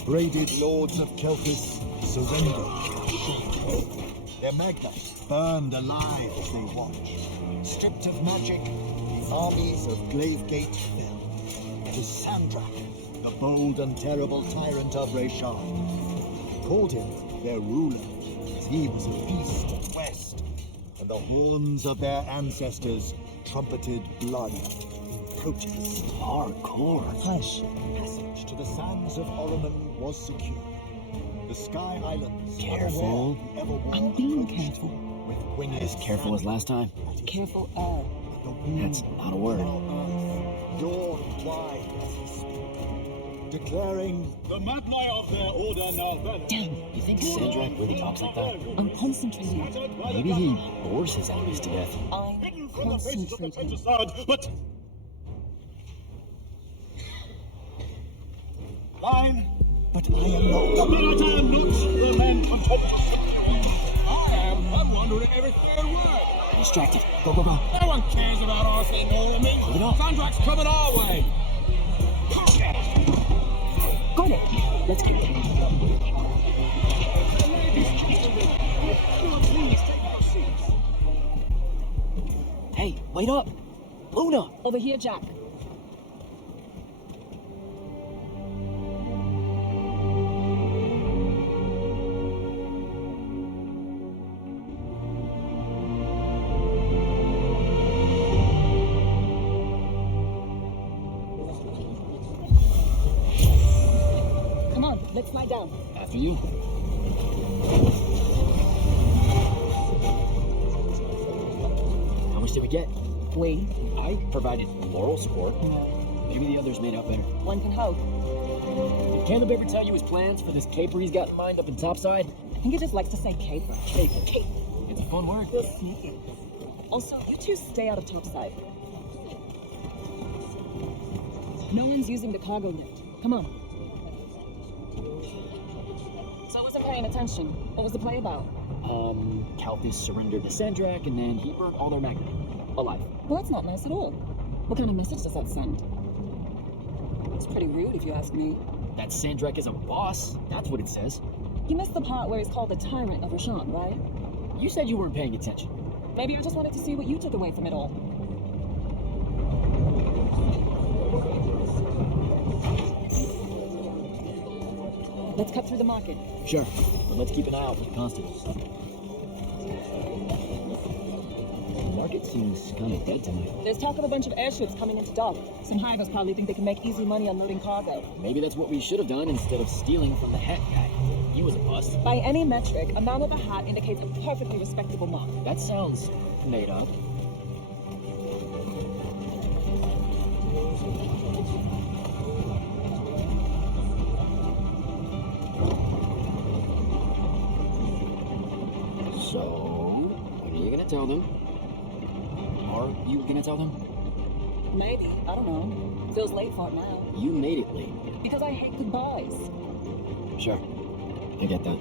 The braided lords of Kelpis surrendered. Their Magna burned alive as they watched. Stripped of magic, the armies of Glavegate fell. To Sandrak, the bold and terrible tyrant of Reshan, called him their ruler, as he was of east and west, and the horns of their ancestors trumpeted blood. Coaches. Hardcore. Hush. Passage to the sands of Oromon was secure. The Sky Islands. Careful. I'm being careful. With winged As careful as last time. Careful, That's not a word. Dawn wide as he spoke, declaring The Magni of their order now vanish. Damn, You think Sandrak really talks like that? I'm concentrating. Maybe he bores his enemies to death. I'm Hidden from the faces of the concentrating. countryside, but... Line, but I am not. but I am not the man content. I am. I'm wondering every third word. Distracted. Go, go, go. No one cares about our thing more than me. Hold it off. Sandrak's coming our way. Got it. Let's go. Hey, wait up. Luna. Over here, Jack. Come on, let's fly down. After you. How much did we get? We. I provided moral support. Maybe the others made out better. One can hope. Did Caleb ever tell you his plans for this caper he's got in mind up in topside? I think he just likes to say caper. Caper. Caper. It's a fun word. Sneaky. Also, you two stay out of topside. No one's using the cargo lift. Come on. So I wasn't paying attention. What was the play about? Kalthus surrendered to Sandrak, and then he burned all their Magna. Alive. Well, that's not nice at all. What kind of message does that send? It's pretty rude if you ask me. That Sandrak is a boss. That's what it says. You missed the part where he's called the tyrant of Reshan, right? You said you weren't paying attention. Maybe you just wanted to see what you took away from it all. Let's cut through the market. Sure, but let's keep an eye out for the constables. The market seems kind of dead tonight. There's talk of a bunch of airships coming into dock. Some hivers probably think they can make easy money unloading cargo. Maybe that's what we should have done instead of stealing from the hat guy. He was a bust. By any metric, a man with a hat indicates a perfectly respectable mark. That sounds made up. So, when are you gonna tell them? Are you gonna tell them? Maybe. I don't know. Feels late for it now. You made it late. Because I hate goodbyes. Sure, I get that.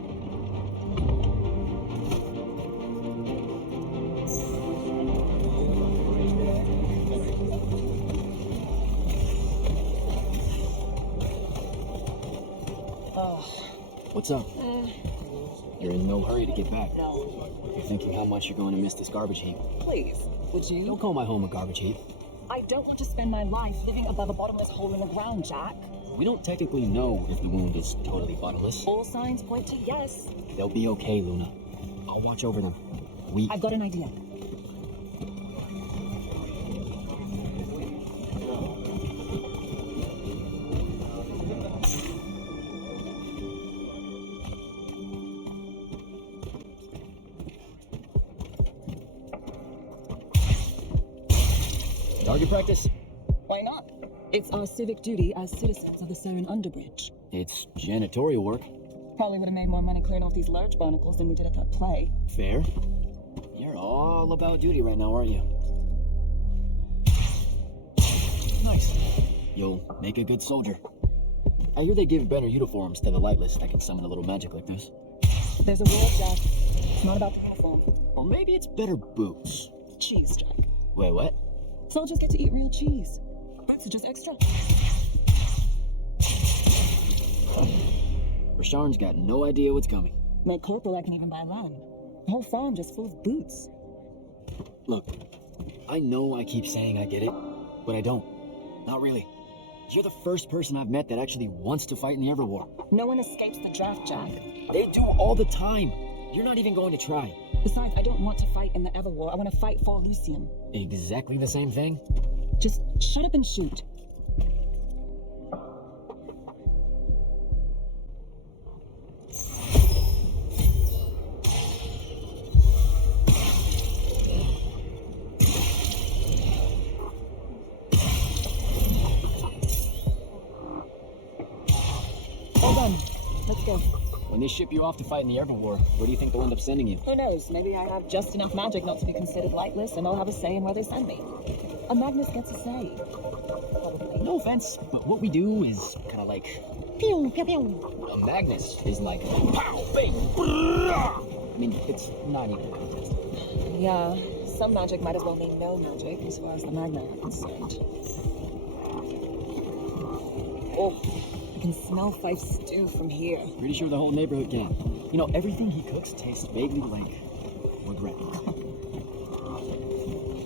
What's up? You're in no hurry to get back. No. You're thinking how much you're going to miss this garbage heap. Please, would you? Don't call my home a garbage heap. I don't want to spend my life living above a bottomless hole in the ground, Jack. We don't technically know if the wound is totally bottomless. All signs point to yes. They'll be okay, Luna. I'll watch over them. I've got an idea. Target practice? Why not? It's our civic duty as citizens of the Saren Underbridge. It's janitorial work. Probably would have made more money clearing off these large barnacles than we did at that play. Fair. You're all about duty right now, aren't you? Nice. You'll make a good soldier. I hear they give better uniforms to the lightless that can summon a little magic like this. There's a war, Jack. It's not about the uniform. Or maybe it's better boots. Cheese, Jack. Wait, what? Soldiers get to eat real cheese. Boots are just extra. Rasharn's got no idea what's coming. My corporal I can even buy land. The whole farm just full of boots. Look, I know I keep saying I get it, but I don't. Not really. You're the first person I've met that actually wants to fight in the Everwar. No one escapes the draft, Jack. They do all the time. You're not even going to try. Besides, I don't want to fight in the Everwar. I want to fight for Lucian. Exactly the same thing? Just shut up and shoot. All done. Let's go. When they ship you off to fight in the Everwar, where do you think they'll end up sending you? Who knows? Maybe I have just enough magic not to be considered lightless, and I'll have a say in where they send me. A Magnus gets a say. Probably. No offense, but what we do is kind of like... Pew, pew, pew. A Magnus is like... Pow! Bang! I mean, it's not even a contest. Yeah, some magic might as well mean no magic as far as the Magna are concerned. Oh, I can smell Fife stew from here. Pretty sure the whole neighborhood can. You know, everything he cooks tastes vaguely like... regret.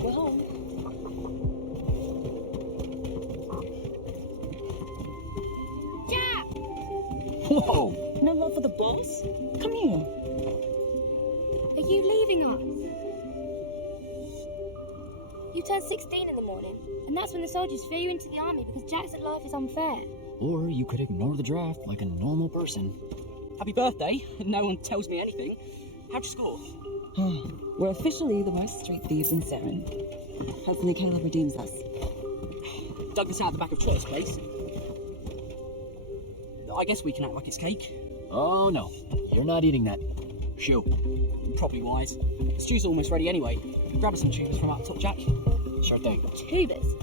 We're home. Jack! Whoa! No love for the boss? Come here. Are you leaving us? You turned 16 in the morning, and that's when the soldiers threw you into the army because Jack said life is unfair. Or you could ignore the draft like a normal person. Happy birthday. No one tells me anything. How'd you score? We're officially the worst street thieves in Saren. Hopefully Caleb redeems us. Dug this out the back of Trotter's place. I guess we can act like it's cake. Oh no, you're not eating that. Shoo. Probably wise. The stew's almost ready anyway. Grab us some tubers from up top, Jack. Sure thing. Tubers.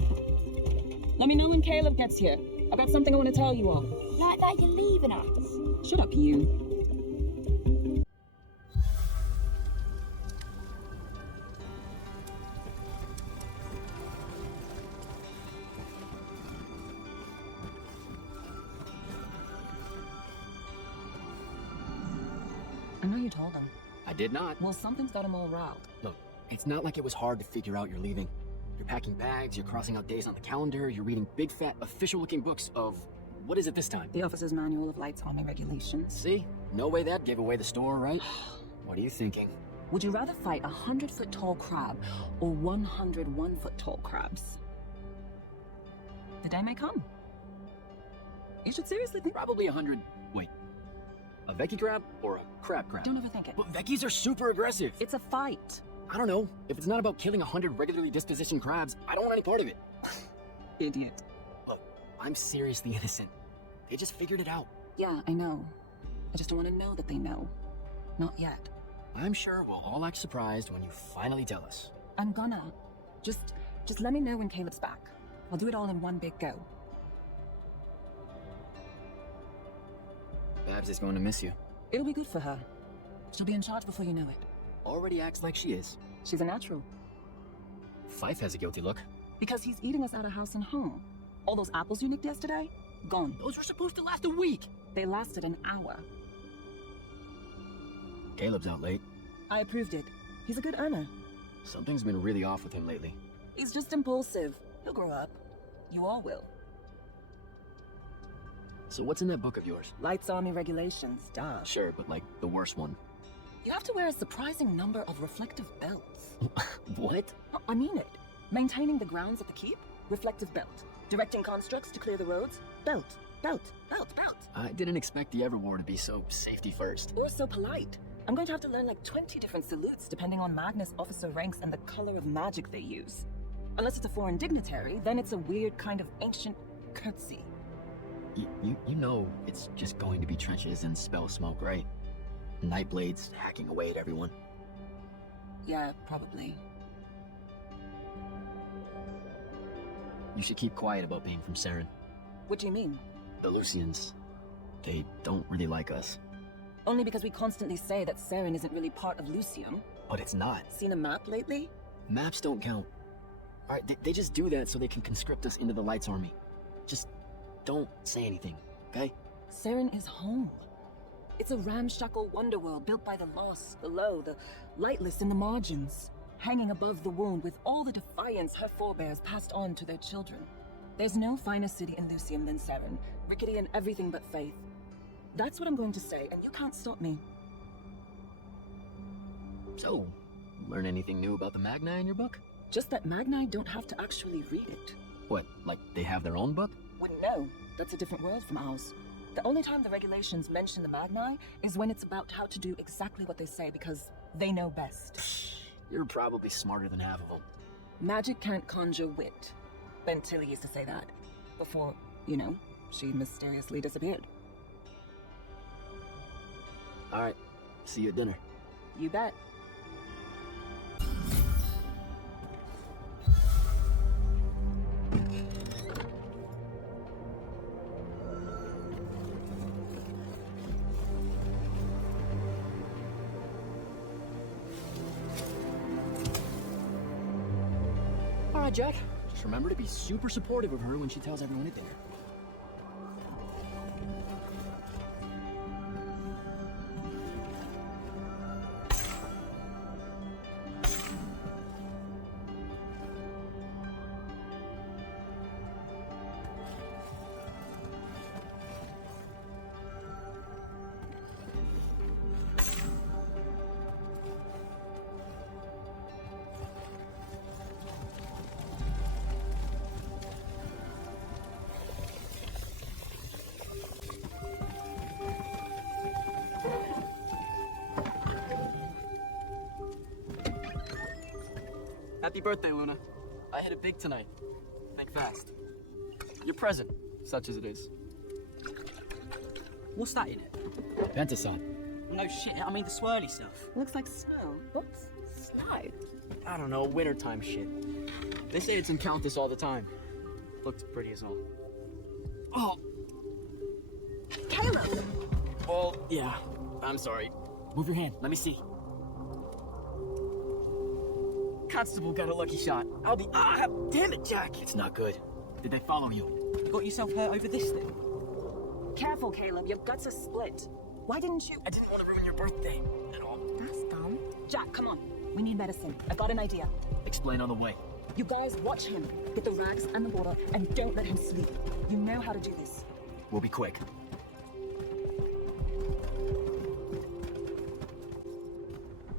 Let me know when Caleb gets here. I've got something I want to tell you all. Like that you're leaving us. Shut up, you. I know you told him. I did not. Well, something's got him all riled. Look, it's not like it was hard to figure out you're leaving. You're packing bags, you're crossing out days on the calendar, you're reading big fat official-looking books of... what is it this time? The Officer's Manual of Lights Army Regulations. See? No way that gave away the store, right? What are you thinking? Would you rather fight 100-foot tall crab or 101-foot tall crabs? The day may come. You should seriously think. Probably 100... wait. A Veki crab or a crab crab? Don't overthink it. But Vekis are super aggressive. It's a fight. I don't know. If it's not about killing 100 regularly dispositioned crabs, I don't want any part of it. Idiot. Look, I'm seriously innocent. They just figured it out. Yeah, I know. I just don't want to know that they know. Not yet. I'm sure we'll all act surprised when you finally tell us. I'm gonna. Just let me know when Caleb's back. I'll do it all in one big go. Babs is going to miss you. It'll be good for her. She'll be in charge before you know it. Already acts like she is. She's a natural. Fife has a guilty look. Because he's eating us out of house and home. All those apples you nicked yesterday? Gone. Those were supposed to last a week. They lasted an hour. Caleb's out late. I approved it. He's a good earner. Something's been really off with him lately. He's just impulsive. He'll grow up. You all will. So what's in that book of yours? Lights Army Regulations, duh. Sure, but like the worst one. You have to wear a surprising number of reflective belts. What? I mean it. Maintaining the grounds at the keep, reflective belt. Directing constructs to clear the roads, belt, belt, belt, belt. I didn't expect the Everwar to be so safety first. Or so polite. I'm going to have to learn like 20 different salutes depending on Magnus officer ranks and the color of magic they use. Unless it's a foreign dignitary, then it's a weird kind of ancient curtsy. You know it's just going to be trenches and spell smoke, right? Nightblades hacking away at everyone. Yeah, probably. You should keep quiet about being from Saren. What do you mean? The Lucians, they don't really like us. Only because we constantly say that Saren isn't really part of Lucium. But it's not. Seen a map lately? Maps don't count. Alright, they just do that so they can conscript us into the Lights Army. Just don't say anything, okay? Saren is home. It's a ramshackle wonderworld built by the lost, the low, the lightless in the margins, hanging above the wound with all the defiance her forebears passed on to their children. There's no finer city in Lucium than Seren, rickety in everything but faith. That's what I'm going to say, and you can't stop me. So, learn anything new about the Magni in your book? Just that Magni don't have to actually read it. What, like they have their own book? Wouldn't know. That's a different world from ours. The only time the regulations mention the Magni is when it's about how to do exactly what they say, because they know best. You're probably smarter than half of them. Magic can't conjure wit. Ben Tilly used to say that. Before, you know, she mysteriously disappeared. Alright, see you at dinner. You bet. Alright, Jack. Just remember to be super supportive of her when she tells everyone at dinner. Happy birthday, Luna. I hit it big tonight. Think fast. Your present, such as it is. What's that in it? Pentason. No shit, I mean the swirly stuff. Looks like snow. Oops. Slide. I don't know, wintertime shit. They say it's in Countess all the time. Looked pretty as all. Oh! Caleb! Well, yeah. I'm sorry. Move your hand, let me see. Constable got a lucky shot. I'll be. Ah, damn it, Jack! It's not good. Did they follow you? You got yourself hurt over this thing? Careful, Caleb. Your guts are split. Why didn't you? I didn't want to ruin your birthday at all. That's dumb. Jack, come on. We need medicine. I've got an idea. Explain on the way. You guys watch him. Get the rags and the water, and don't let him sleep. You know how to do this. We'll be quick.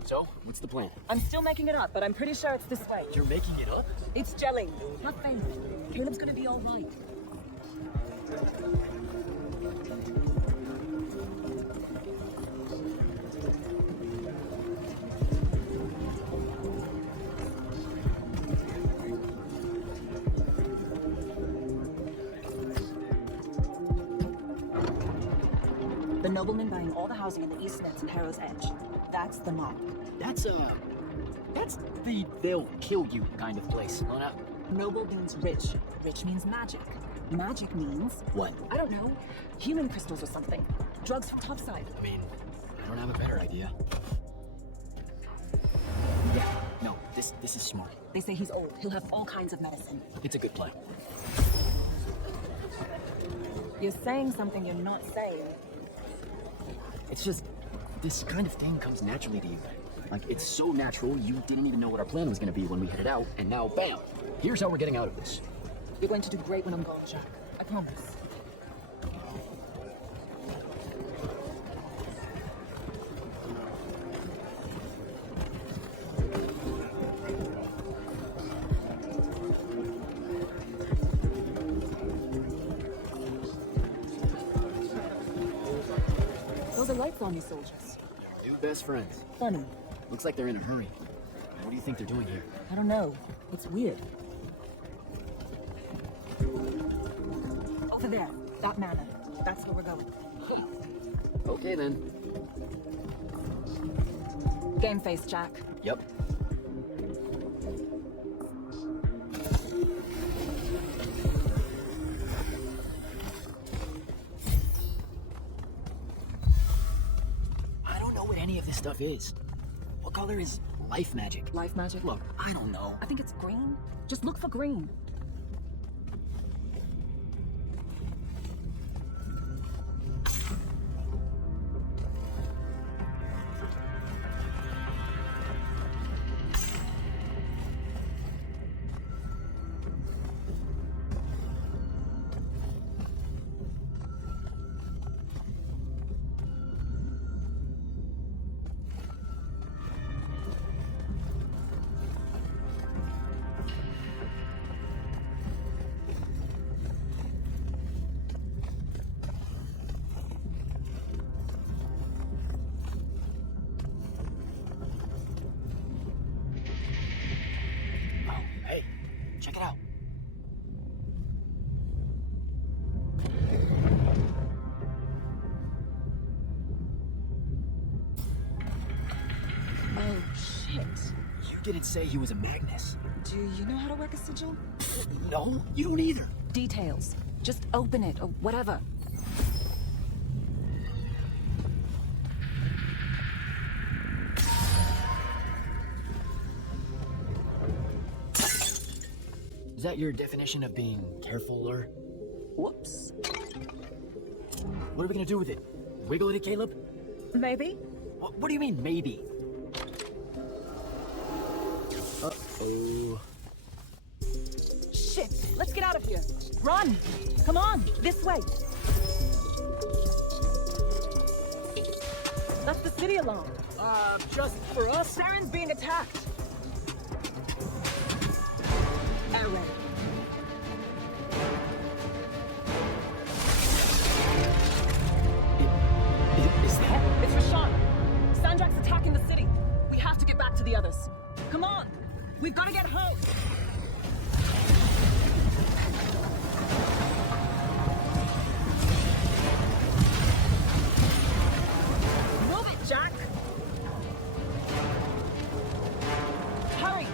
So, what's the plan? I'm still making it up, but I'm pretty sure it's this way. You're making it up? It's gelling. Have faith. Caleb's gonna be all right. The nobleman buying all the housing in the East Nets and Harrow's Edge. That's the mob. That's the they'll kill you kind of place. Luna. Noble means rich. Rich means magic. Magic means... What? I don't know. Healing crystals or something. Drugs from topside. I mean, I don't have a better idea. Yeah, no, this is smart. They say he's old. He'll have all kinds of medicine. It's a good plan. You're saying something you're not saying. It's just, this kind of thing comes naturally to you. Like, it's so natural, you didn't even know what our plan was gonna be when we headed out, and now, bam! Here's how we're getting out of this. You're going to do great when I'm gone, Jack. I promise. Those are lights on you, soldiers. New best friends. Funny. Looks like they're in a hurry. What do you think they're doing here? I don't know. It's weird. Over there. That manor. That's where we're going. Okay, then. Game face, Jack. Yep. I don't know what any of this stuff is. What color is life magic? Life magic? Look, I don't know. I think it's green. Just look for green. Check it out. Oh, shit. You didn't say he was a Magnus. Do you know how to work a sigil? No, you don't either. Details. Just open it, or whatever. Is that your definition of being careful, or? Whoops. What are we gonna do with it? Wiggle it, Caleb? Maybe? What do you mean, maybe? Uh-oh. Shit! Let's get out of here! Run! Come on! This way! That's the city alarm. Just for us? Saren's being attacked! Arrow. Is that? It's Rashawn. Sandrak's attacking the city. We have to get back to the others. Come on! We've got to get home! Move it, Jack! Hurry!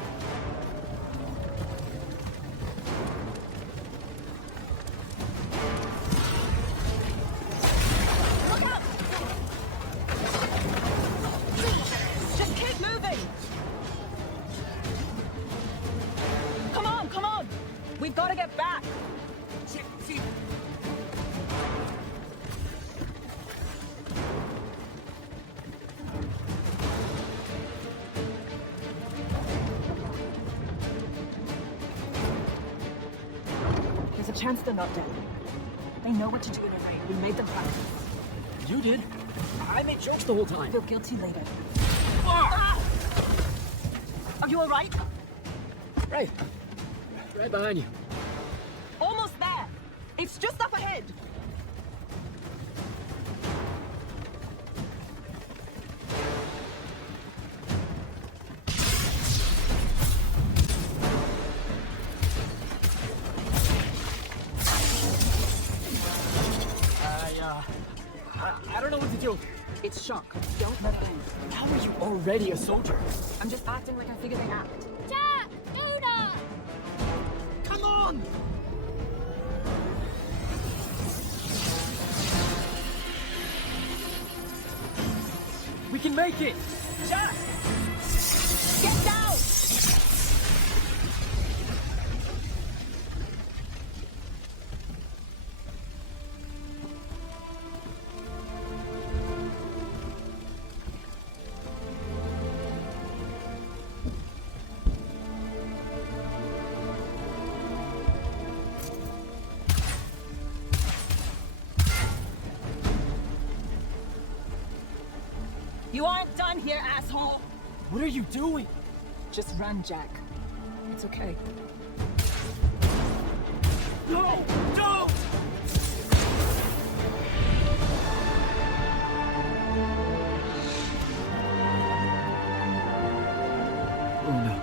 Look out! Just keep moving! Come on! We've got to get back! See. There's a chance they're not dead. They know what to do in a raid. We made them practice. You did. I made jokes the whole time. Feel guilty later. Ah! Are you alright? Right. Right behind you. Almost there! It's just up ahead! I don't know what to do. It's shock. Don't let it in. How are you already a soldier? I'm just acting like I figure they act. Jack! Una! Come on! We can make it! Jack! Get down! You aren't done here, asshole! What are you doing? Just run, Jack. It's okay. No! Don't! Oh no.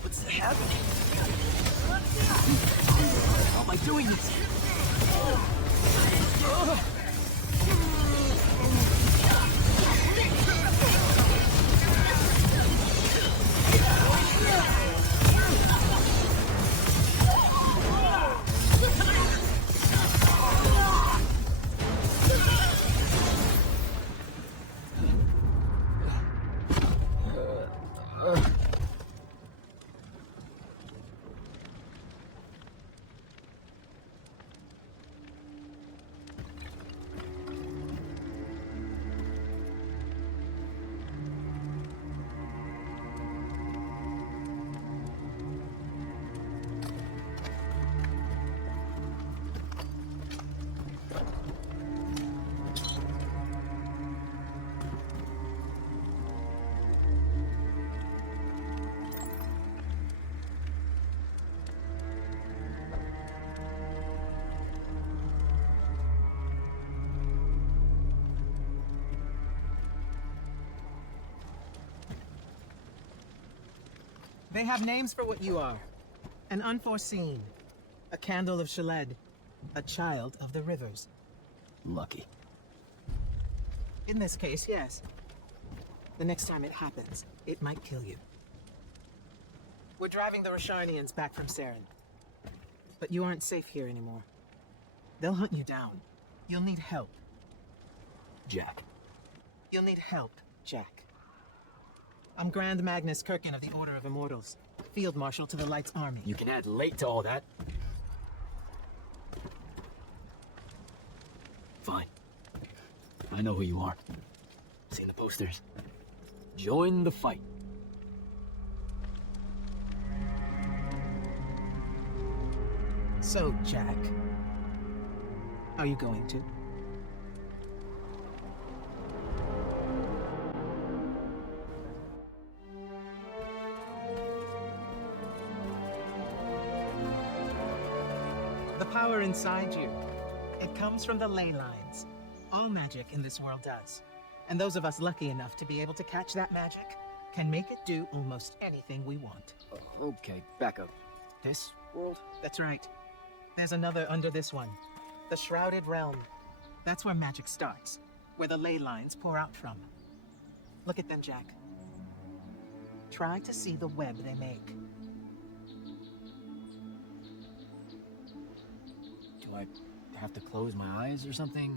What's happening? How am I doing this? They have names for what you are. An unforeseen, a candle of Shaled, a child of the rivers. Lucky. In this case, yes. The next time it happens, it might kill you. We're driving the Rosharnians back from Saren. But you aren't safe here anymore. They'll hunt you down. You'll need help. Jack. You'll need help, Jack. I'm Grand Magnus Kirkin of the Order of Immortals, Field Marshal to the Light's Army. You can add late to all that. Fine. I know who you are. Seen the posters. Join the fight. So, Jack, are you going to? The power inside you, it comes from the ley lines. All magic in this world does. And those of us lucky enough to be able to catch that magic can make it do almost anything we want. Okay, back up. This world? That's right. There's another under this one. The Shrouded Realm. That's where magic starts. Where the ley lines pour out from. Look at them, Jack. Try to see the web they make. Do I have to close my eyes or something?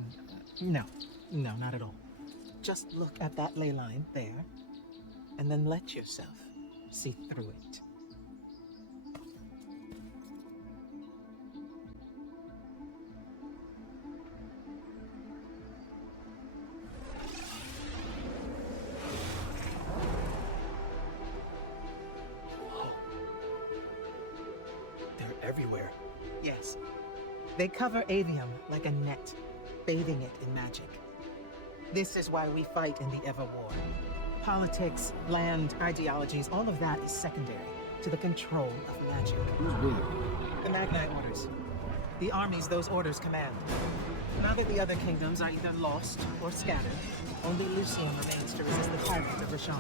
No, not at all. Just look at that ley line there, and then let yourself see through it. They're everywhere. Yes. They cover Aveum like a net, bathing it in magic. This is why we fight in the Everwar. Politics, land, ideologies, all of that is secondary to the control of magic. Who's with it? The Magnite orders. The armies those orders command. Now that the other kingdoms are either lost or scattered, only Lucian remains to resist the tyrant of Rashan.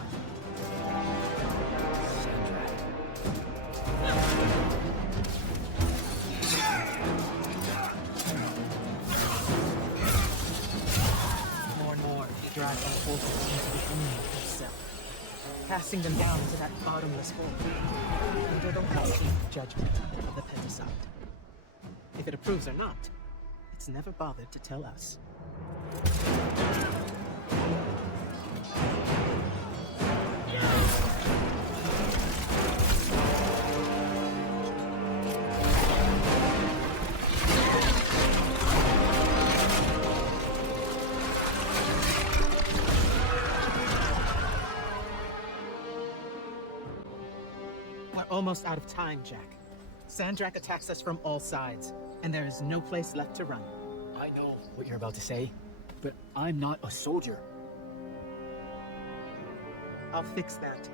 More and more, he drives our forces into the enemy himself, casting them down into that bottomless hole, under the mighty judgment of the Pentaside. If it approves or not, it's never bothered to tell us. We're almost out of time, Jack. Sandrak attacks us from all sides, and there is no place left to run. I know what you're about to say, but I'm not a soldier. I'll fix that.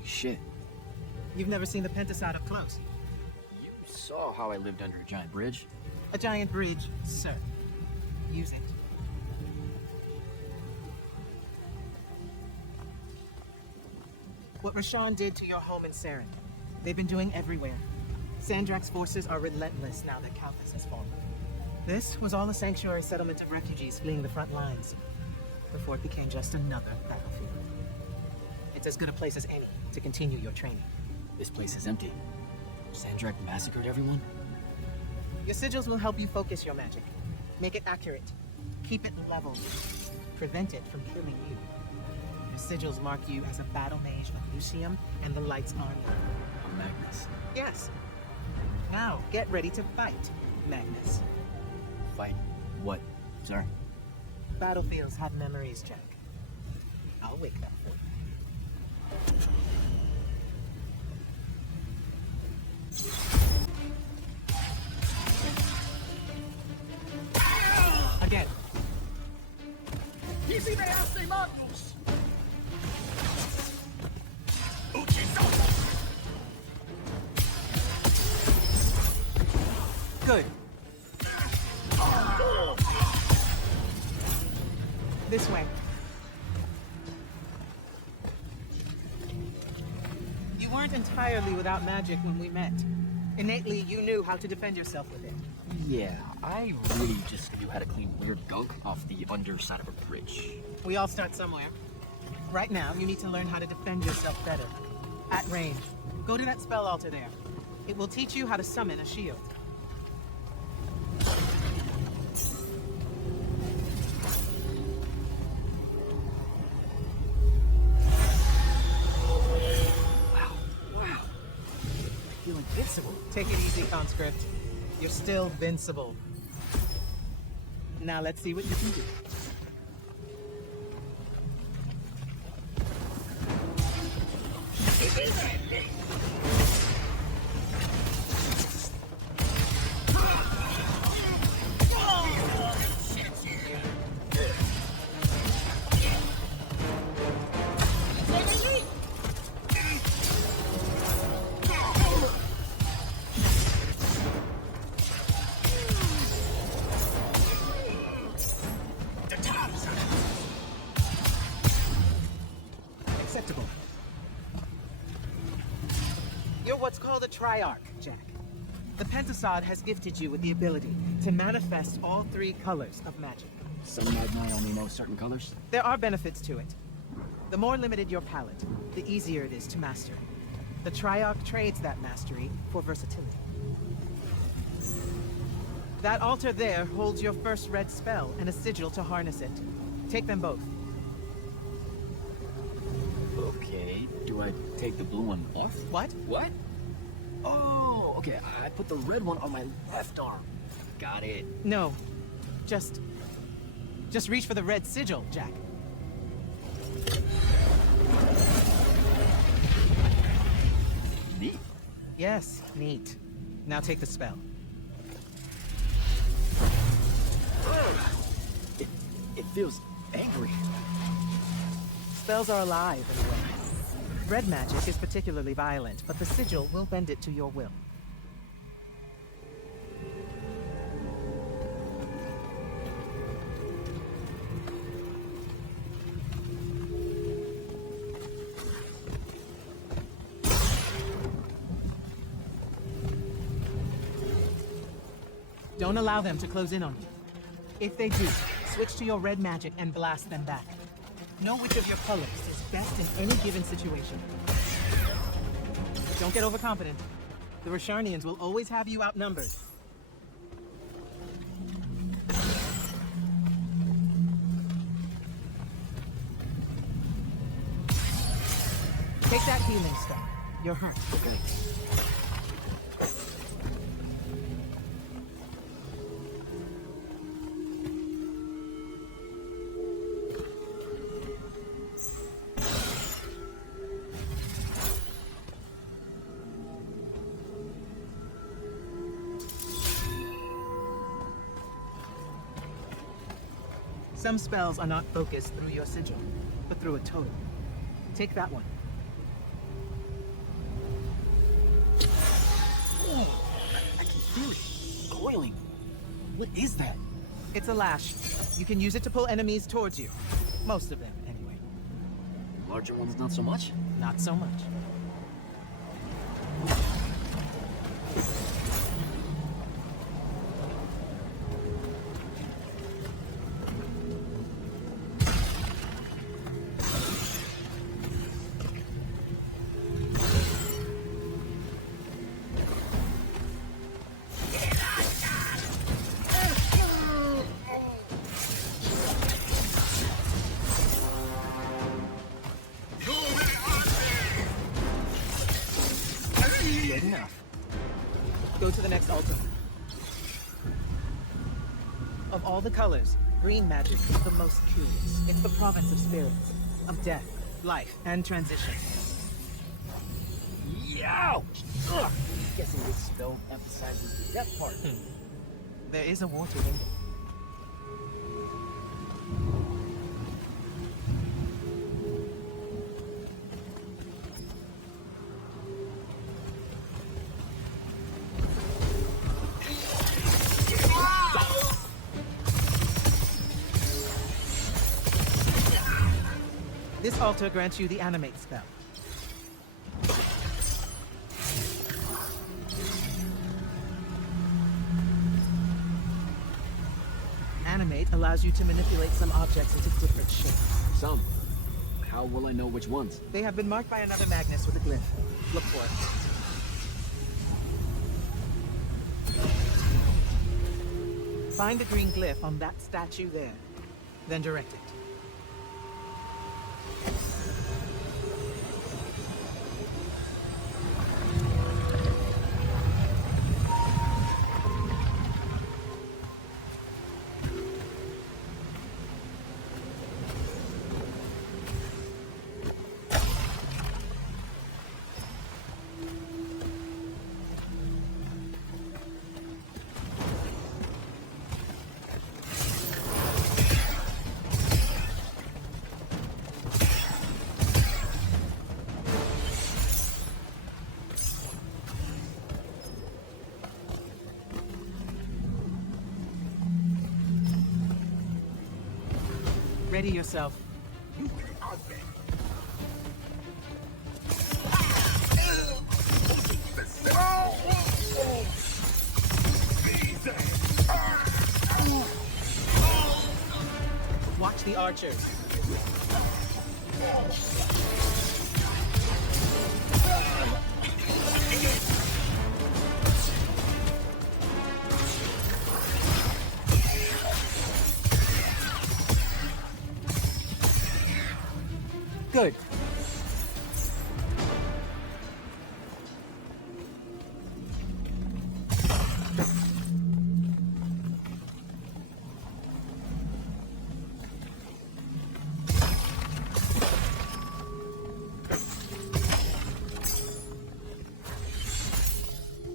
Holy shit. You've never seen the Pentasod up close. You saw how I lived under a giant bridge. A giant bridge, sir. Use it. What Rashawn did to your home in Saren, they've been doing everywhere. Sandrak's forces are relentless now that Kalthus has fallen. This was all a sanctuary settlement of refugees fleeing the front lines, before it became just another battlefield. It's as good a place as any to continue your training. This place is empty. Sandrak massacred everyone? Your sigils will help you focus your magic. Make it accurate. Keep it level. Prevent it from killing you. Your sigils mark you as a battle mage of Lucium and the Light's army. I'm Magnus. Yes. Now, get ready to fight, Magnus. Fight what, sir? Battlefields have memories, Jack. I'll wake them for you. Again. Easy me hace Magnus! Good. This way. You weren't entirely without magic when we met. Innately, you knew how to defend yourself with it. Yeah, I really just knew how to clean weird gunk off the underside of a bridge. We all start somewhere. Right now, you need to learn how to defend yourself better. At range. Go to that spell altar there. It will teach you how to summon a shield. Invincible. Take it easy, conscript. You're still vincible. Now let's see what you can do. Acceptable. You're what's called a Triarch, Jack. The Pentasod has gifted you with the ability to manifest all three colors of magic. Some might not only know certain colors? There are benefits to it. The more limited your palette, the easier it is to master. The Triarch trades that mastery for versatility. That altar there holds your first red spell and a sigil to harness it. Take them both. Okay, do I take the blue one off? What? What? Oh, okay, I put the red one on my left arm. Got it. No. Just reach for the red sigil, Jack. Neat. Yes, neat. Now take the spell. It feels angry. Spells are alive in a way. Red magic is particularly violent, but the sigil will bend it to your will. Don't allow them to close in on you. If they do, switch to your red magic and blast them back. Know which of your colors is best in any given situation. Don't get overconfident. The Rasharnians will always have you outnumbered. Take that healing stone. You're hurt. Okay. Some spells are not focused through your sigil, but through a totem. Take that one. boiling. What is that? It's a lash. You can use it to pull enemies towards you. Most of them, anyway. Larger ones, not so much? Not so much. Good enough. Go to the next altar. Of all the colors, green magic is the most curious. It's the province of spirits, of death, life, and transition. Yow! Ugh. Guessing this spell emphasizes the death part. There is a war to win. This altar grants you the animate spell. Animate allows you to manipulate some objects into different shapes. Some. How will I know which ones? They have been marked by another Magnus with a glyph. Look for it. Find the green glyph on that statue there, then direct it. Ready yourself. Watch the archers. Good.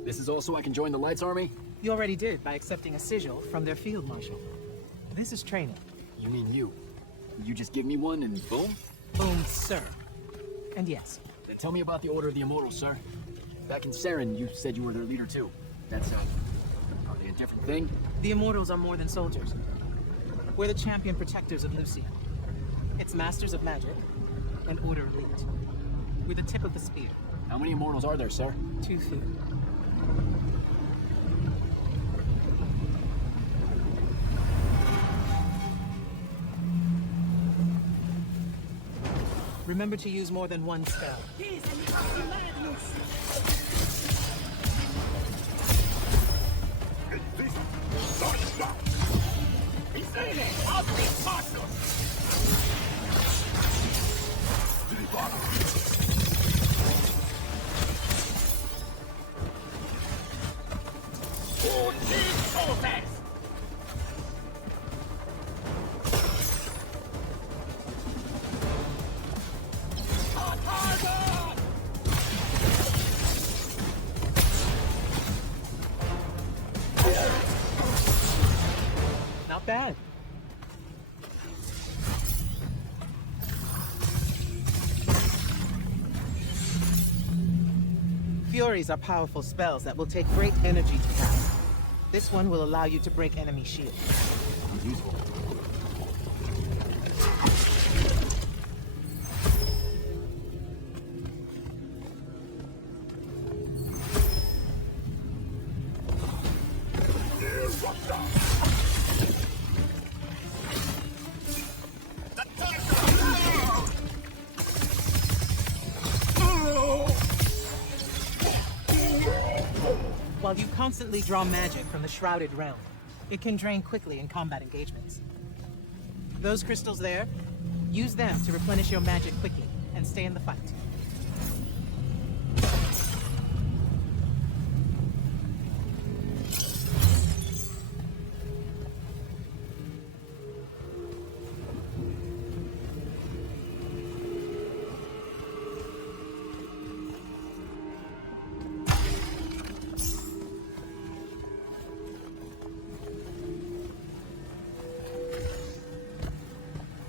This is also I can join the Lights Army? You already did by accepting a sigil from their field marshal. This is training. You mean you? You just give me one and boom? Boom, sir. And yes, Then tell me about the Order of the Immortals, sir. Back in Saren, you said you were their leader too. That's, are they a different thing? the Immortals are more than soldiers. We're the champion protectors of Lucia. It's masters of magic and Order elite. We're the tip of the spear. How many Immortals are there, sir? Too few. Remember to use more than one spell. Not bad. Furies are powerful spells that will take great energy to cast. This one will allow you to break enemy shields. Sounds useful. While you constantly draw magic from the Shrouded Realm, it can drain quickly in combat engagements. Those crystals there, use them to replenish your magic quickly and stay in the fight.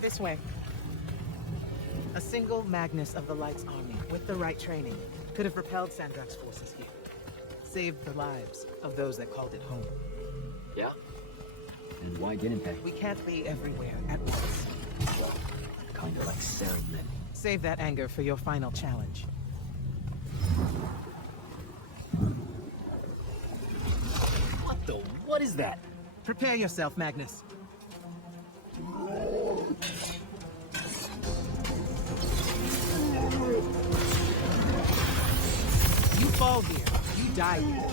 This way. A single Magnus of the Light's army, with the right training, could have repelled Sandrak's forces here. Saved the lives of those that called it home. Yeah? And why didn't they? We can't be everywhere at once. Kinda like Saren then. Save that anger for your final challenge. What is that? Prepare yourself, Magnus. You fall here, you die here.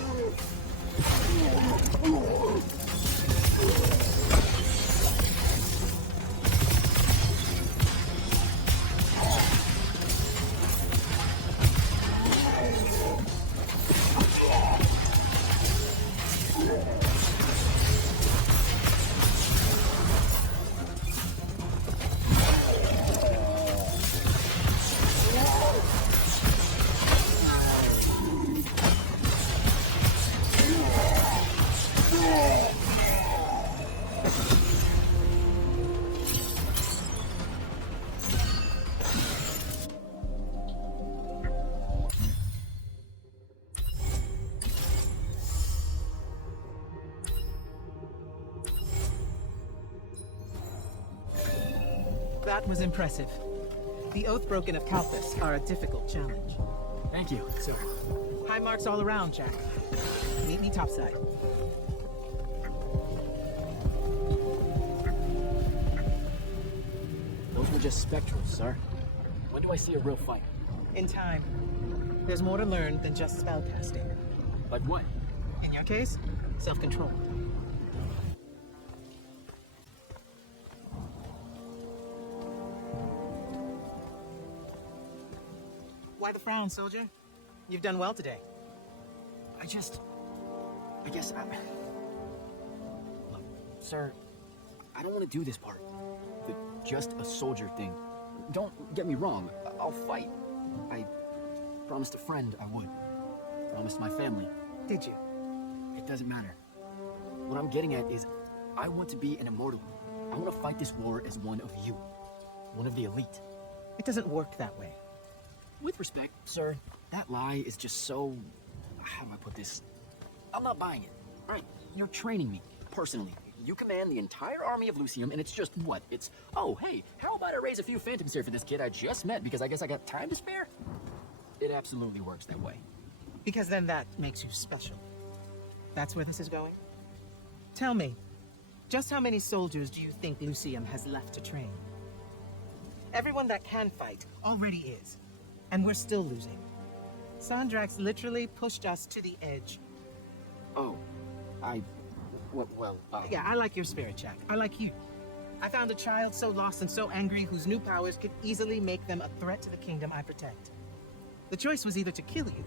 That was impressive. The Oathbroken of Kalphas are a difficult challenge. Thank you, sir. High marks all around, Jack. Meet me topside. Those were just spectrals, sir. When do I see a real fight? In time. There's more to learn than just spellcasting. Like what? In your case, self-control. Why the frown, soldier? You've done well today. I guess Look, sir, I don't want to do this part. The just a soldier thing. Don't get me wrong, I'll fight. I promised a friend I would. Promised my family. Did you? It doesn't matter. What I'm getting at is, I want to be an immortal. I want to fight this war as one of you. One of the elite. It doesn't work that way. With respect, sir, that lie is just so... How do I put this? I'm not buying it. Right, you're training me, personally. You command the entire army of Lucium, and it's just what? It's, oh, hey, how about I raise a few phantoms here for this kid I just met because I guess I got time to spare? It absolutely works that way. Because then that makes you special. That's where this is going? Tell me, just how many soldiers do you think Lucium has left to train? Everyone that can fight already is. And we're still losing. Sandrax literally pushed us to the edge. Oh, Yeah, I like your spirit, Jack. I like you. I found a child so lost and so angry whose new powers could easily make them a threat to the kingdom I protect. The choice was either to kill you,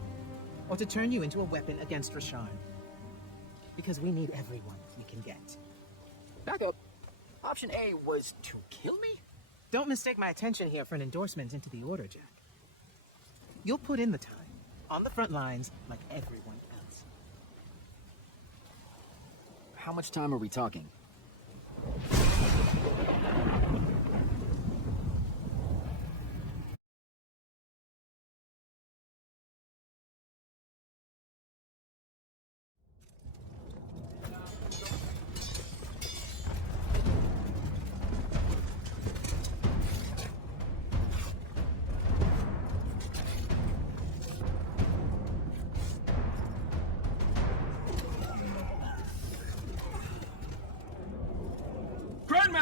or to turn you into a weapon against Rasharn. Because we need everyone we can get. Back up. Option A was to kill me? Don't mistake my attention here for an endorsement into the Order, Jack. You'll put in the time, on the front lines, like everyone else. How much time are we talking?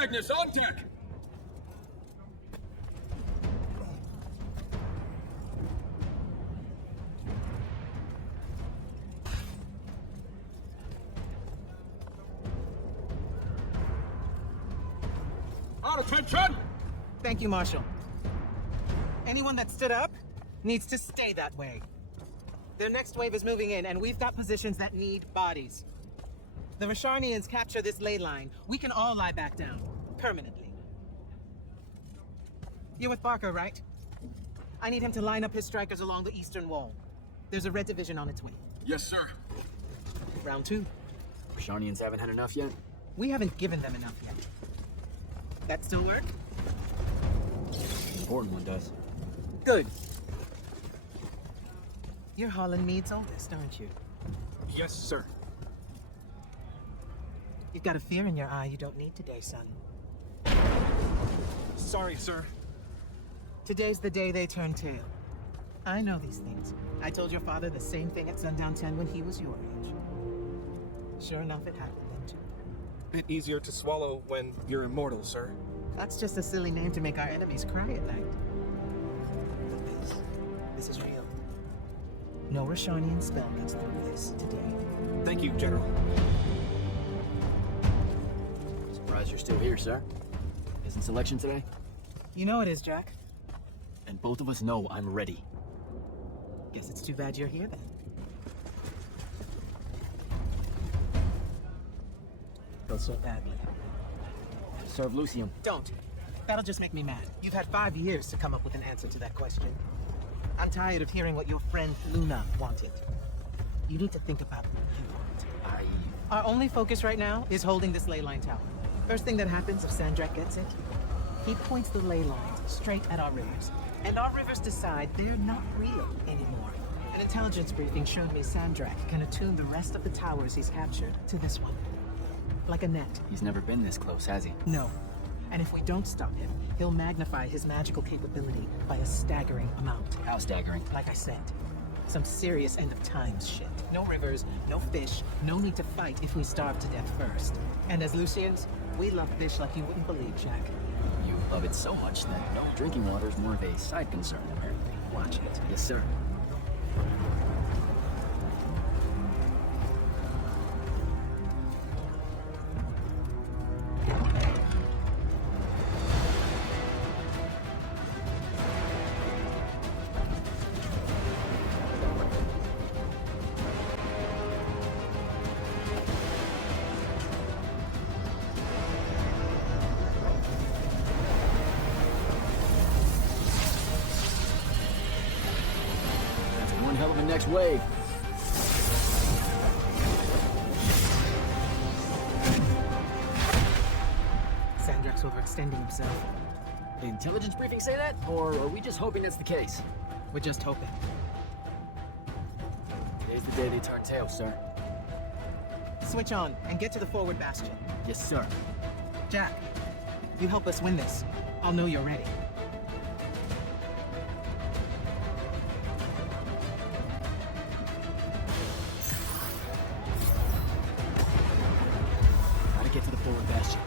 Magnus, on deck! On attention! Thank you, Marshal. Anyone that stood up needs to stay that way. Their next wave is moving in, and we've got positions that need bodies. The Rasharnians capture this ley line. We can all lie back down, permanently. You're with Barker, right? I need him to line up his strikers along the eastern wall. There's a red division on its way. Yes, sir. Round 2. Rasharnians haven't had enough yet? We haven't given them enough yet. That still work? The important one does. Good. You're Holland Mead's oldest, aren't you? Yes, sir. You've got a fear in your eye you don't need today, son. Sorry, sir. Today's the day they turn tail. I know these things. I told your father the same thing at Sundown 10 when he was your age. Sure enough, it happened then too. Bit easier to swallow when you're immortal, sir. That's just a silly name to make our enemies cry at night. But this is real. No Rasharnian spell gets through this today. Thank you, General. Surprised you're still here, sir. Isn't selection today? You know it is, Jack. And both of us know I'm ready. Guess it's too bad you're here then. Feel so badly. Serve Lucium. Don't. That'll just make me mad. You've had 5 years to come up with an answer to that question. I'm tired of hearing what your friend Luna wanted. You need to think about what you want. Our only focus right now is holding this ley line tower. First thing that happens if Sandrak gets it, he points the ley lines straight at our rivers. And our rivers decide they're not real anymore. An intelligence briefing showed me Sandrak can attune the rest of the towers he's captured to this one. Like a net. He's never been this close, has he? No. And if we don't stop him, he'll magnify his magical capability by a staggering amount. How staggering? Like I said, some serious end of times shit. No rivers, no fish, no need to fight if we starve to death first. And as Lucians, we love fish like you wouldn't believe, Jack. You love it so much that no drinking water is more of a side concern, apparently. Watch it. Yes, sir. Hell of a next wave. Sandrak's overextending himself. The intelligence briefing say that? Or are we just hoping that's the case? We're just hoping. Today's the day they turn tail, sir. Switch on and get to the forward bastion. Yes, sir. Jack, you help us win this. I'll know you're ready. Get to the forward bastion.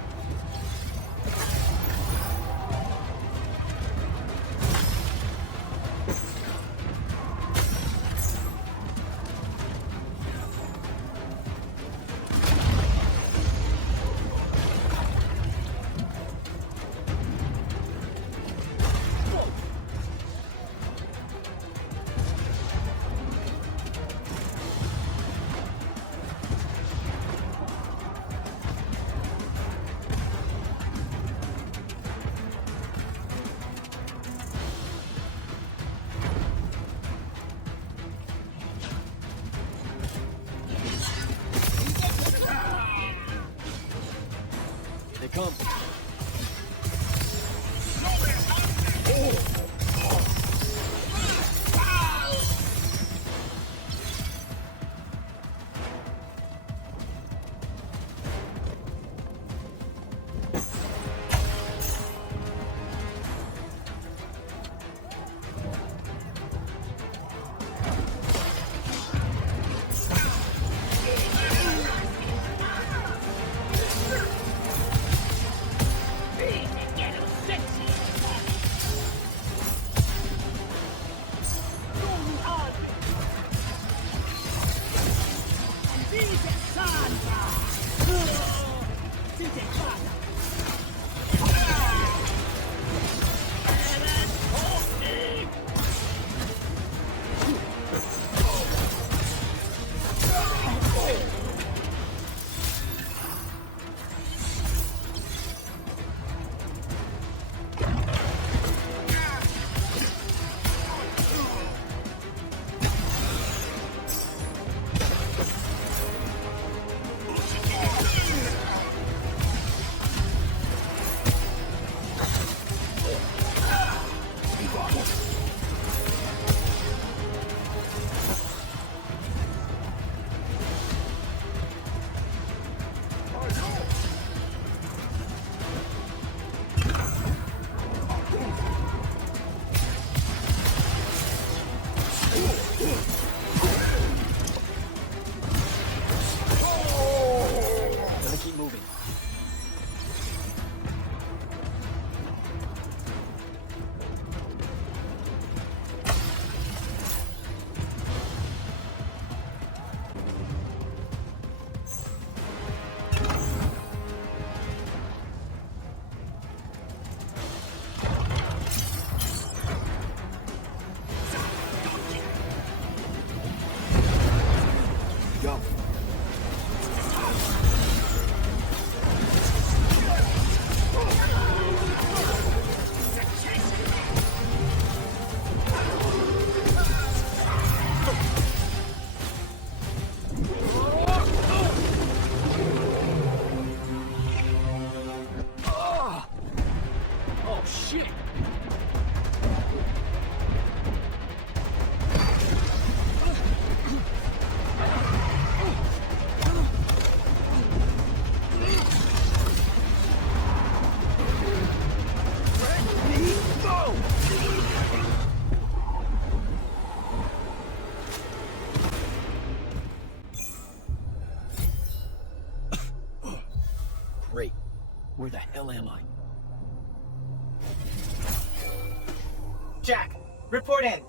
Jack, report in.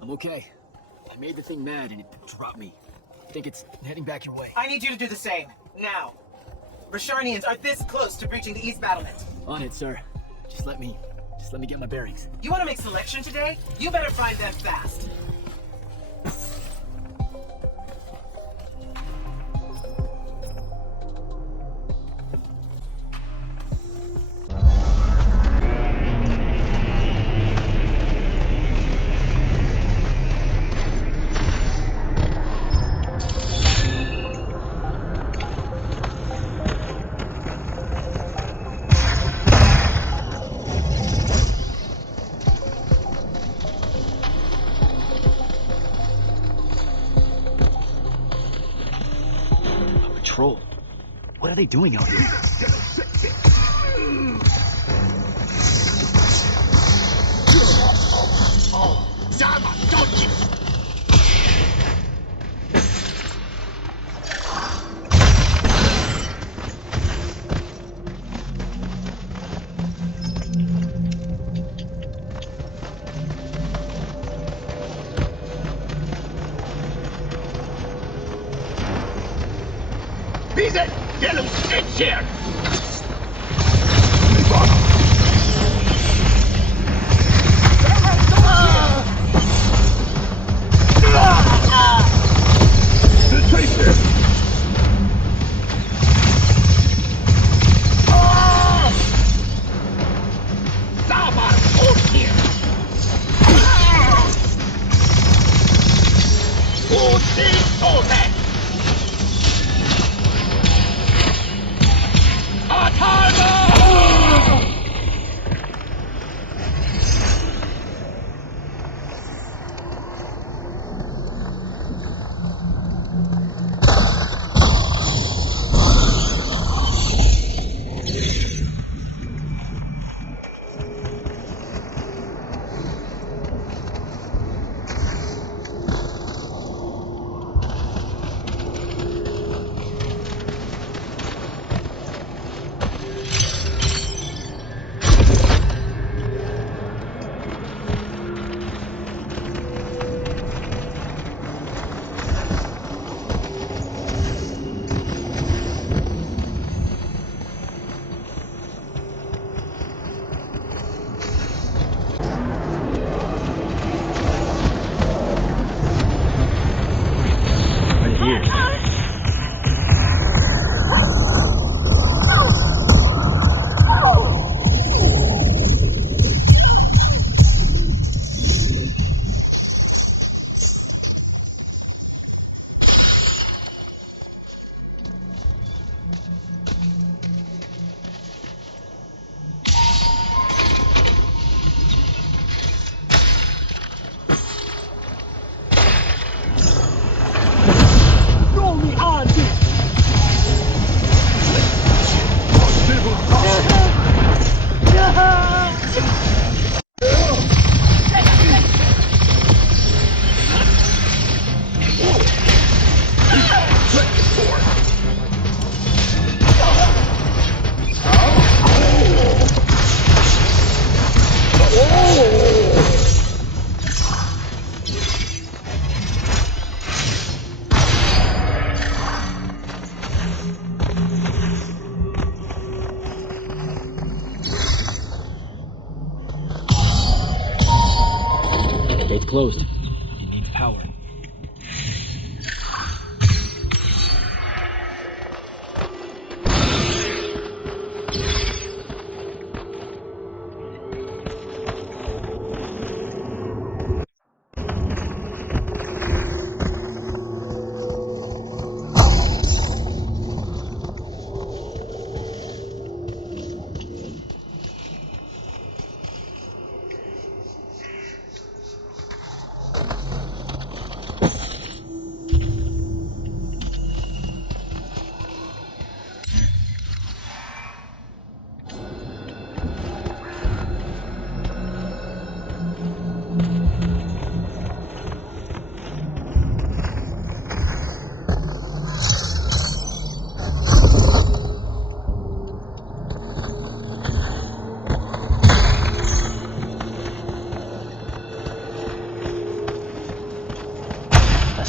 I'm okay. I made the thing mad and it dropped me. I think it's heading back your way. I need you to do the same, now. Rosharnians are this close to breaching the East battlement. On it, sir. Just let me get my bearings. You want to make selection today? You better find them fast. Patrol. What are they doing out here? Bize! Gelin, geç here! The tracer! Sabar, hold here! Who sees all that? Gate's closed. It needs power.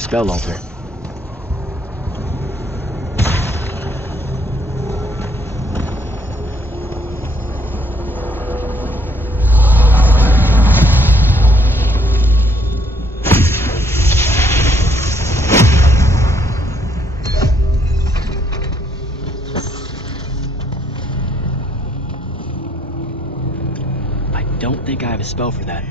spell altar. I don't think I have a spell for that.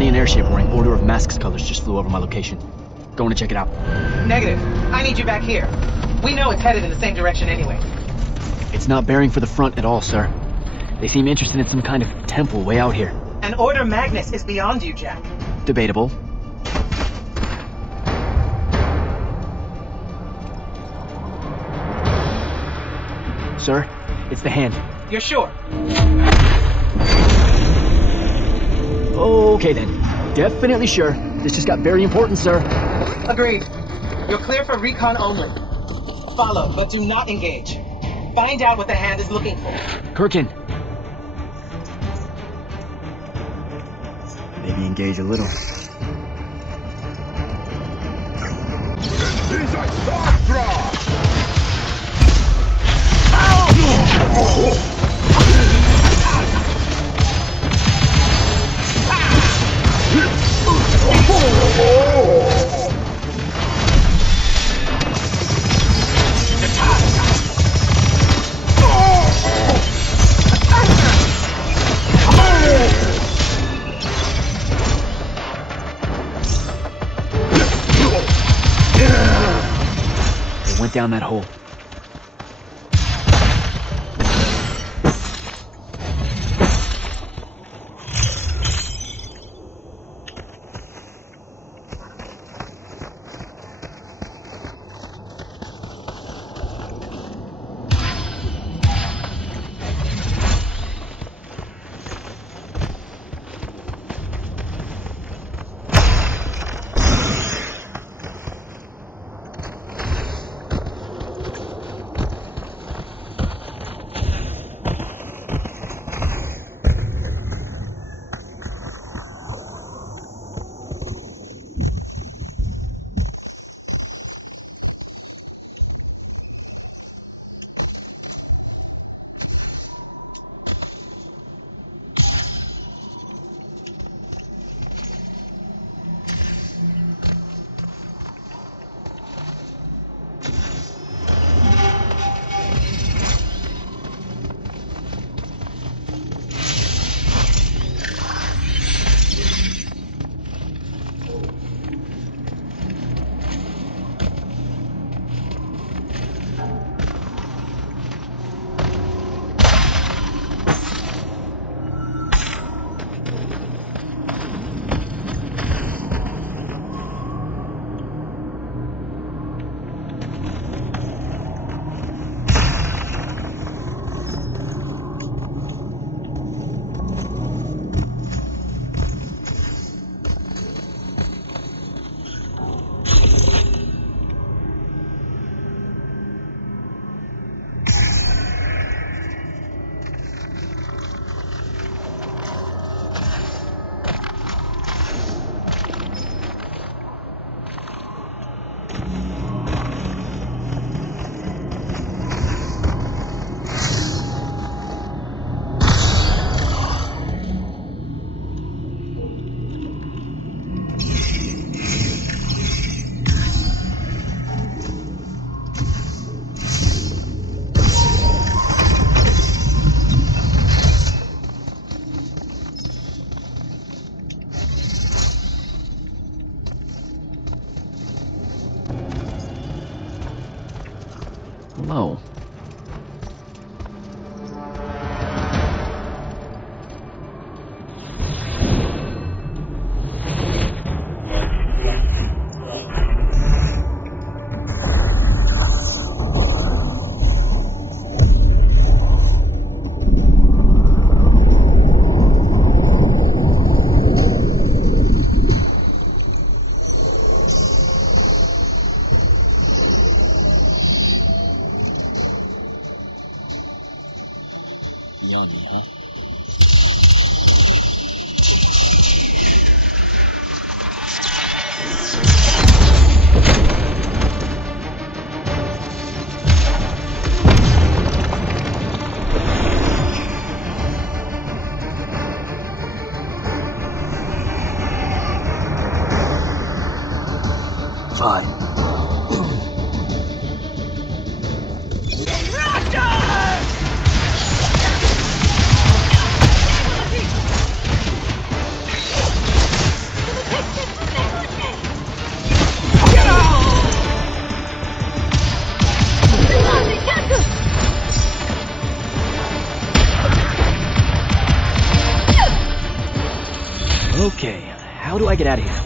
An airship wearing Order of Masks colors just flew over my location. Going to check it out. Negative. I need you back here. We know it's headed in the same direction anyway. It's not bearing for the front at all, sir. They seem interested in some kind of temple way out here. An Order Magnus is beyond you, Jack. Debatable. Sir, it's the hand. You're sure? Okay then. Definitely sure. This just got very important, sir. Agreed. You're clear for recon only. Follow, but do not engage. Find out what the hand is looking for. Kirkin. Maybe engage a little. These are Starstruck! They went down that hole. on me, huh? Fine. Okay, how do I get out of here?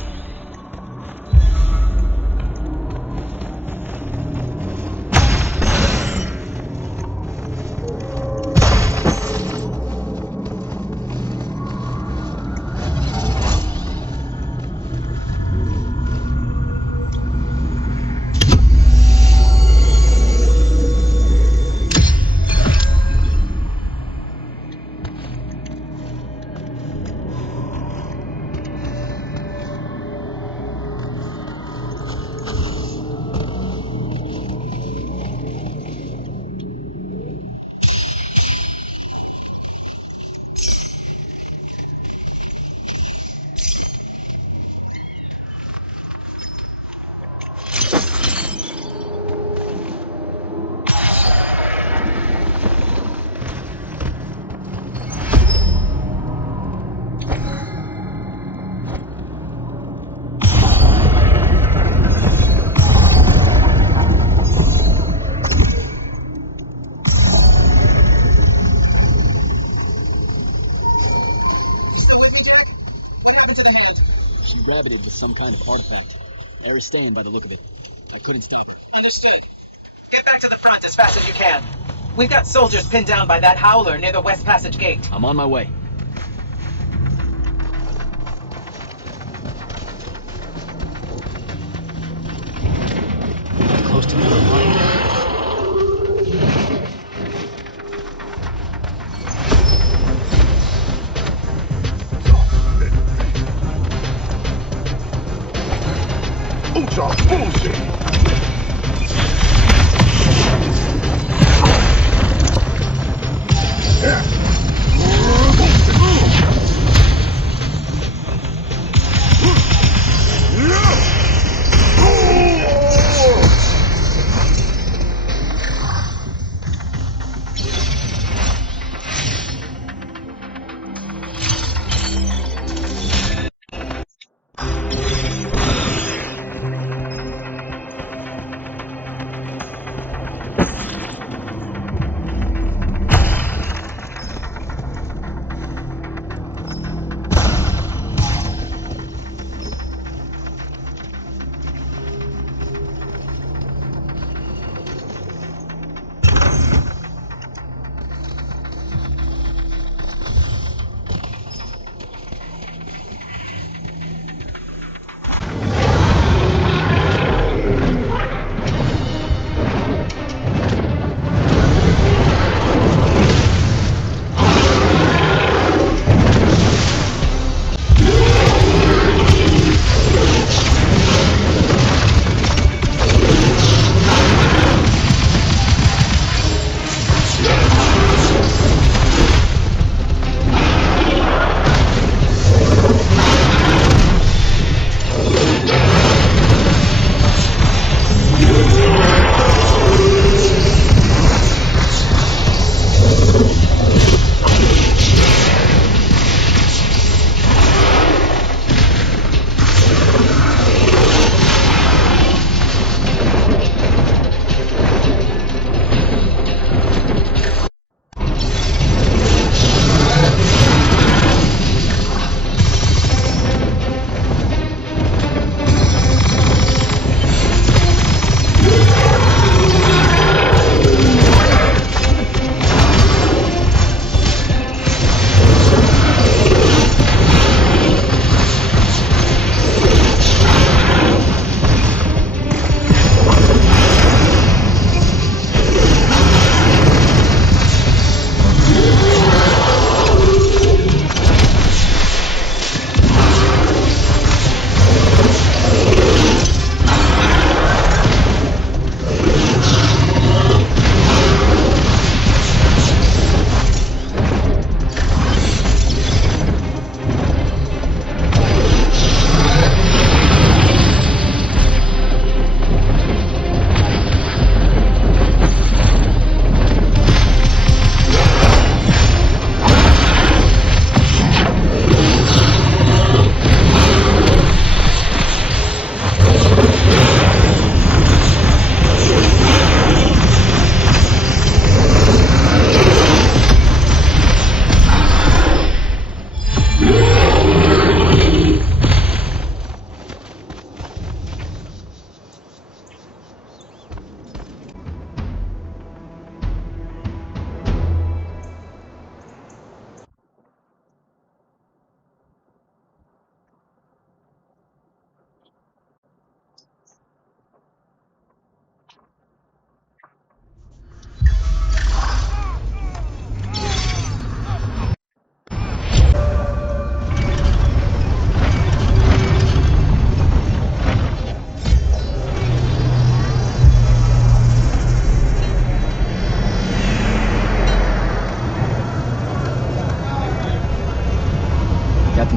She gravitated to some kind of artifact. I was staying by the look of it. I couldn't stop. Understood. Get back to the front as fast as you can. We've got soldiers pinned down by that howler near the West Passage gate. I'm on my way. Close to the line. Bullshit!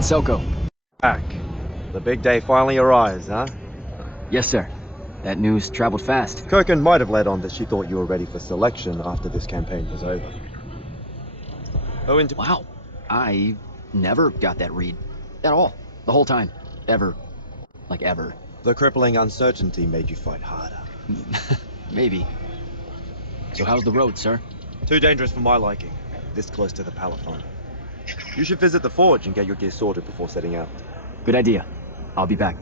Selko. Back. The big day finally arrives, huh? Yes, sir. That news traveled fast. Kirkin might have led on that she thought you were ready for selection after this campaign was over. Wow. I never got that read. At all. The whole time. Ever. Like ever. The crippling uncertainty made you fight harder. Maybe. So how's the road, sir? Too dangerous for my liking. This close to the Palaphone. You should visit the forge and get your gear sorted before setting out. Good idea. I'll be back.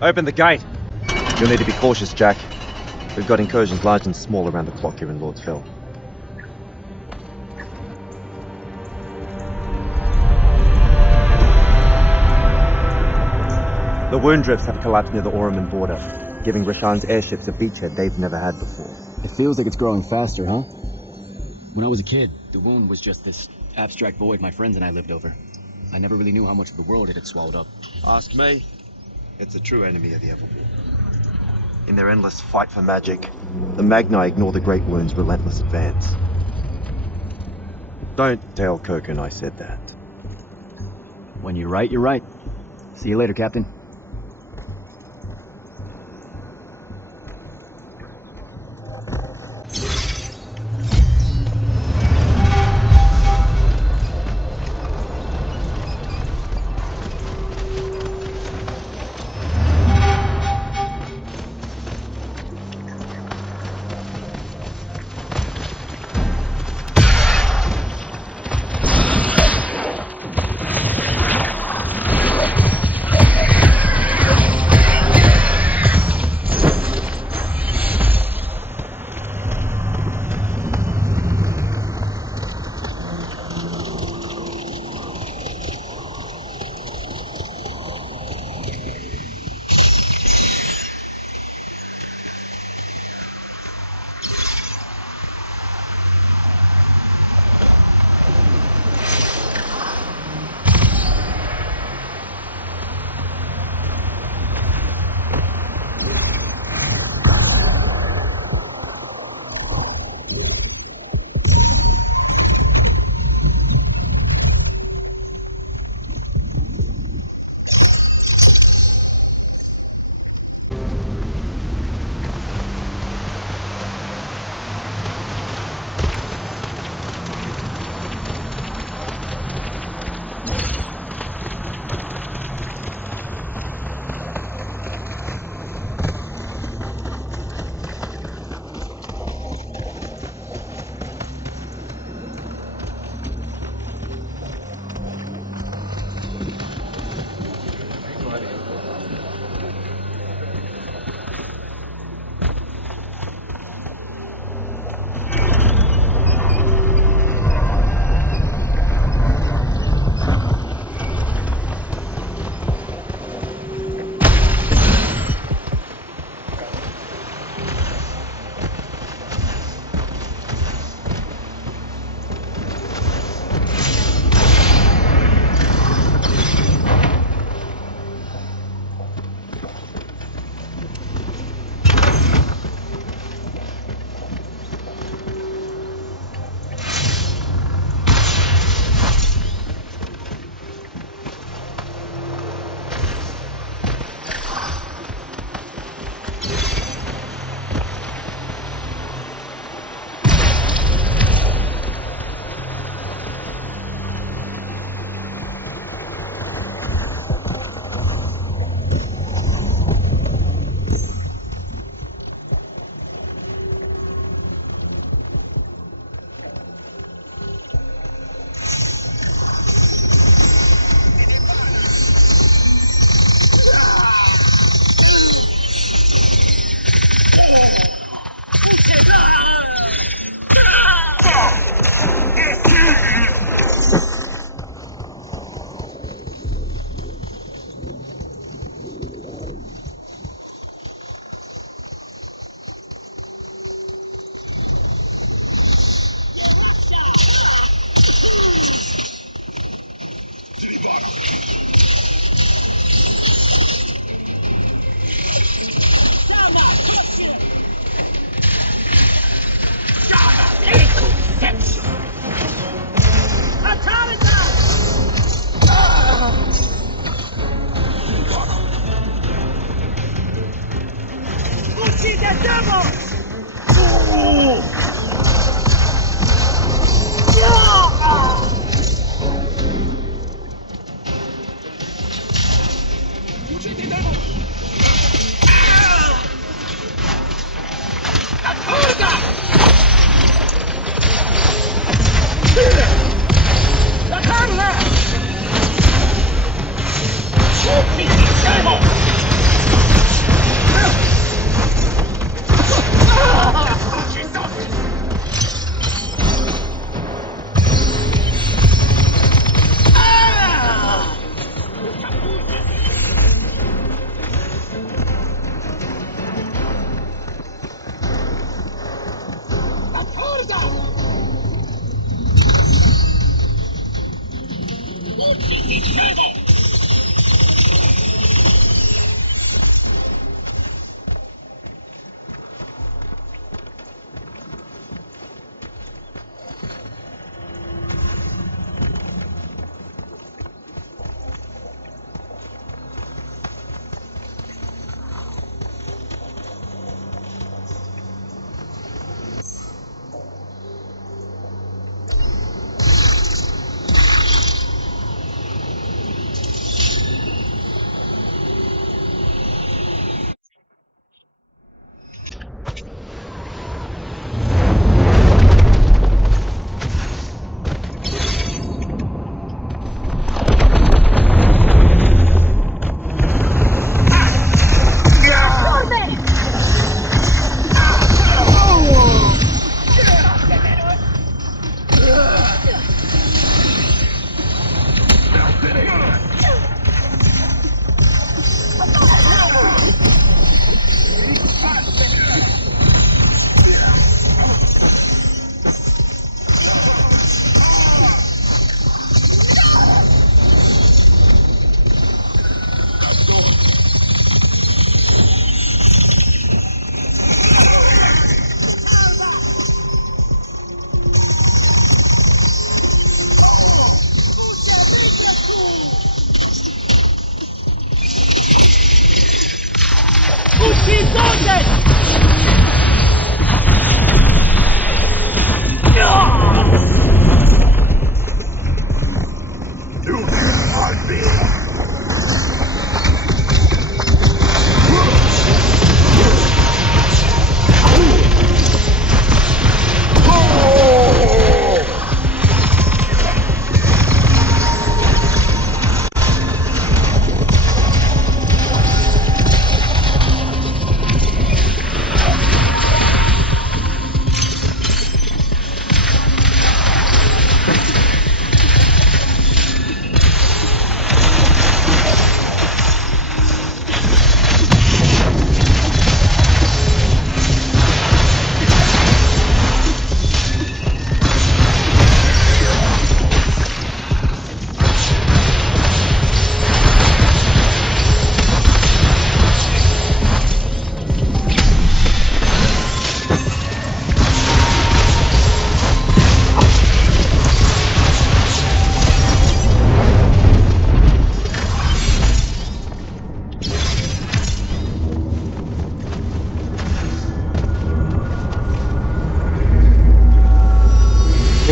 Open the gate! You'll need to be cautious, Jack. We've got incursions large and small around the clock here in Lordsville. The wound drifts have collapsed near the Oraman border, giving Rashan's airships a beachhead they've never had before. It feels like it's growing faster, huh? When I was a kid, the wound was just this abstract void my friends and I lived over. I never really knew how much of the world it had swallowed up. Ask me. It's a true enemy of the Eversworn War. In their endless fight for magic, the Magni ignore the Great Wound's relentless advance. Don't tell Kirkin I said that. When you're right, you're right. See you later, Captain.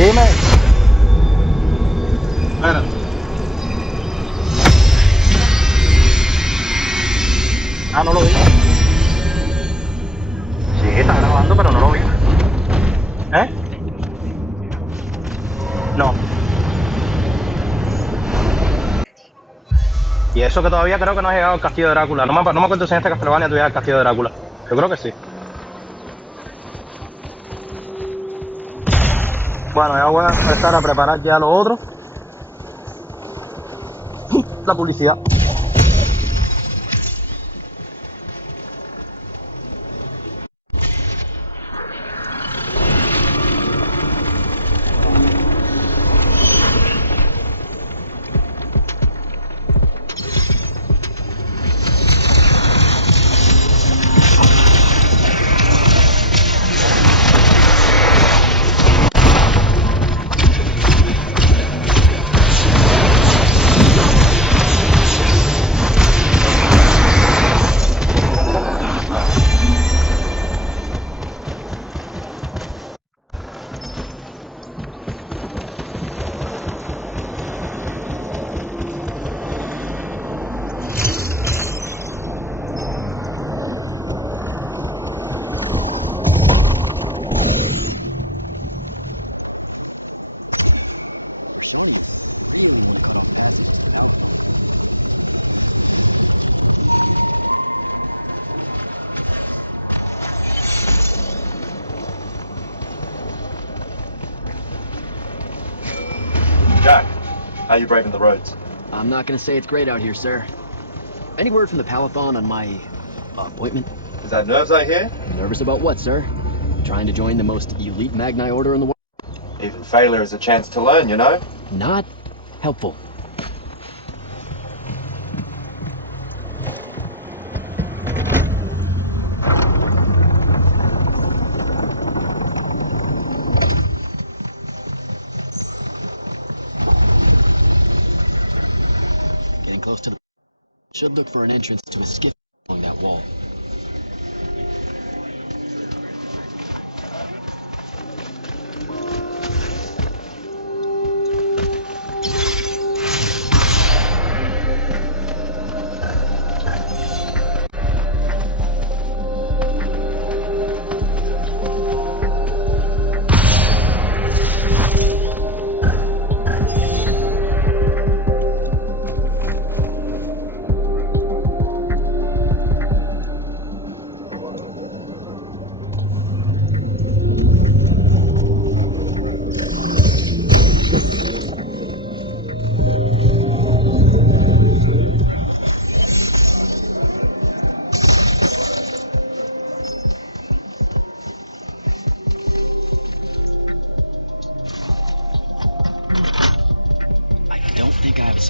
Dime. Espera. Ah, no lo vi. Sí, está grabando, pero no lo vi. ¿Eh? No. Y eso que todavía creo que no ha llegado al castillo de Drácula. No me acuerdo si en este Castlevania tuviera el castillo de Drácula. Yo creo que sí. Bueno, ya voy a empezar a preparar ya lo otro. La publicidad. How you braving the roads? I'm not gonna say it's great out here, sir. Any word from the Palathon on my appointment? Is that nerves I hear? Nervous about what, sir? Trying to join the most elite Magni order in the world? Even failure is a chance to learn, you know? Not helpful. Getting close to the... Should look for an entrance to a skiff along that wall.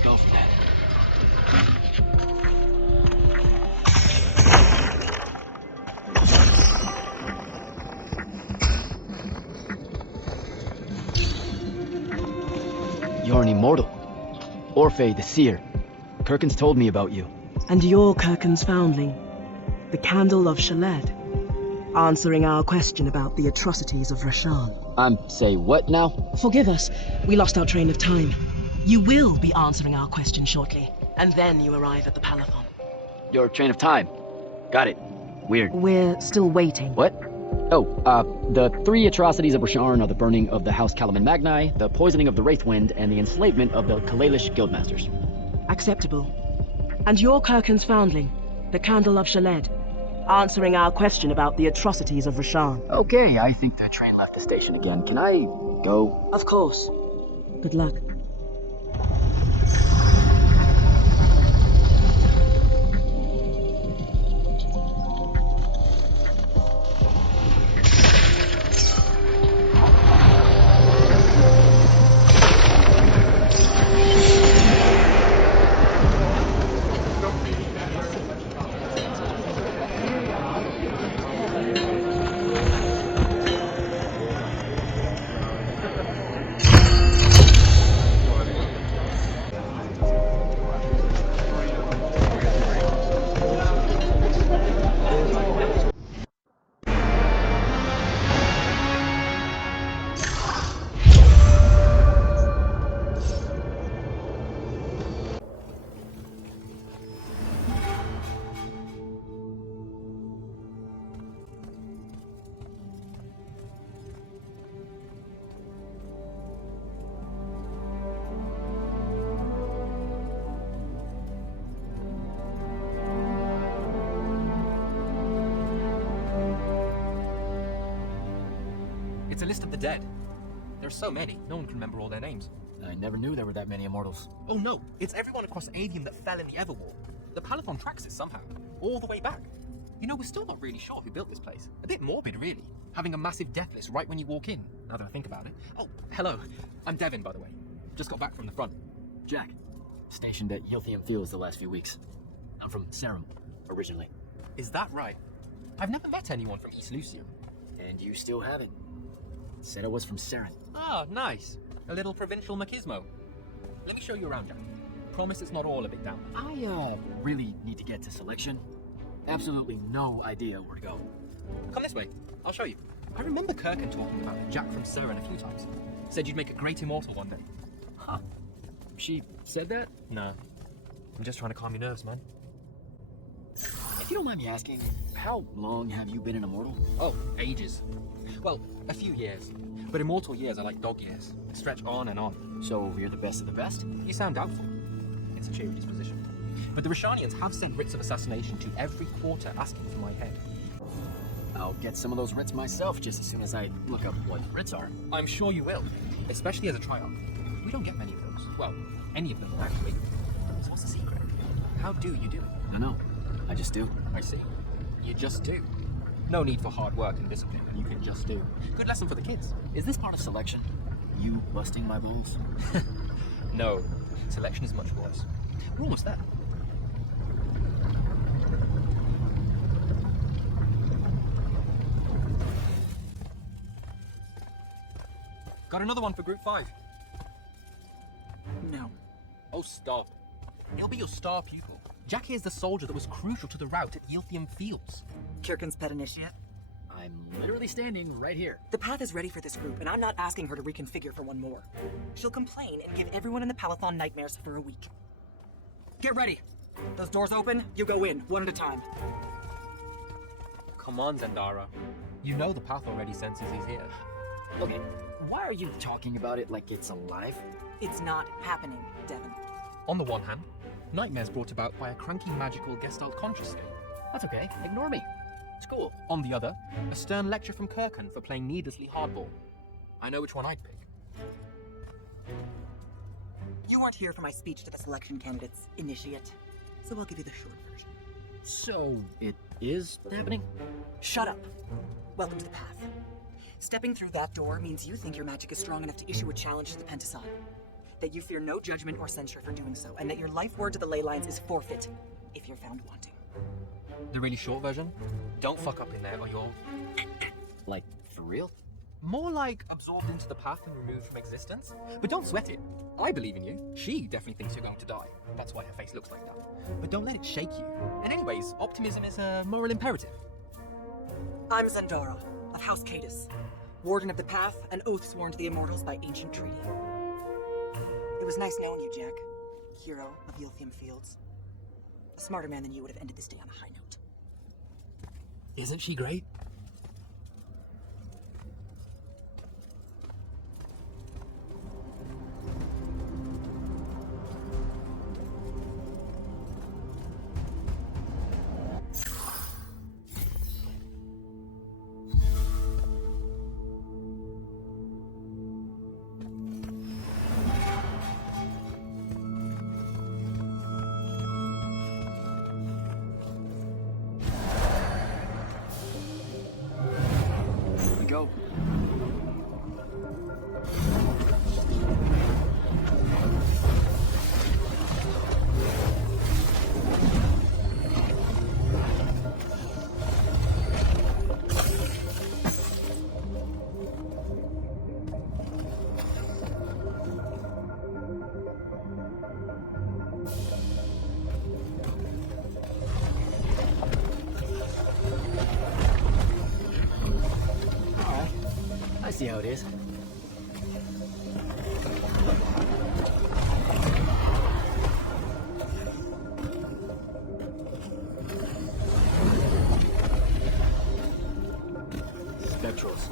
Go for that. You're an immortal. Orphe the Seer. Kirkin's told me about you. And you're Kirkin's foundling, the Candle of Shaled, answering our question about the atrocities of Rasharn. Say what now? Forgive us, we lost our train of time. You will be answering our question shortly, and then you arrive at the Palathon. Your train of time. Got it. Weird. We're still waiting. What? Oh, the 3 atrocities of Rasharn are the burning of the House Kalaman Magni, the poisoning of the Wraithwind, and the enslavement of the Kalalish Guildmasters. Acceptable. And you're Kirkin's foundling, the Candle of Shaled, answering our question about the atrocities of Rasharn. Okay, I think the train left the station again. Can I go? Of course. Good luck. It's a list of the dead. There's so many, no one can remember all their names. I never knew there were that many immortals. Oh no, it's everyone across Aveum that fell in the Everwar. The Palathon tracks it somehow, all the way back. You know, we're still not really sure who built this place. A bit morbid, really. Having a massive death list right when you walk in, now that I think about it. Oh, hello. I'm Devin, by the way. Just got back from the front. Jack. Stationed at Yilthium Fields the last few weeks. I'm from Serum, originally. Is that right? I've never met anyone from East Lucium. And you still haven't. Said I was from Saren. Ah, nice. A little provincial machismo. Let me show you around, Jack. Promise it's not all a big down. I, really need to get to selection. Absolutely no idea where to go. Come this way. I'll show you. I remember Kirkin talking about Jack from Saren a few times. Said you'd make a great immortal one day. Huh. She said that? No. I'm just trying to calm your nerves, man. If you don't mind me asking, how long have you been an immortal? Oh, ages. Well, a few years. But immortal years are like dog years. Stretch on and on. So you're the best of the best? You sound doubtful. It's a cheery disposition. But the Rashanians have sent writs of assassination to every quarter asking for my head. I'll get some of those writs myself just as soon as I look up what writs are. I'm sure you will, especially as a Triarch. We don't get many of those. Well, any of them, actually. So what's the secret? How do you do it? I know. I just do. I see. You just do. No need for hard work and discipline. You can just do. Good lesson for the kids. Is this part of selection? You busting my balls? No. Selection is much worse. We're almost there. Got another one for Group 5. No. Oh, stop. He'll be your star pupil. Jack here's the soldier that was crucial to the rout at Yilthium Fields. Kirkin's pet initiate? I'm literally standing right here. The path is ready for this group, and I'm not asking her to reconfigure for one more. She'll complain and give everyone in the Palathon nightmares for a week. Get ready. Those doors open, you go in, one at a time. Come on, Zendara. You know the path already senses he's here. Okay, why are you talking about it like it's alive? It's not happening, Devin. On the one hand, nightmares brought about by a cranky magical Gestalt conscious state. That's okay, ignore me. It's cool. On the other, a stern lecture from Kirkin for playing needlessly hardball. I know which one I'd pick. You weren't here for my speech to the selection candidates, initiate, so I'll give you the short version. So, it is happening? Shut up. Welcome to the path. Stepping through that door means you think your magic is strong enough to issue a challenge to the Pentagon. That you fear no judgment or censure for doing so, and that your life word to the ley lines is forfeit if you're found wanting. The really short version? Don't fuck up in there or you'll... Like, for real? More like absorbed into the path and removed from existence. But don't sweat it. I believe in you. She definitely thinks you're going to die. That's why her face looks like that. But don't let it shake you. And anyways, optimism is a moral imperative. I'm Zendara, of House Cadus, Warden of the Path, an oath sworn to the Immortals by ancient treaty. It was nice knowing you, Jack. Hero of Yilthium Fields. A smarter man than you would have ended this day on a high note. Isn't she great? Go. I see how it is. Spectrals.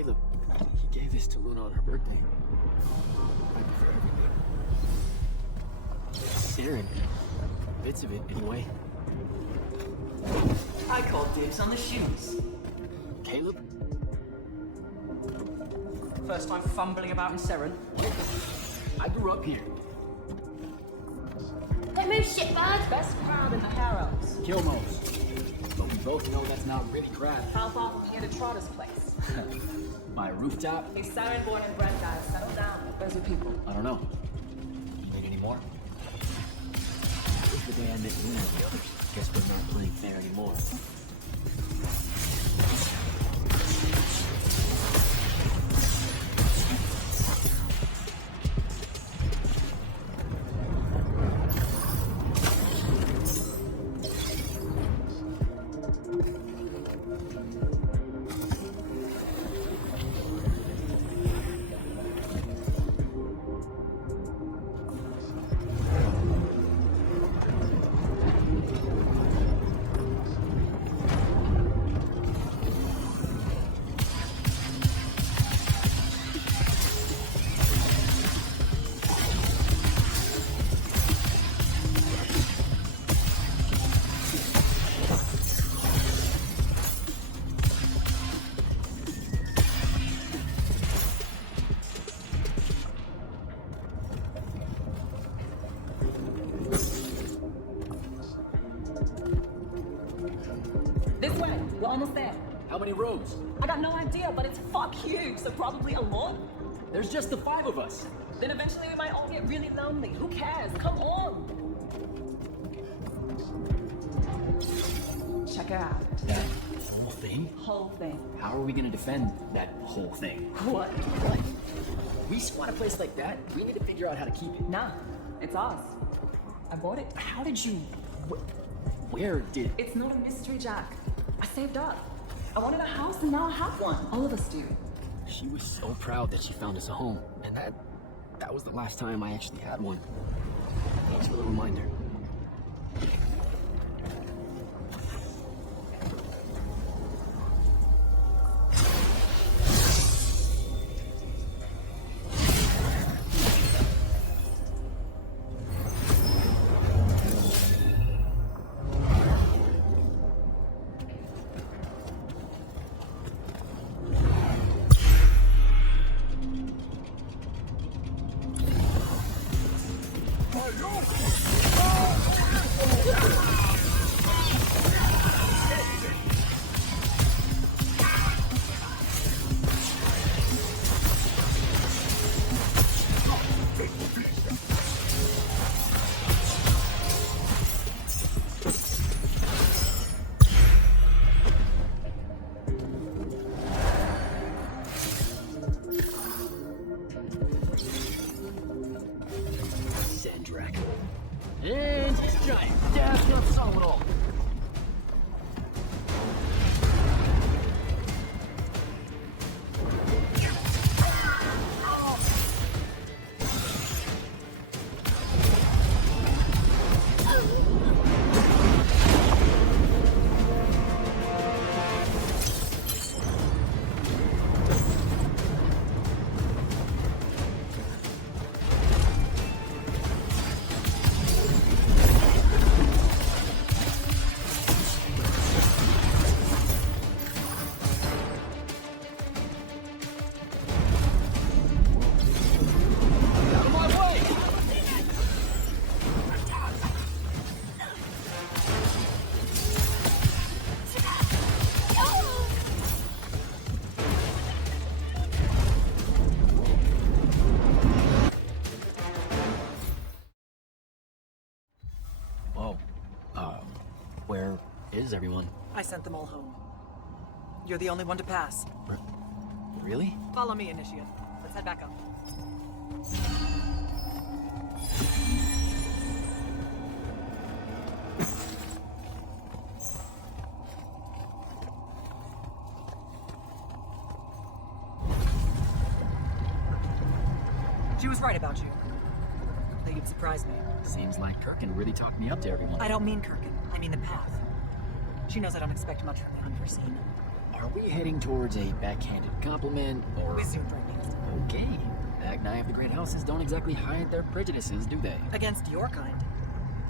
Caleb, he gave this to Luna on her birthday. Right before everything. Saren. Bits of it, anyway. I call dibs on the shoes. Caleb? First time fumbling about in Seren. I grew up here. Don't move, shitbag! Best crowd in the Harrows. Kill most. But we both know that's not really crap. How far from here to Trotter's place? By a rooftop? He's Saren born and bred, guys. Settle down. Where's your people? I don't know. You need any more? If the day I met Luna and the others, guess we're not playing fair anymore. This way. We're almost there. How many roads? I got no idea, but it's fuck huge, so probably a lot. There's just the 5 of us. Then eventually we might all get really lonely. Who cares? Come on. Check it out. That whole thing? Whole thing. How are we gonna defend that whole thing? What? Like, we squat a place like that, we need to figure out how to keep it. Nah, it's ours. I bought it. How did you... Where did... It's not a mystery, Jack. I saved up. I wanted a house and now I have one. All of us do. She was so proud that she found us a home. And that was the last time I actually had one. Thanks for the reminder. And he's giant. Dad's gonna solve it all. Where is everyone? I sent them all home. You're the only one to pass. Really? Follow me, Initiate. Let's head back up. She was right about you. That you'd surprise me. Seems like Kirkin really talked me up to everyone. I don't mean Kirkin. I mean the path. She knows I don't expect much from the unforeseen. Are we heading towards a backhanded compliment, or... With your brainiest. Okay. Magni of the Great Houses don't exactly hide their prejudices, do they? Against your kind.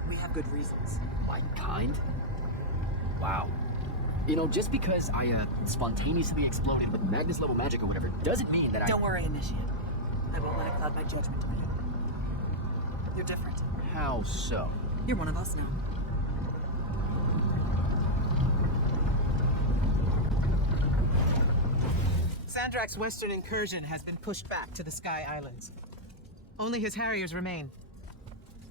We have good reasons. My kind? Wow. You know, just because I, spontaneously exploded with Magnus-level magic or whatever, doesn't mean that Don't worry, Initiate. I won't let it cloud my judgment of you. You're different. How so? You're one of us now. Sandrak's western incursion has been pushed back to the Sky Islands. Only his Harriers remain.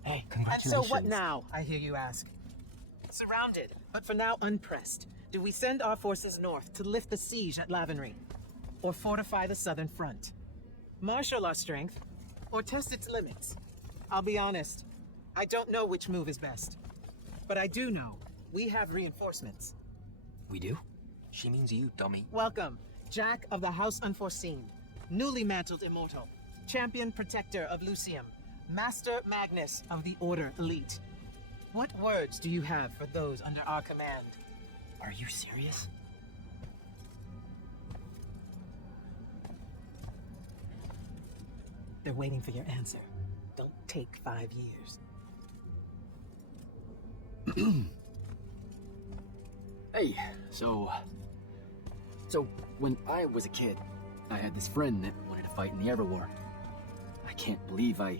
Hey, And congratulations. so what now, I hear you ask? Surrounded, but for now unpressed. Do we send our forces north to lift the siege at Lavenry? Or fortify the southern front? Marshal our strength? Or test its limits? I'll be honest, I don't know which move is best. But I do know we have reinforcements. We do? She means you, dummy. Welcome, Jack of the House Unforeseen, newly mantled immortal, champion protector of Lucium, Master Magnus of the Order Elite. What words do you have for those under our command? Are you serious? They're waiting for your answer. Don't take 5 years. Hey, so when I was a kid, I had this friend that wanted to fight in the Eversworn War. I can't believe that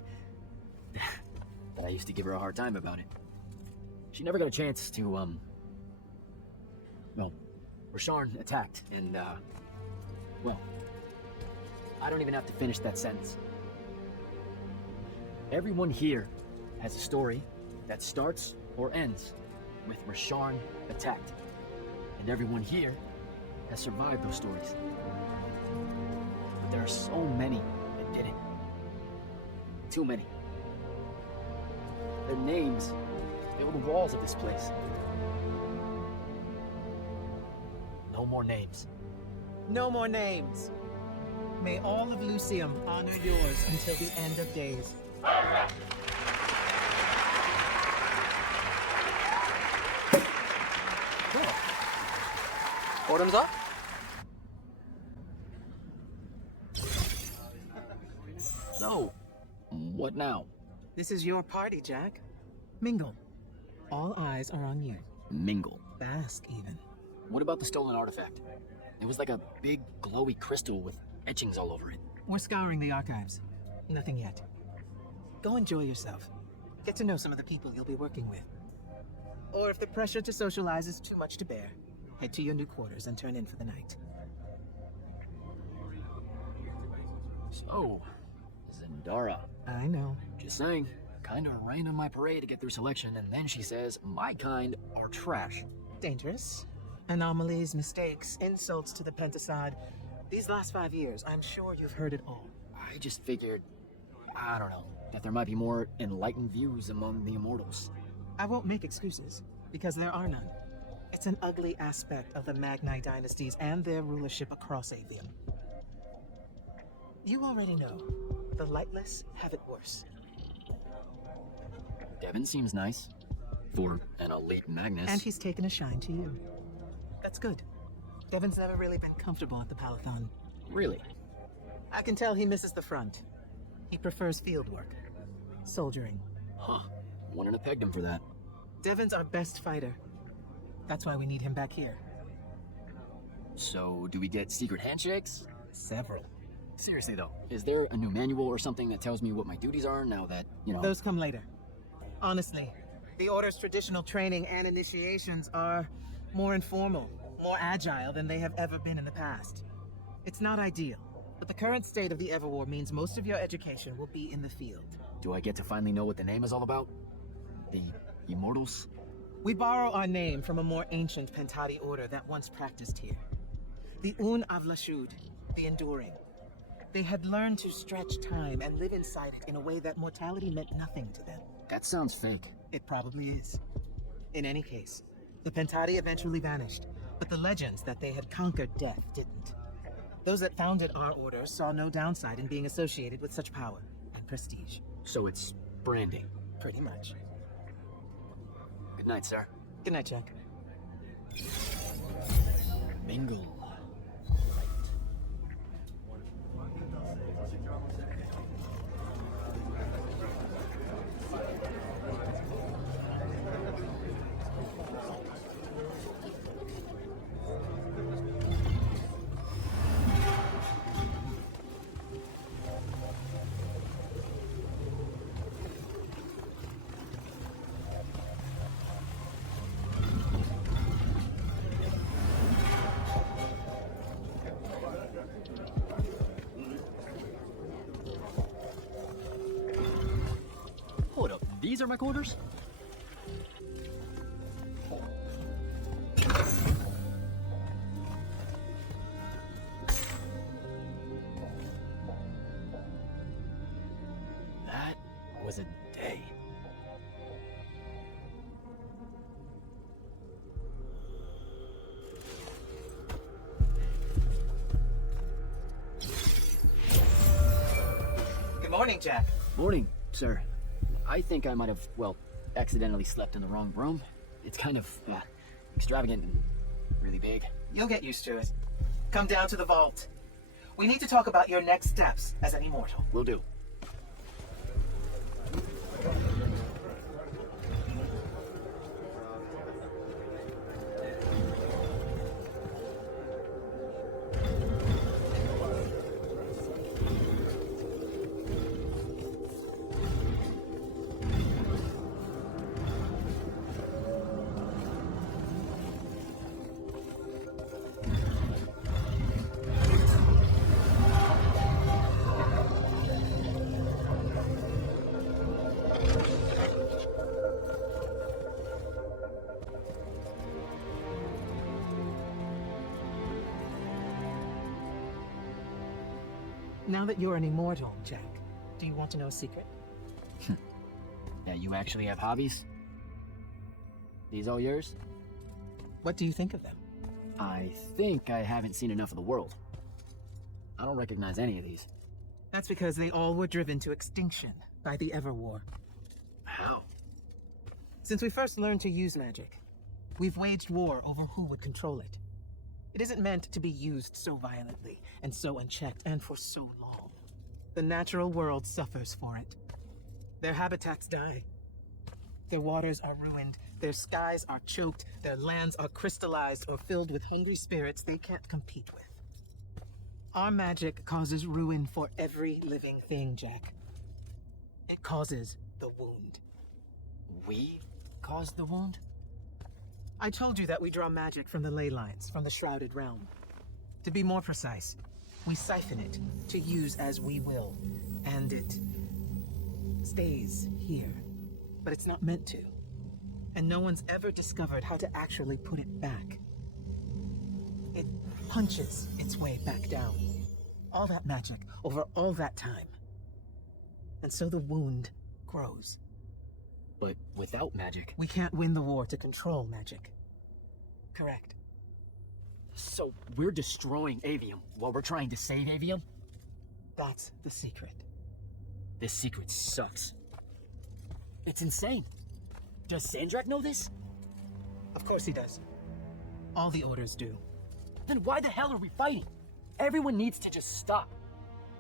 I used to give her a hard time about it. She never got a chance to, well, Rasharn attacked, and, well, I don't even have to finish that sentence. Everyone here has a story that starts or ends with Rasharn attacked. And everyone here has survived those stories. But there are so many that didn't. Too many. Their names fill the walls of this place. No more names. No more names. May all of Lucium honor yours until the end of days. Bottoms up? So, what now? This is your party, Jack. Mingle. All eyes are on you. Mingle. Bask, even. What about the stolen artifact? It was like a big glowy crystal with etchings all over it. We're scouring the archives. Nothing yet. Go enjoy yourself. Get to know some of the people you'll be working with. Or if the pressure to socialize is too much to bear, head to your new quarters and turn in for the night. So, Zendara. I know. Just saying. Kinda rained on my parade to get through selection, and then she says my kind are trash. Dangerous. Anomalies, mistakes, insults to the Pentasod. These last 5 years, I'm sure you've heard it all. I just figured, I don't know, that there might be more enlightened views among the Immortals. I won't make excuses, because there are none. It's an ugly aspect of the Magni dynasties and their rulership across Aveum. You already know, the lightless have it worse. Devin seems nice. For an elite Magnus. And he's taken a shine to you. That's good. Devin's never really been comfortable at the Palathon. Really? I can tell he misses the front. He prefers field work. Soldiering. Huh. Wouldn't have pegged him for that. Devin's our best fighter. That's why we need him back here. So, do we get secret handshakes? Several. Seriously though, is there a new manual or something that tells me what my duties are now that, you know... Those come later. Honestly, the Order's traditional training and initiations are more informal, more agile than they have ever been in the past. It's not ideal, but the current state of the Everwar means most of your education will be in the field. Do I get to finally know what the name is all about? The Immortals? We borrow our name from a more ancient Pentati order that once practiced here. The Un Avlashud, the Enduring. They had learned to stretch time and live inside it in a way that mortality meant nothing to them. That sounds fake. It probably is. In any case, the Pentati eventually vanished, but the legends that they had conquered death didn't. Those that founded our order saw no downside in being associated with such power and prestige. So it's branding. Pretty much. Good night, sir. Good night, Jack. Mingle. These are my quarters? That was a day. Good morning, Jack. Morning, sir. I think I might have, well, accidentally slept in the wrong room. It's kind of extravagant and really big. You'll get used to it. Come down to the vault. We need to talk about your next steps as an immortal. Will do. Now that you're an immortal, Jack, do you want to know a secret? Yeah, you actually have hobbies? These all yours? What do you think of them? I think I haven't seen enough of the world. I don't recognize any of these. That's because they all were driven to extinction by the Everwar. How? Since we first learned to use magic, we've waged war over who would control it. It isn't meant to be used so violently and so unchecked and for so long. The natural world suffers for it. Their habitats die. Their waters are ruined, their skies are choked, their lands are crystallized or filled with hungry spirits they can't compete with. Our magic causes ruin for every living thing, Jack. It causes the wound. We caused the wound? I told you that we draw magic from the ley lines, from the shrouded realm. To be more precise, we siphon it to use as we will, and it stays here. But it's not meant to. And no one's ever discovered how to actually put it back. It punches its way back down. All that magic over all that time. And so the wound grows. But without magic... We can't win the war to control magic. Correct. So we're destroying Aveum while we're trying to save Aveum? That's the secret. This secret sucks. It's insane. Does Sandrak know this? Of course he does. All the orders do. Then why the hell are we fighting? Everyone needs to just stop.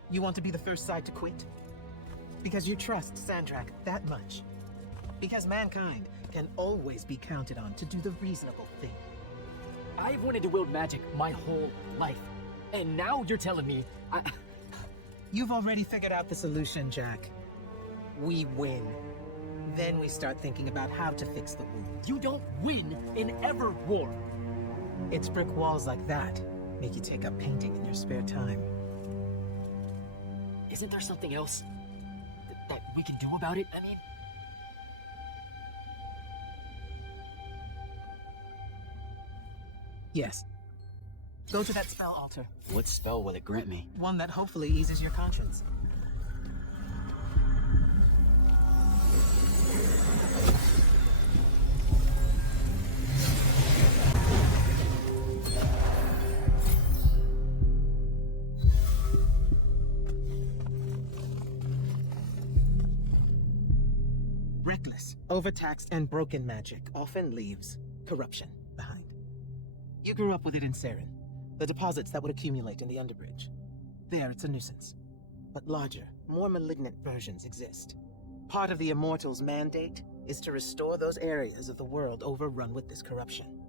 You want to be the first side to quit? Because you trust Sandrak that much. Because mankind can always be counted on to do the reasonable thing. I've wanted to wield magic my whole life. And now you're telling me You've already figured out the solution, Jack. We win. Then we start thinking about how to fix the wound. You don't win in Everwar. It's brick walls like that make you take up painting in your spare time. Isn't there something else that we can do about it? I mean... Yes. Go to that spell altar. What spell will it grant me? One that hopefully eases your conscience. Reckless, overtaxed, and broken magic often leaves corruption behind. You grew up with it in Saren, the deposits that would accumulate in the underbridge. There, it's a nuisance. But larger, more malignant versions exist. Part of the Immortals' mandate is to restore those areas of the world overrun with this corruption.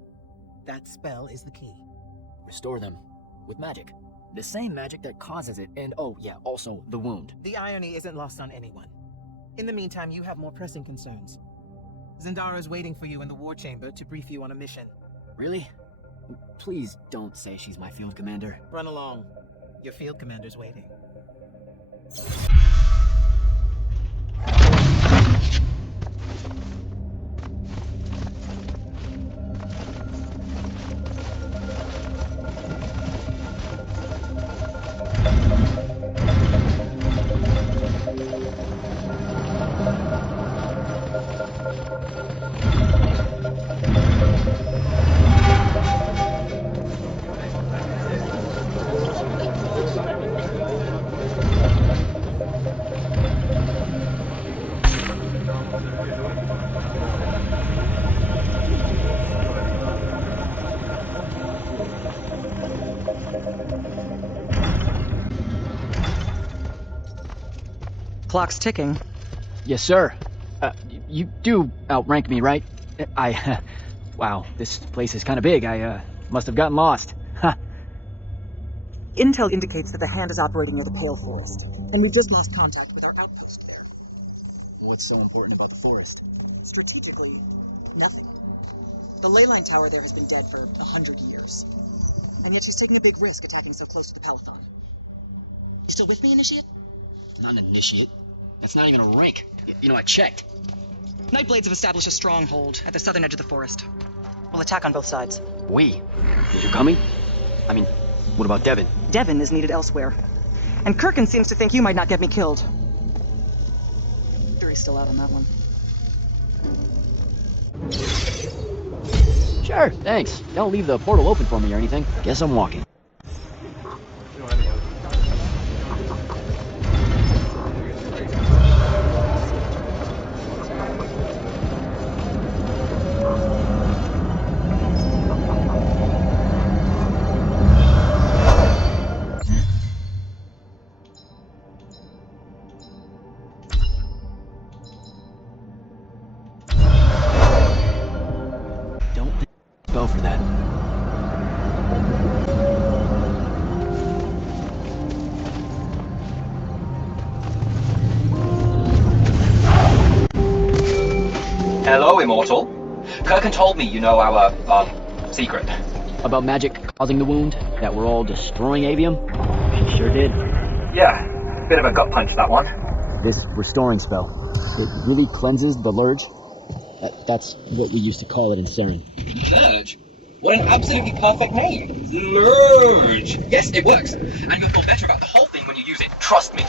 That spell is the key. Restore them with magic. The same magic that causes it, and oh yeah, also the wound. The irony isn't lost on anyone. In the meantime, you have more pressing concerns. Zendara's waiting for you in the war chamber to brief you on a mission. Really? Please don't say she's my field commander. Run along. Your field commander's waiting. Clock's ticking. Yes, sir. You do outrank me, right? Wow, this place is kind of big. I must have gotten lost. Huh. Intel indicates that the Hand is operating near the Pale Forest, and we've just lost contact with our outpost there. What's so important about the forest? Strategically, nothing. The ley line tower there has been dead for 100 years. And yet she's taking a big risk attacking so close to the Palathon. You still with me, Initiate? Not an initiate. That's not even a rank. You know, I checked. Nightblades have established a stronghold at the southern edge of the forest. We'll attack on both sides. We? You're coming? I mean, what about Devin? Devin is needed elsewhere. And Kirkin seems to think you might not get me killed. Jury's still out on that one. Sure, thanks. Don't leave the portal open for me or anything. Guess I'm walking. Go for that. Hello, Immortal. Kirkin told me you know our, secret. About magic causing the wound? That we're all destroying Aveum? She sure did. Yeah, bit of a gut punch, that one. This restoring spell, it really cleanses the Lurge? That's what we used to call it in Seren. Lurge? What an absolutely perfect name! Lurge! Yes, it works. And you'll feel better about the whole thing when you use it. Trust me.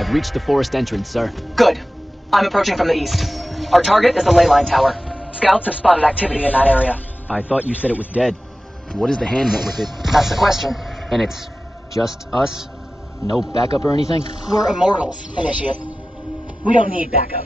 I've reached the forest entrance, sir. Good. I'm approaching from the east. Our target is the ley line tower. Scouts have spotted activity in that area. I thought you said it was dead. What does the hand want with it? That's the question. And it's just us? No backup or anything? We're immortals, Initiate. We don't need backup.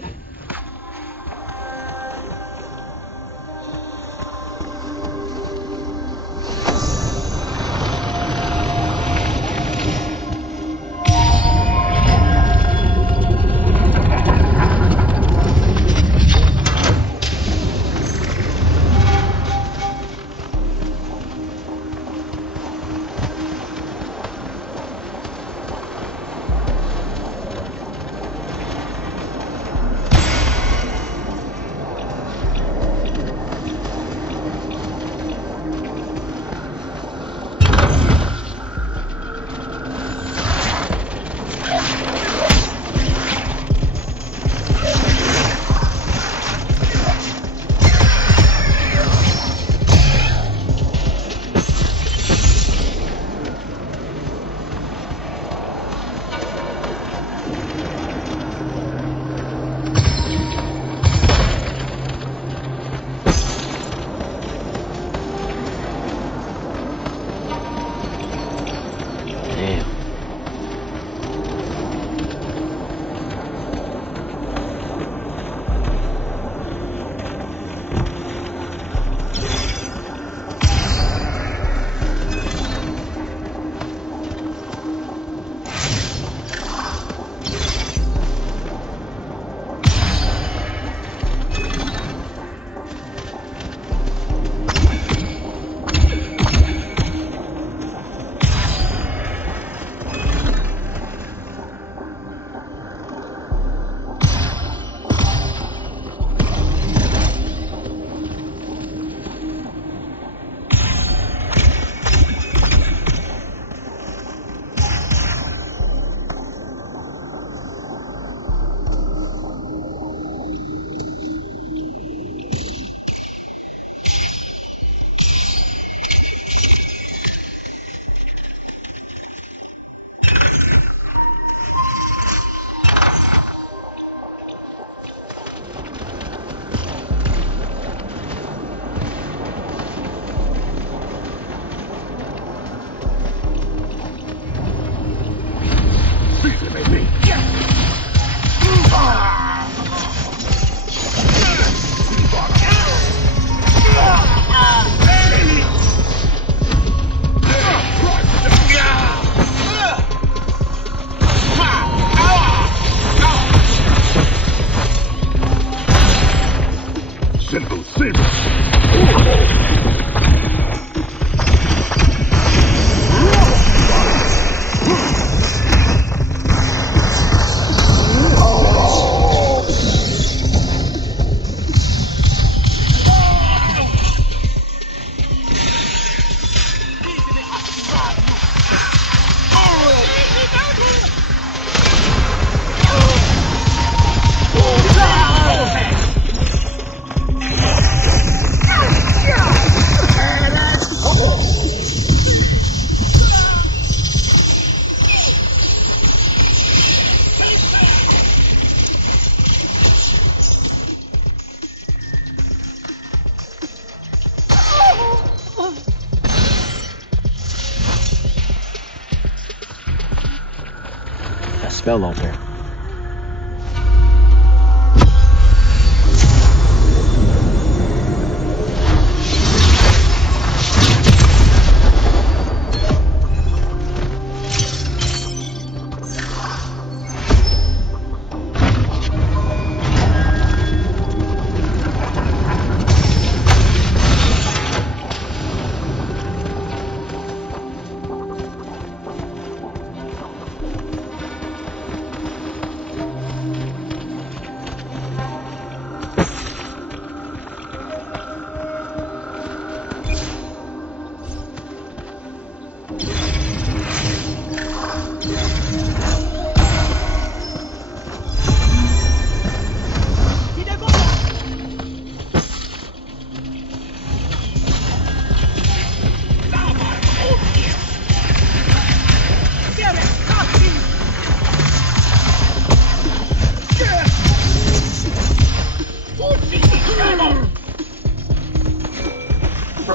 Spell altar.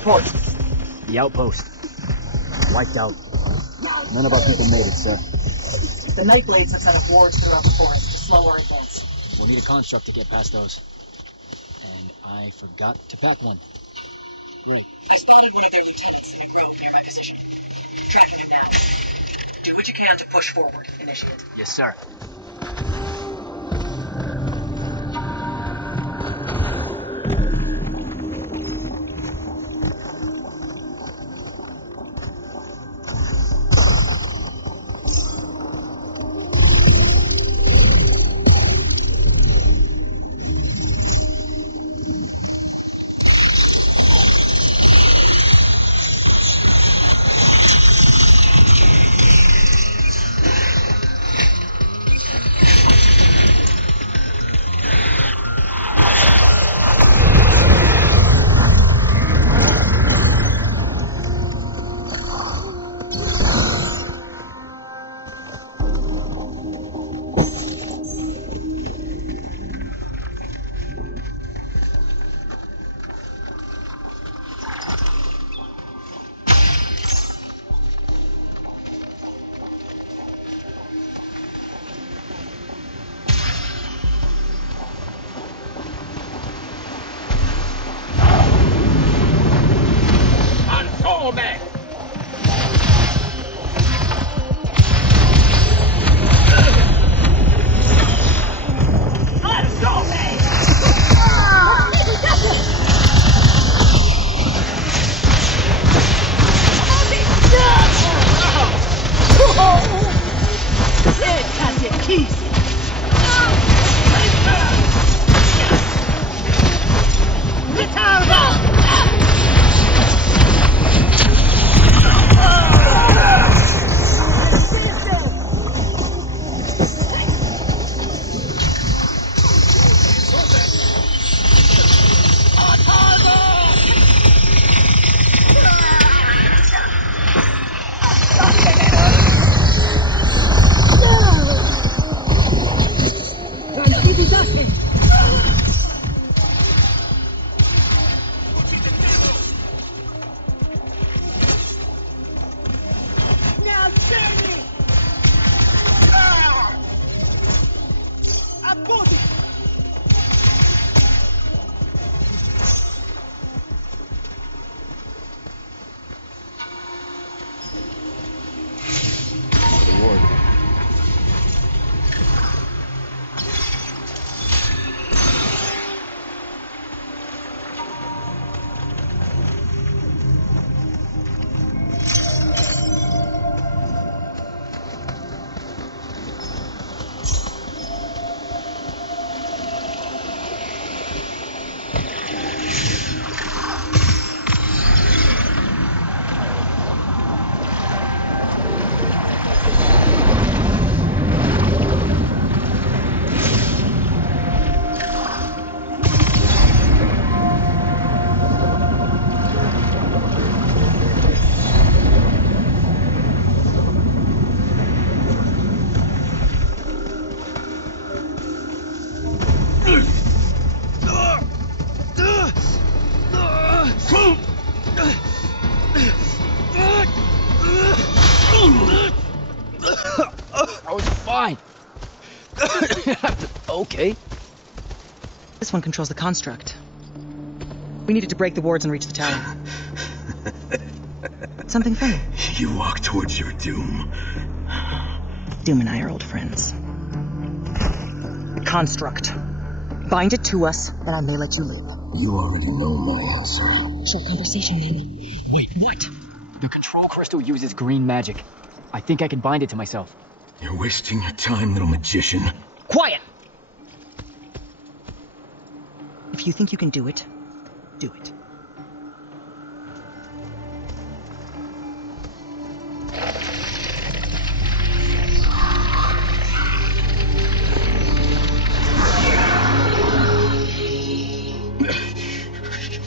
report. The outpost. Wiped out. None of our people made it, sir. The Nightblades have set up wards throughout the forest to slow our advance. We'll need a construct to get past those. And I forgot to pack one. I spotted one of their lieutenants. Near my position. Tracking it now. Do what you can to push forward, Initiate. Yes, sir. I was fine. Okay. This one controls the construct. We needed to break the wards and reach the tower. Something funny? You walk towards your doom. Doom and I are old friends. The construct. Bind it to us, then I may let you live. You already know my answer. Short conversation, then. Wait, what? The control crystal uses green magic. I think I can bind it to myself. You're wasting your time, little magician. Quiet! If you think you can do it, do it.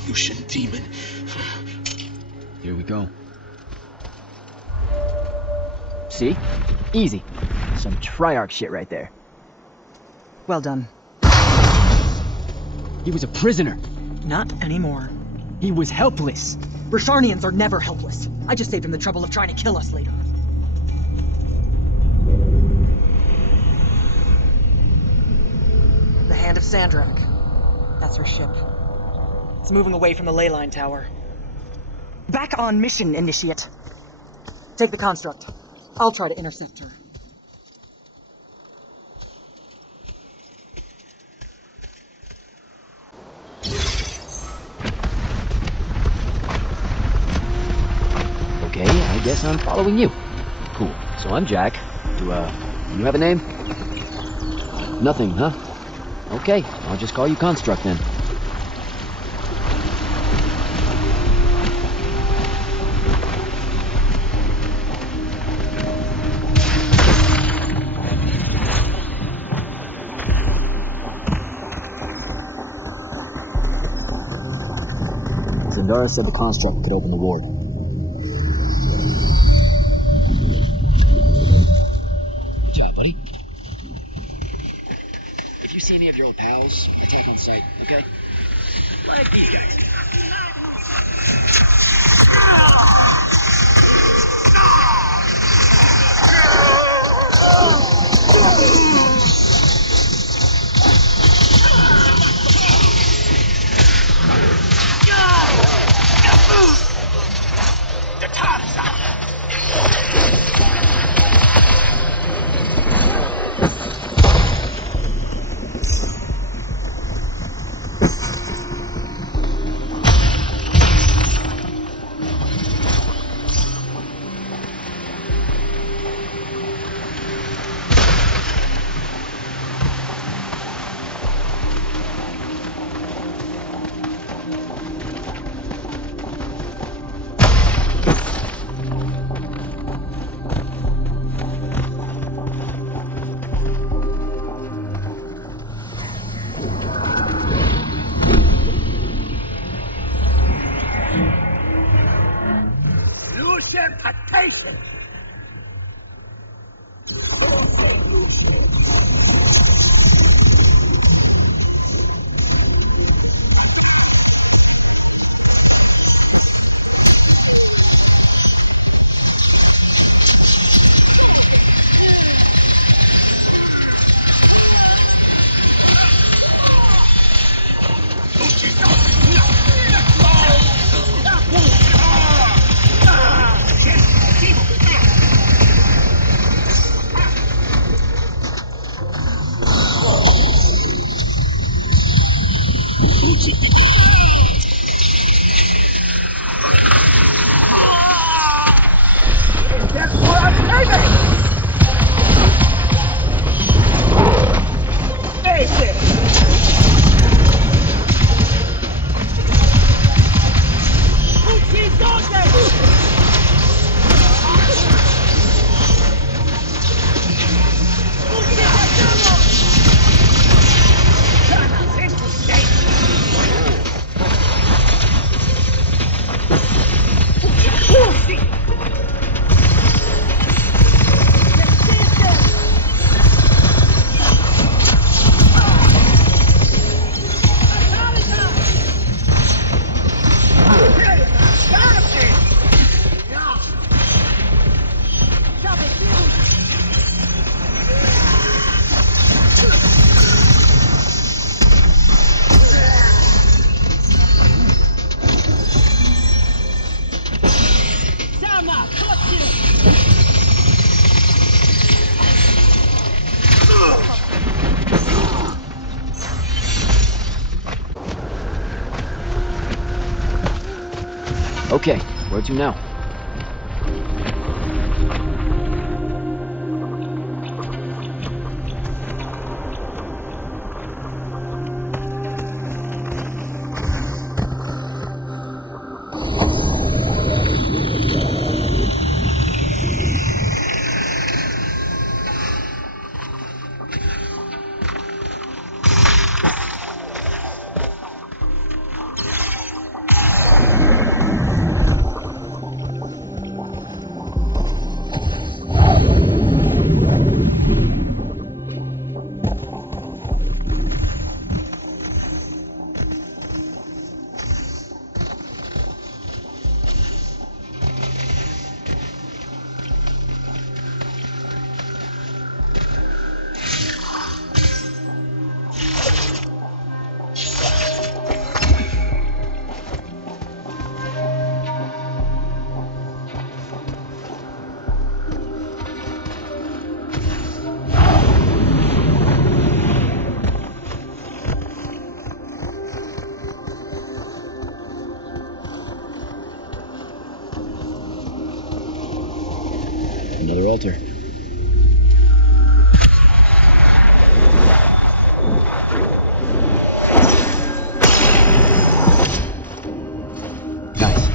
Lucian demon. Here we go. See? Easy. Some Triarch shit right there. Well done. He was a prisoner. Not anymore. He was helpless. Rosharnians are never helpless. I just saved him the trouble of trying to kill us later. The Hand of Sandrak. That's her ship. It's moving away from the ley line tower. Back on mission, Initiate. Take the construct. I'll try to intercept her. Okay, I guess I'm following you. Cool. So I'm Jack. Do you have a name? Nothing, huh? Okay, I'll just call you Construct then. Zendara said the construct could open the ward. Good job, buddy. If you see any of your old pals, attack on sight, okay? Like these guys. Okay, where to now? shelter. Nice.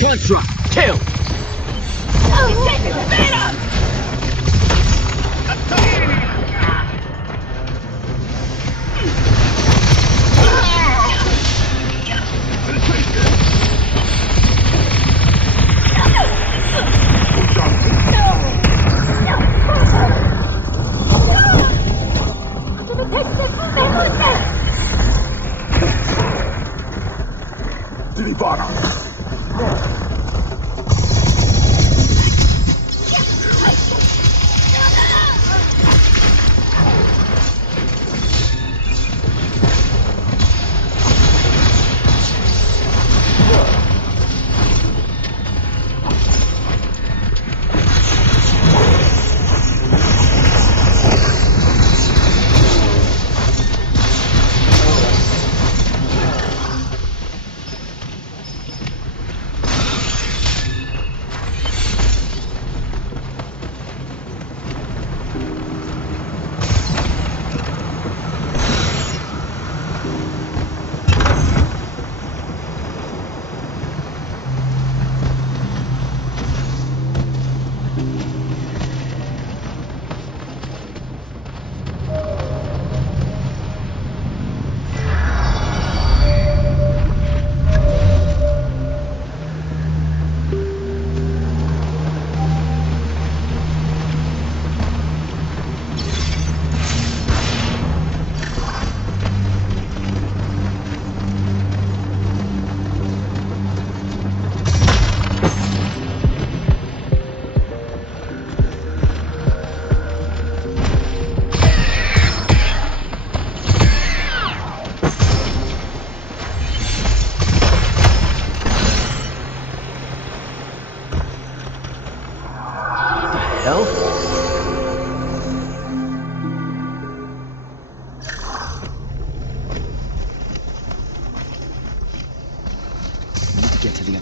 Gunshot! Kill!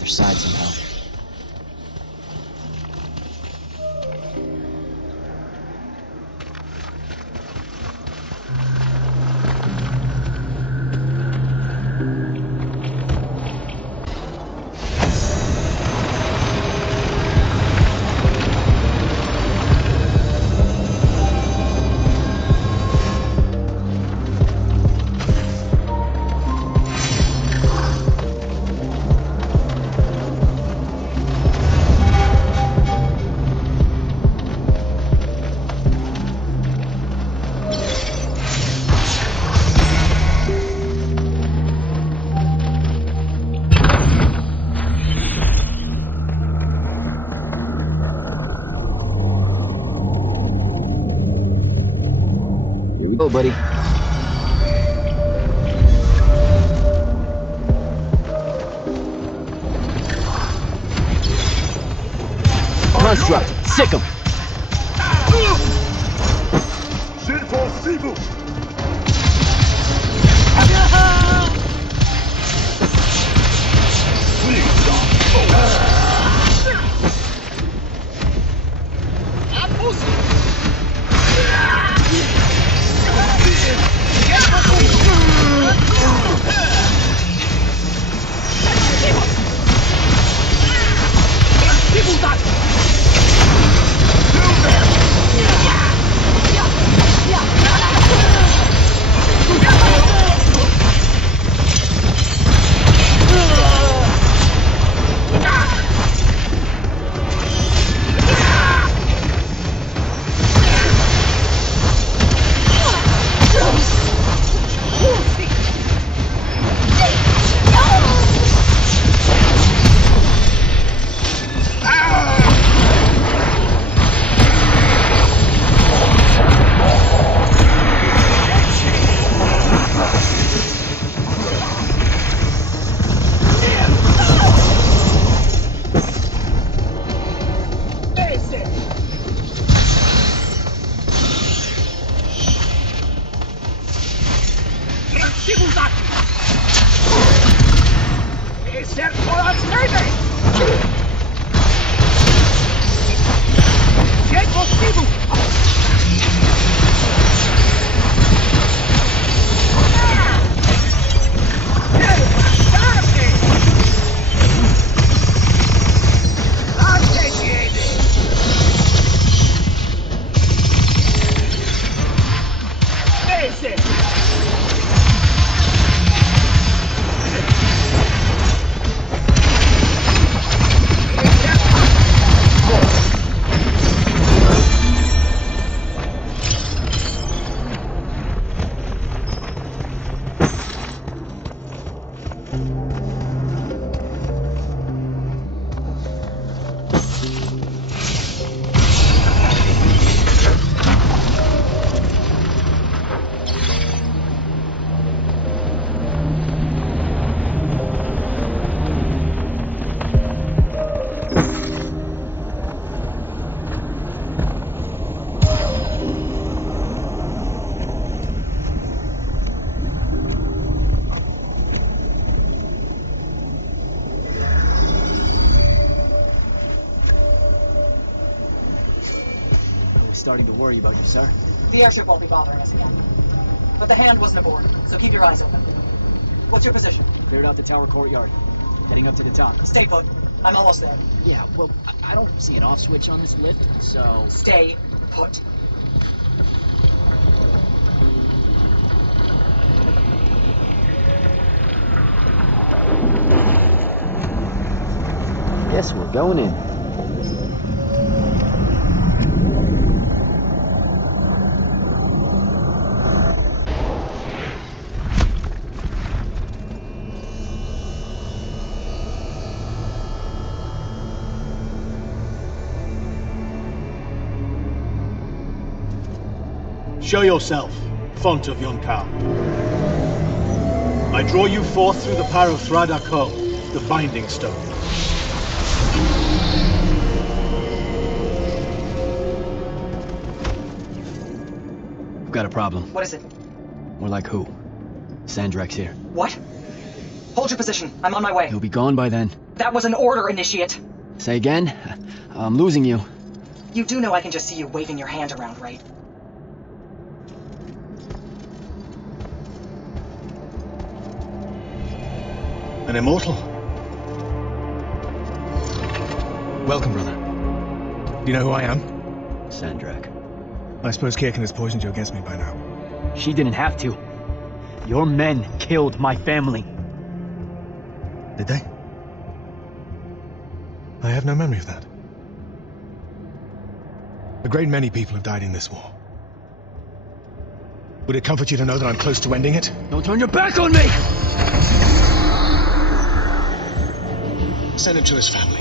Side somehow. go, buddy. Construct, sick 'em. Starting to worry about you, sir. The airship won't be bothering us again. But the hand wasn't aboard, so keep your eyes open. What's your position? Cleared out the tower courtyard. Heading up to the top. Stay put. I'm almost there. Yeah, well, I don't see an off switch on this lift, so... Stay put. Yes, we're going in. Show yourself, font of Yonkao. I draw you forth through the power of Thradako, the Binding Stone. We've got a problem. What is it? More like who? Sandrak's here. What? Hold your position. I'm on my way. He'll be gone by then. That was an order, Initiate. Say again? I'm losing you. You do know I can just see you waving your hand around, right? An immortal? Welcome, brother. Do you know who I am? Sandrak. I suppose Kirkin has poisoned you against me by now. She didn't have to. Your men killed my family. Did they? I have no memory of that. A great many people have died in this war. Would it comfort you to know that I'm close to ending it? Don't turn your back on me! Send him to his family.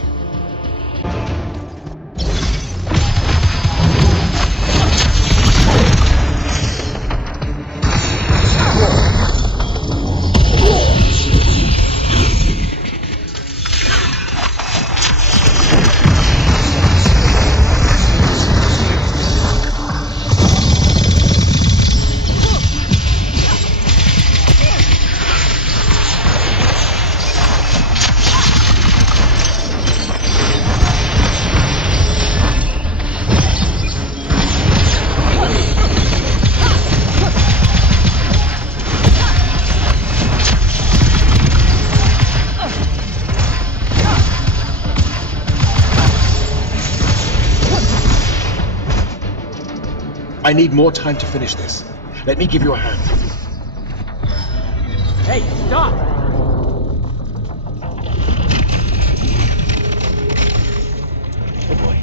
I need more time to finish this. Let me give you a hand. Hey, stop! Oh boy.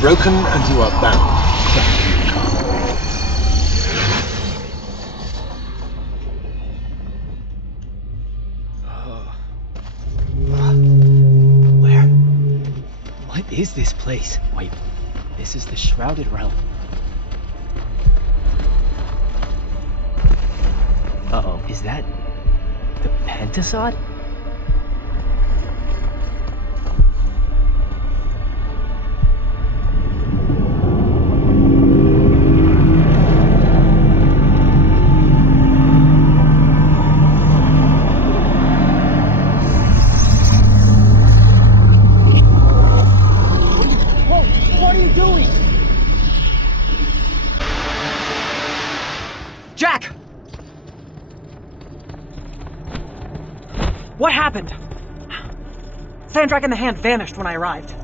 Broken and you are bound. Where? What is this place? Wait, this is the Shrouded Realm. Uh-oh, is that the Pentasod? What happened? Sandrak in the Hand vanished when I arrived.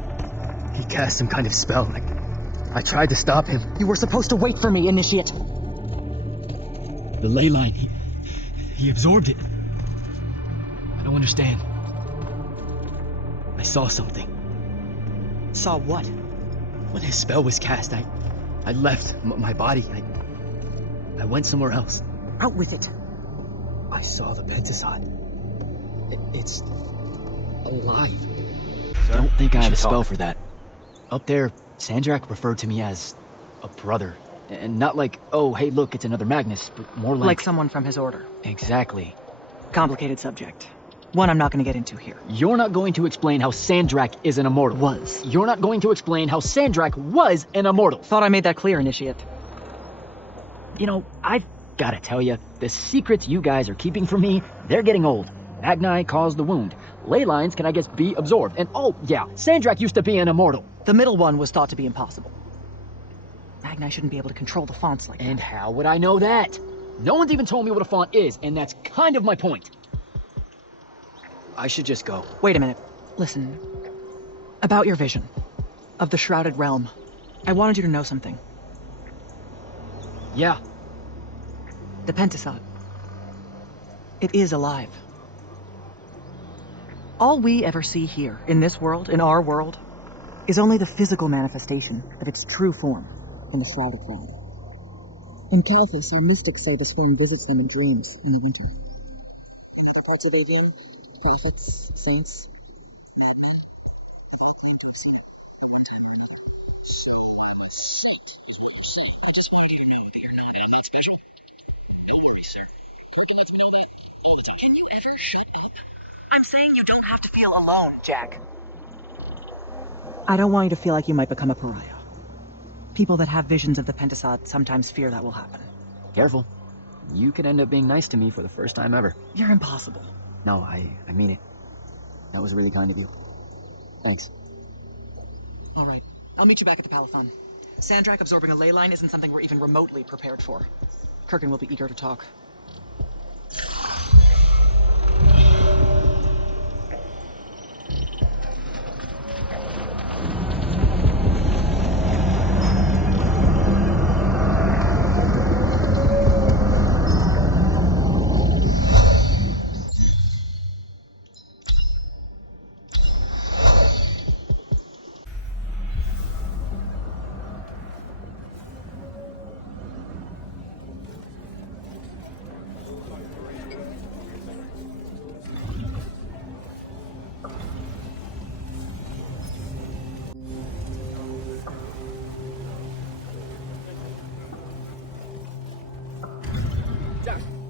He cast some kind of spell. I tried to stop him. You were supposed to wait for me, Initiate. The ley line, he absorbed it. I don't understand. I saw something. Saw what? When his spell was cast, I left my body. I went somewhere else. Out with it. I saw the Pentasod. It's alive. Sir, Don't think I have a spell talk. for that. Up there, Sandrak referred to me as a brother. And not like, oh, hey, look, it's another Magnus, but more like... Like someone from his order. Exactly. Complicated subject. One I'm not going to get into here. You're not going to explain how Sandrak is an immortal. Was. You're not going to explain how Sandrak was an immortal. Thought I made that clear, Initiate. You know, I've gotta tell you, the secrets you guys are keeping from me, they're getting old. Magni caused the wound. Ley lines can, I guess, be absorbed. And oh, yeah, Sandrak used to be an immortal. The middle one was thought to be impossible. Magni shouldn't be able to control the fonts like that. And how would I know that? No one's even told me what a font is, and that's kind of my point. I should just go. Wait a minute. Listen. About your vision of the Shrouded Realm, I wanted you to know something. Yeah. The Pentasod. It is alive. All we ever see here, in this world, in our world, is only the physical manifestation of its true form in the Shrouded Realm. In Calphur, some mystics say this form visits them in dreams in the winter. In the parts of Aveum, prophets, saints, you don't have to feel alone, Jack. I don't want you to feel like you might become a pariah. People that have visions of the Pentasod sometimes fear that will happen. Careful. You could end up being nice to me for the first time ever. You're impossible. No, I mean it. That was really kind of you. Thanks. All right. I'll meet you back at the Palathon. Sandrak absorbing a ley line isn't something we're even remotely prepared for. Kirkin will be eager to talk.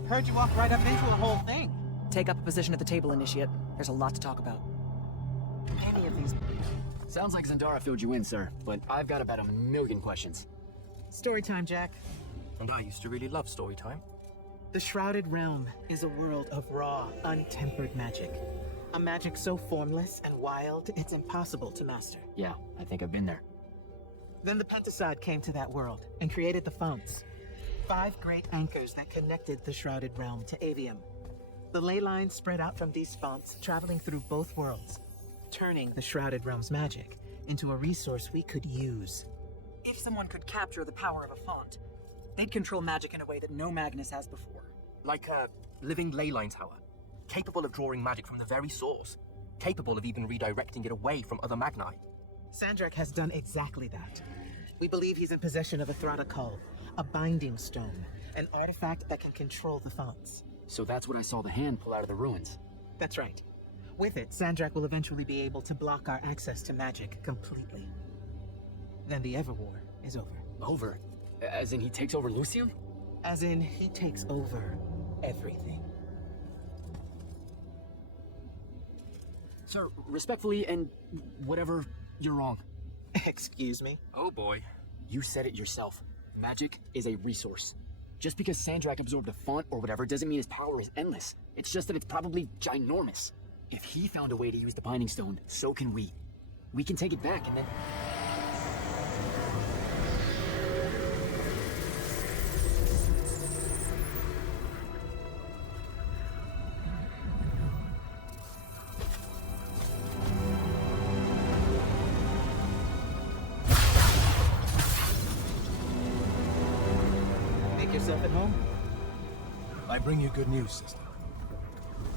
Heard you walk right up into the whole thing. Take up a position at the table, Initiate. There's a lot to talk about. Any of these... Sounds like Zendara filled you in, sir, but I've got about 1,000,000 questions. Story time, Jack. And I used to really love story time. The Shrouded Realm is a world of raw, untempered magic. A magic so formless and wild, it's impossible to master. Yeah, I think I've been there. Then the Pentasod came to that world and created the Fonts. 5 great anchors that connected the Shrouded Realm to Aveum. The ley lines spread out from these fonts, traveling through both worlds, turning the Shrouded Realm's magic into a resource we could use. If someone could capture the power of a font, they'd control magic in a way that no Magnus has before. Like a living ley line tower, capable of drawing magic from the very source, capable of even redirecting it away from other Magni. Sandrak has done exactly that. We believe he's in possession of a Thradakal, a binding stone, an artifact that can control the fonts. So that's what I saw the hand pull out of the ruins. That's right. With it, Sandrak will eventually be able to block our access to magic completely. Then the Everwar is over. Over? As in he takes over Lucium? As in he takes over everything. Sir, respectfully and whatever, you're wrong. Excuse me? Oh boy. You said it yourself. Magic is a resource. Just because Sandrak absorbed a font or whatever doesn't mean his power is endless. It's just that it's probably ginormous. If he found a way to use the Binding Stone, so can we. We can take it back and then... Yourself at home? I bring you good news, sister.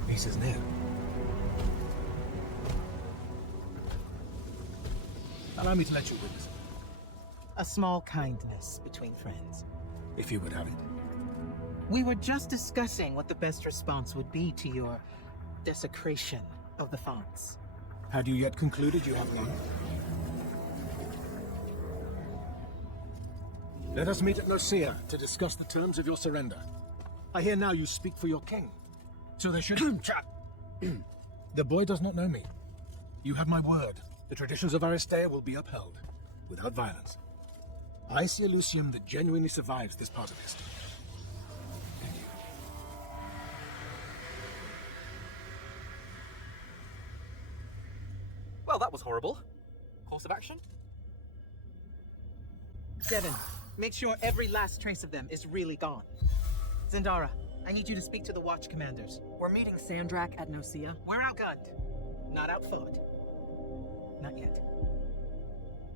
Peace is near. Allow me to let you witness it, A small kindness between friends. if you would have it. We were just discussing what the best response would be to your desecration of the fonts. Had you yet concluded you have none? Let us meet at Nicaea to discuss the terms of your surrender. I hear now you speak for your king. So there should... The boy does not know me. You have my word. The traditions of Aristea will be upheld, without violence. I see a Lucium that genuinely survives this part of history. And you. Well, that was horrible. Course of action? 7. Make sure every last trace of them is really gone. Zendara, I need you to speak to the Watch Commanders. We're meeting Sandrak at Nicaea. We're outgunned, not outfought. Not yet.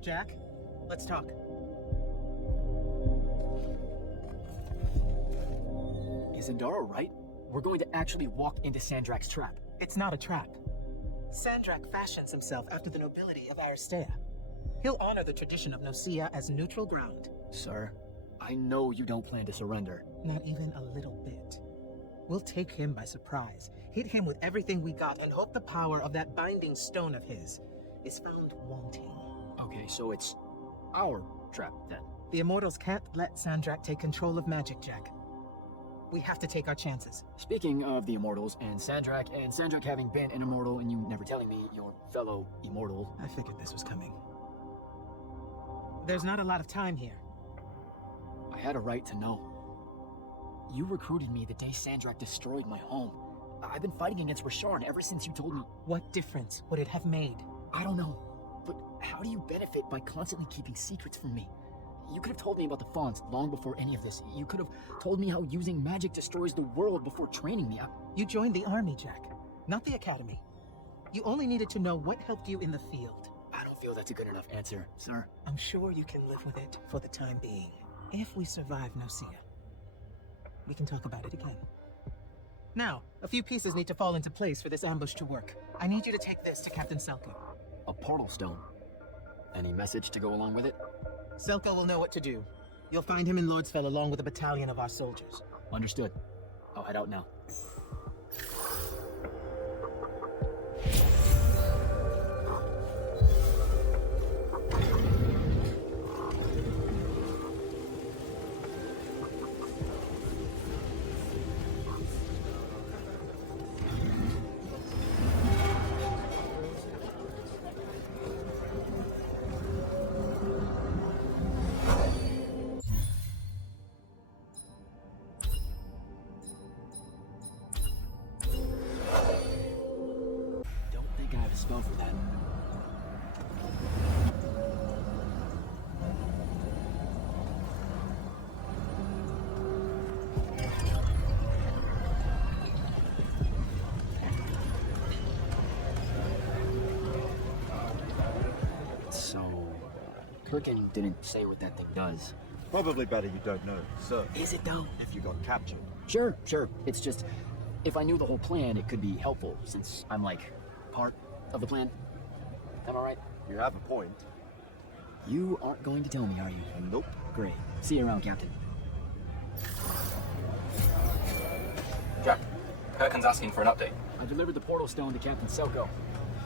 Jack, let's talk. Is Zendara right? We're going to actually walk into Sandrak's trap. It's not a trap. Sandrak fashions himself after the nobility of Aristea. He'll honor the tradition of Nicaea as neutral ground. Sir, I know you don't plan to surrender. Not even a little bit. We'll take him by surprise, hit him with everything we got, and hope the power of that binding stone of his is found wanting. Okay, so it's our trap, then. The Immortals can't let Sandrak take control of magic, Jack. We have to take our chances. Speaking of the Immortals and Sandrak having been an immortal and you never telling me your fellow immortal. I figured this was coming. There's not a lot of time here. I had a right to know. You recruited me the day Sandrak destroyed my home. I've been fighting against Rasharn ever since you told me. What difference would it have made? I don't know. But how do you benefit by constantly keeping secrets from me? You could have told me about the Fonts long before any of this. You could have told me how using magic destroys the world before training me. You joined the army, Jack, not the academy. You only needed to know what helped you in the field. I don't feel that's a good enough answer, sir. I'm sure you can live with it for the time being. If we survive Nosea, we can talk about it again. Now, a few pieces need to fall into place for this ambush to work. I need you to take this to Captain Selko. A portal stone. Any message to go along with it? Selko will know what to do. You'll find him in Lordsfell along with a battalion of our soldiers. Understood. I'll head out now. Spell for that. So, Kirkin didn't say what that thing does. Probably better you don't know, sir. Is it though? If you got captured. Sure. It's just, if I knew the whole plan, it could be helpful, since I'm like, part of the plan. Am I right? You have a point. You aren't going to tell me, are you? Nope. Great. See you around, Captain. Jack, Kirkin's asking for an update. I delivered the portal stone to Captain Selko.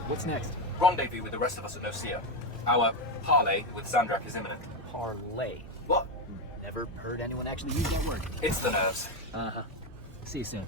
What's next? Rendezvous with the rest of us at Nosea. Our parley with Sandrak is imminent. Parlay. What? Never heard anyone actually use that word. It's the nerves. Uh-huh. See you soon.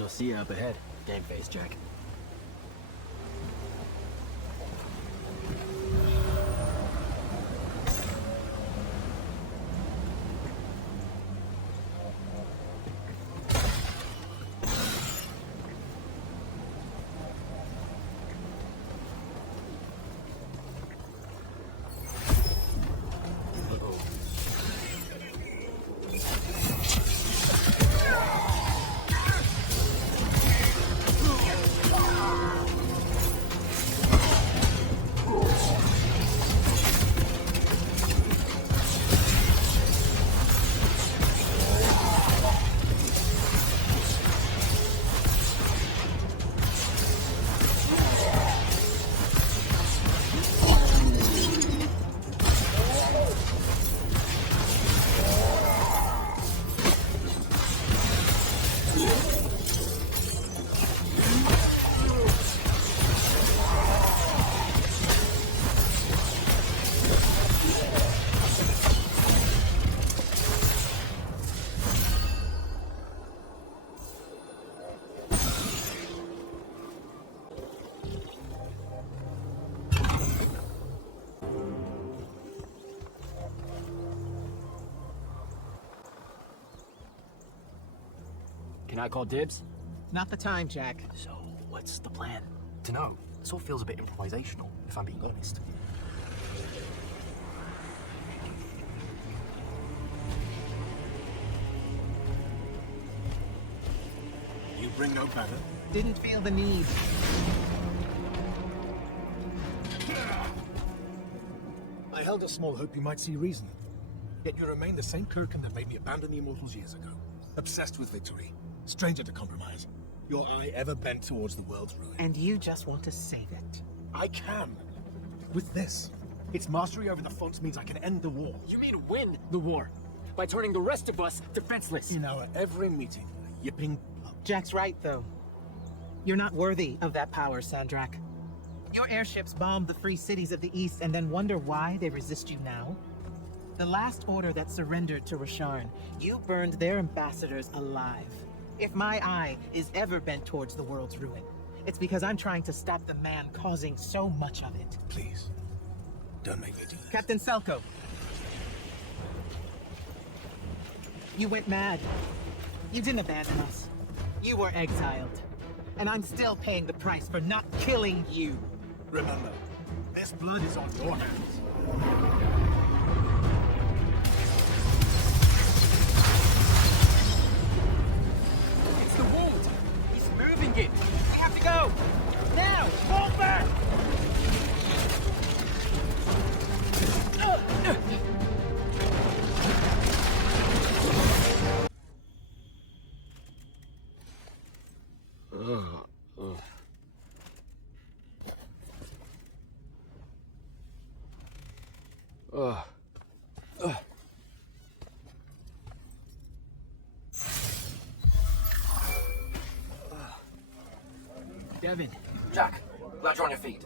Nocia up ahead. Game face, Jack. Can I call dibs? Not the time, Jack. So, what's the plan? Dunno. This all feels a bit improvisational, if I'm being honest. You bring no banner? Didn't feel the need. I held a small hope you might see reason. Yet you remain the same Kirkin that made me abandon the Immortals years ago. Obsessed with victory. Stranger to compromise. Your eye ever bent towards the world's ruin. And you just want to save it. I can. With this. Its mastery over the fonts means I can end the war. You mean win the war? By turning the rest of us defenseless? In our every meeting, a yipping plug. Jack's right, though. You're not worthy of that power, Sandrak. Your airships bombed the free cities of the East and then wonder why they resist you now? The last order that surrendered to Rasharn, you burned their ambassadors alive. If my eye is ever bent towards the world's ruin, it's because I'm trying to stop the man causing so much of it. Please, don't make me do this. Captain Selko. You went mad. You didn't abandon us. You were exiled. And I'm still paying the price for not killing you. Remember, this blood is on your hands. It's the wound! He's moving it! We have to go! Now! Fall back! Devin. Jack, glad you're on your feet.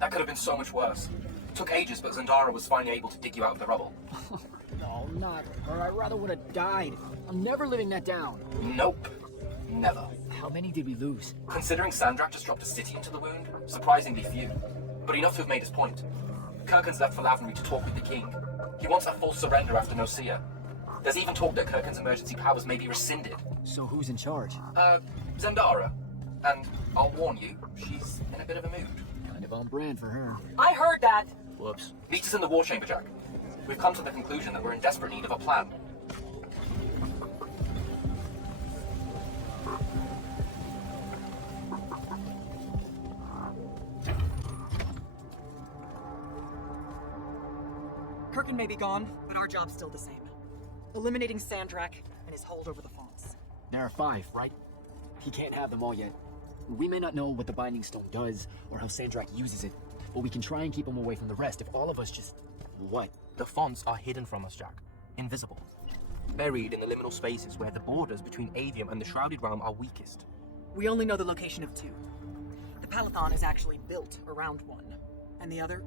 That could have been so much worse. Took ages, but Zendara was finally able to dig you out of the rubble. No, not her. I rather would have died. I'm never living that down. Nope. Never. How many did we lose? Considering Sandrak just dropped a city into the wound, surprisingly few. But enough to have made his point. Kirkin's left for Lavenry to talk with the king. He wants a full surrender after Nocia. There's even talk that Kirkin's emergency powers may be rescinded. So who's in charge? Zendara. And I'll warn you, she's in a bit of a mood. Kind of on brand for her. I heard that! Whoops. Meet us in the war chamber, Jack. We've come to the conclusion that we're in desperate need of a plan. Kirkin may be gone, but our job's still the same. Eliminating Sandrak and his hold over the fonts. There are 5, right? He can't have them all yet. We may not know what the Binding Stone does, or how Sandrak uses it, but we can try and keep him away from the rest if all of us just... What? The fonts are hidden from us, Jack. Invisible. Buried in the liminal spaces where the borders between Aveum and the Shrouded Realm are weakest. We only know the location of 2. The Palathon is actually built around one, and the other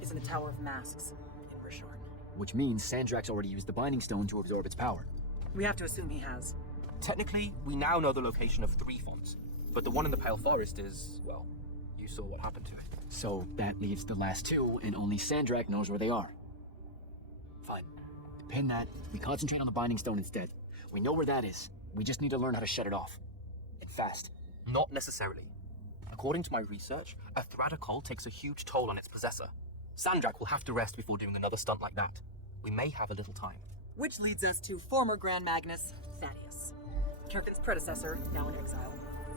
is in the Tower of Masks in Rasharn. Which means Sandrak's already used the Binding Stone to absorb its power. We have to assume he has. Technically, we now know the location of 3 fonts, but the one in the Pale Forest is, well, you saw what happened to it. So that leaves the last 2, and only Sandrak knows where they are. Fine. Pin that. We concentrate on the Binding Stone instead. We know where that is. We just need to learn how to shut it off. And fast. Not necessarily. According to my research, a Thradakol takes a huge toll on its possessor. Sandrak will have to rest before doing another stunt like that. We may have a little time. Which leads us to former Grand Magnus, Thaddeus. Turfin's predecessor, now in exile.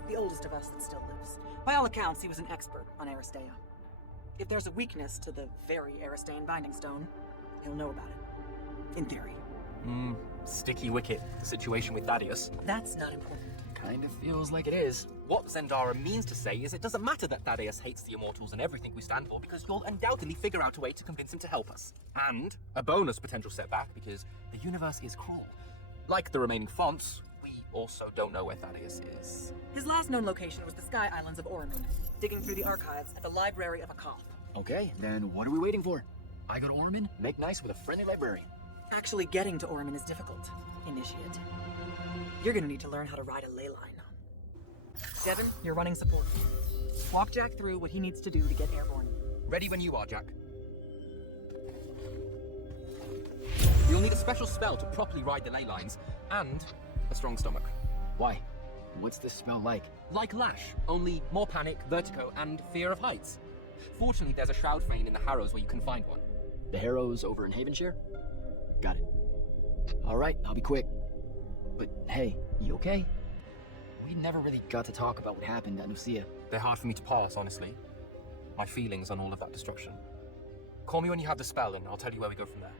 The oldest of us that still lives. By all accounts, he was an expert on Aristea. If there's a weakness to the very Aristean Binding Stone, he'll know about it. In theory. Sticky wicket. The situation with Thaddeus. That's not important. Kind of feels like it is. What Zendara means to say is it doesn't matter that Thaddeus hates the Immortals and everything we stand for, because you'll undoubtedly figure out a way to convince him to help us. And a bonus potential setback, because the universe is cruel. Like the remaining fonts, we also don't know where Thaddeus is. His last known location was the Sky Islands of Oromon, digging through the archives at the Library of Akoth. Okay, then what are we waiting for? I go to Oromon, make nice with a friendly librarian. Actually getting to Oromon is difficult, Initiate. You're gonna need to learn how to ride a ley line. Devin, you're running support. Walk Jack through what he needs to do to get airborne. Ready when you are, Jack. You'll need a special spell to properly ride the ley lines, and a strong stomach. Why? What's this spell like? Like Lash, only more panic, vertigo, and fear of heights. Fortunately, there's a Shroud Fane in the Harrows where you can find one. The Harrows over in Havenshire? Got it. Alright, I'll be quick. But hey, you okay? We never really got to talk about what happened at Nucia. They're hard for me to parse, honestly. My feelings on all of that destruction. Call me when you have the spell and I'll tell you where we go from there.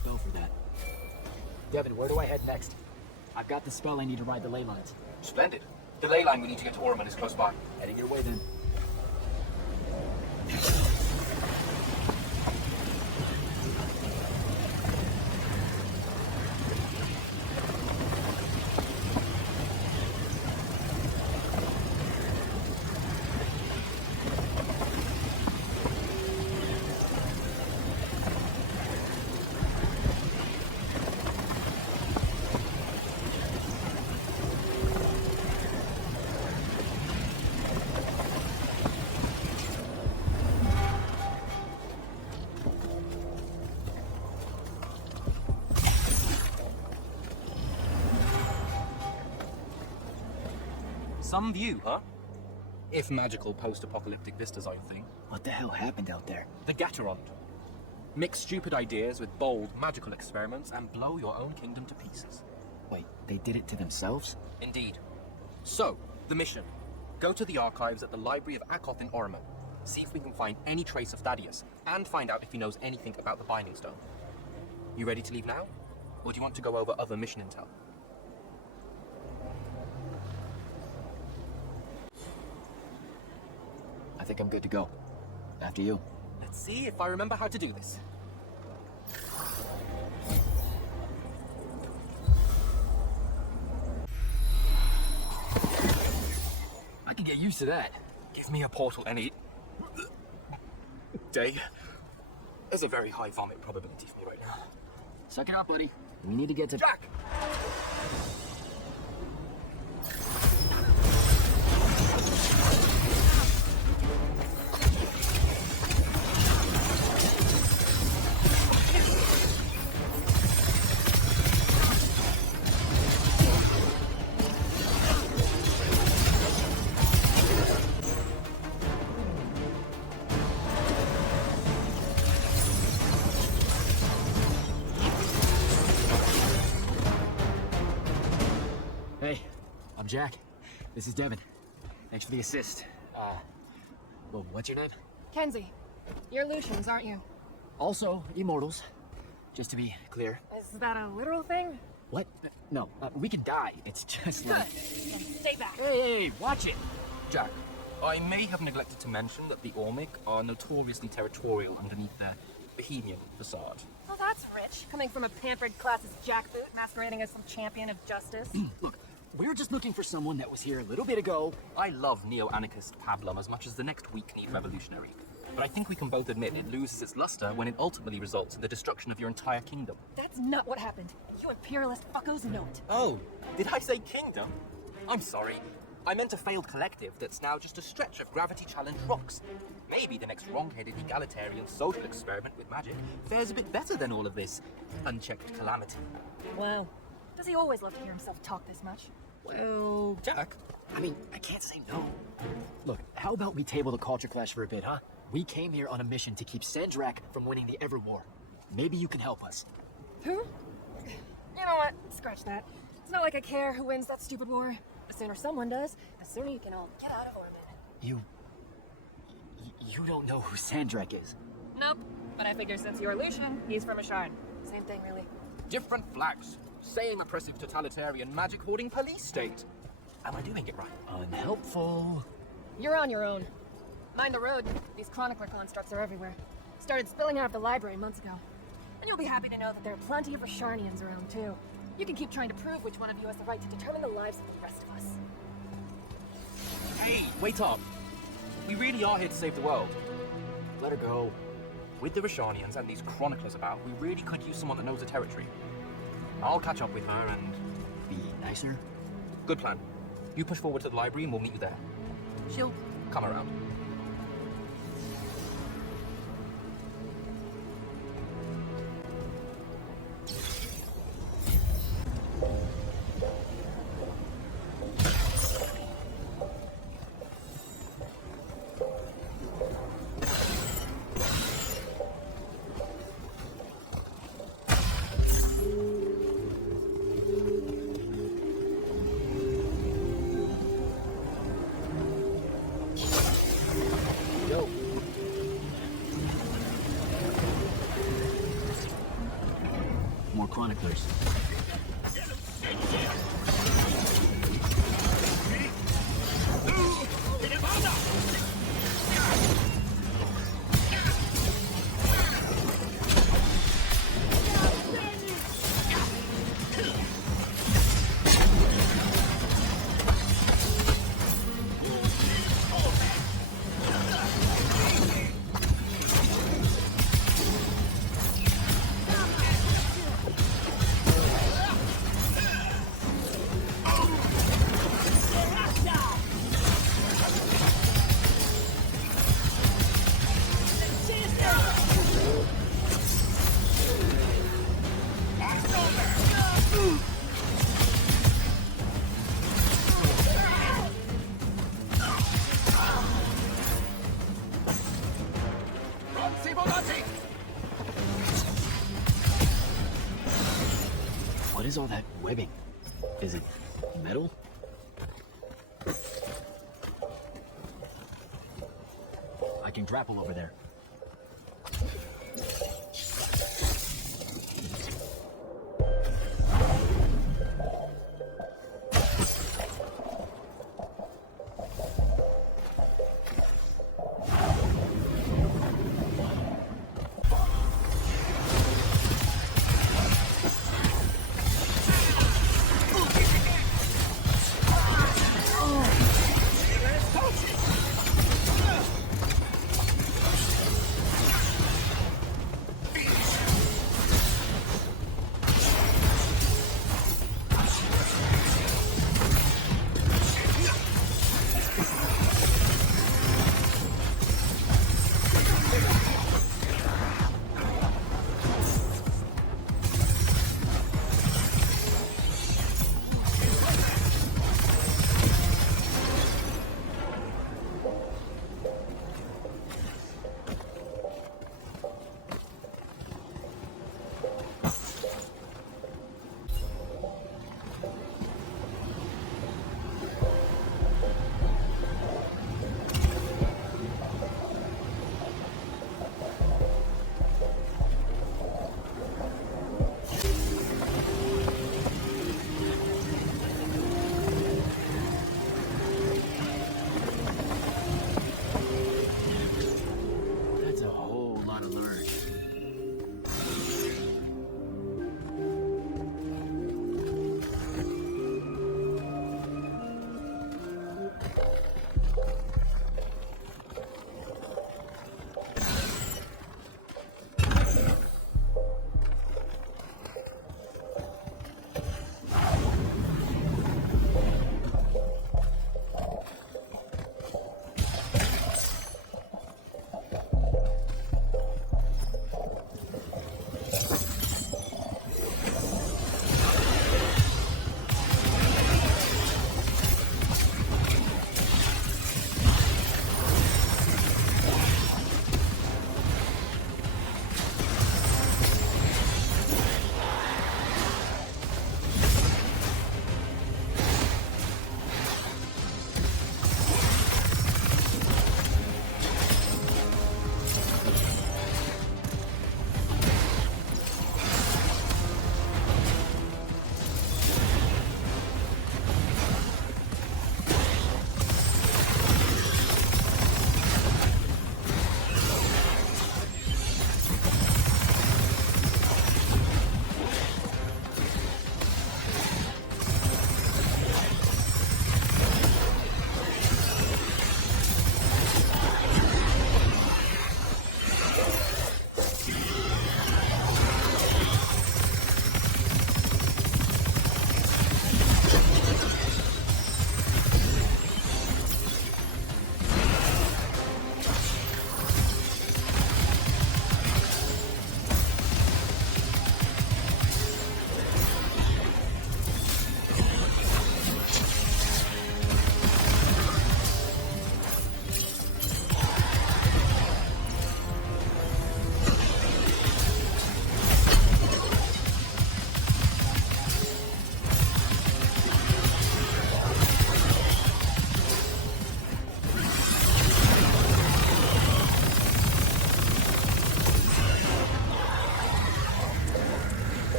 spell for that. Devin, where do I head next? I've got the spell I need to ride the ley lines. Splendid. The ley line we need to get to Orman is close by. Heading your way then. Some view, huh? If magical post-apocalyptic vistas are your thing. What the hell happened out there? The Gatorond. Mix stupid ideas with bold magical experiments and blow your own kingdom to pieces. Wait, they did it to themselves? Indeed. So, the mission. Go to the archives at the Library of Akoth in Orman. See if we can find any trace of Thaddeus, and find out if he knows anything about the Binding Stone. You ready to leave now? Or do you want to go over other mission intel? I think I'm good to go. After you. Let's see if I remember how to do this. I can get used to that. Give me a portal any day. There's a very high vomit probability for me right now. Suck it up, buddy. We need to get to... Jack! Hey, I'm Jack. This is Devin. Thanks for the assist. Well, what's your name? Kenzie, you're Lucians, aren't you? Also, Immortals. Just to be clear. Is that a literal thing? What? No, we could die. It's just Good. like... Then stay back. Hey, watch it! Jack, I may have neglected to mention that the Ormic are notoriously territorial underneath their Bohemian facade. Well, that's rich. Coming from a pampered classist jackboot masquerading as some champion of justice. Look, we're just looking for someone that was here a little bit ago. I love neo-anarchist pablum as much as the next weak-kneed revolutionary. But I think we can both admit it loses its luster when it ultimately results in the destruction of your entire kingdom. That's not what happened. You imperialist fuckos know it. Oh, did I say kingdom? I'm sorry. I meant a failed collective that's now just a stretch of gravity-challenged rocks. Maybe the next wrong-headed egalitarian social experiment with magic fares a bit better than all of this unchecked calamity. Wow. Does he always love to hear himself talk this much? Well, Jack. I mean, I can't say no. Look, how about we table the culture clash for a bit, huh? We came here on a mission to keep Sandrak from winning the Eversworn War. Maybe you can help us. Who? You know what? Scratch that. It's not like I care who wins that stupid war. The sooner someone does, the sooner you can all get out of Orman. You don't know who Sandrak is? Nope. But I figure since you're Lucian, he's from Ashard. Same thing, really. Different flags. Same oppressive totalitarian magic hoarding police state. Am I doing it right? Unhelpful. You're on your own. Mind the road. These chronicler constructs are everywhere. Started spilling out of the library months ago. And you'll be happy to know that there are plenty of Rasharnians around, too. You can keep trying to prove which one of you has the right to determine the lives of the rest of us. Hey, wait up. We really are here to save the world. Let her go. With the Rasharnians and these chroniclers about, we really could use someone that knows the territory. I'll catch up with her and... be nicer? Good plan. You push forward to the library and we'll meet you there. She'll come around. chroniclers. What is all that webbing? Is it metal? I can grapple over there.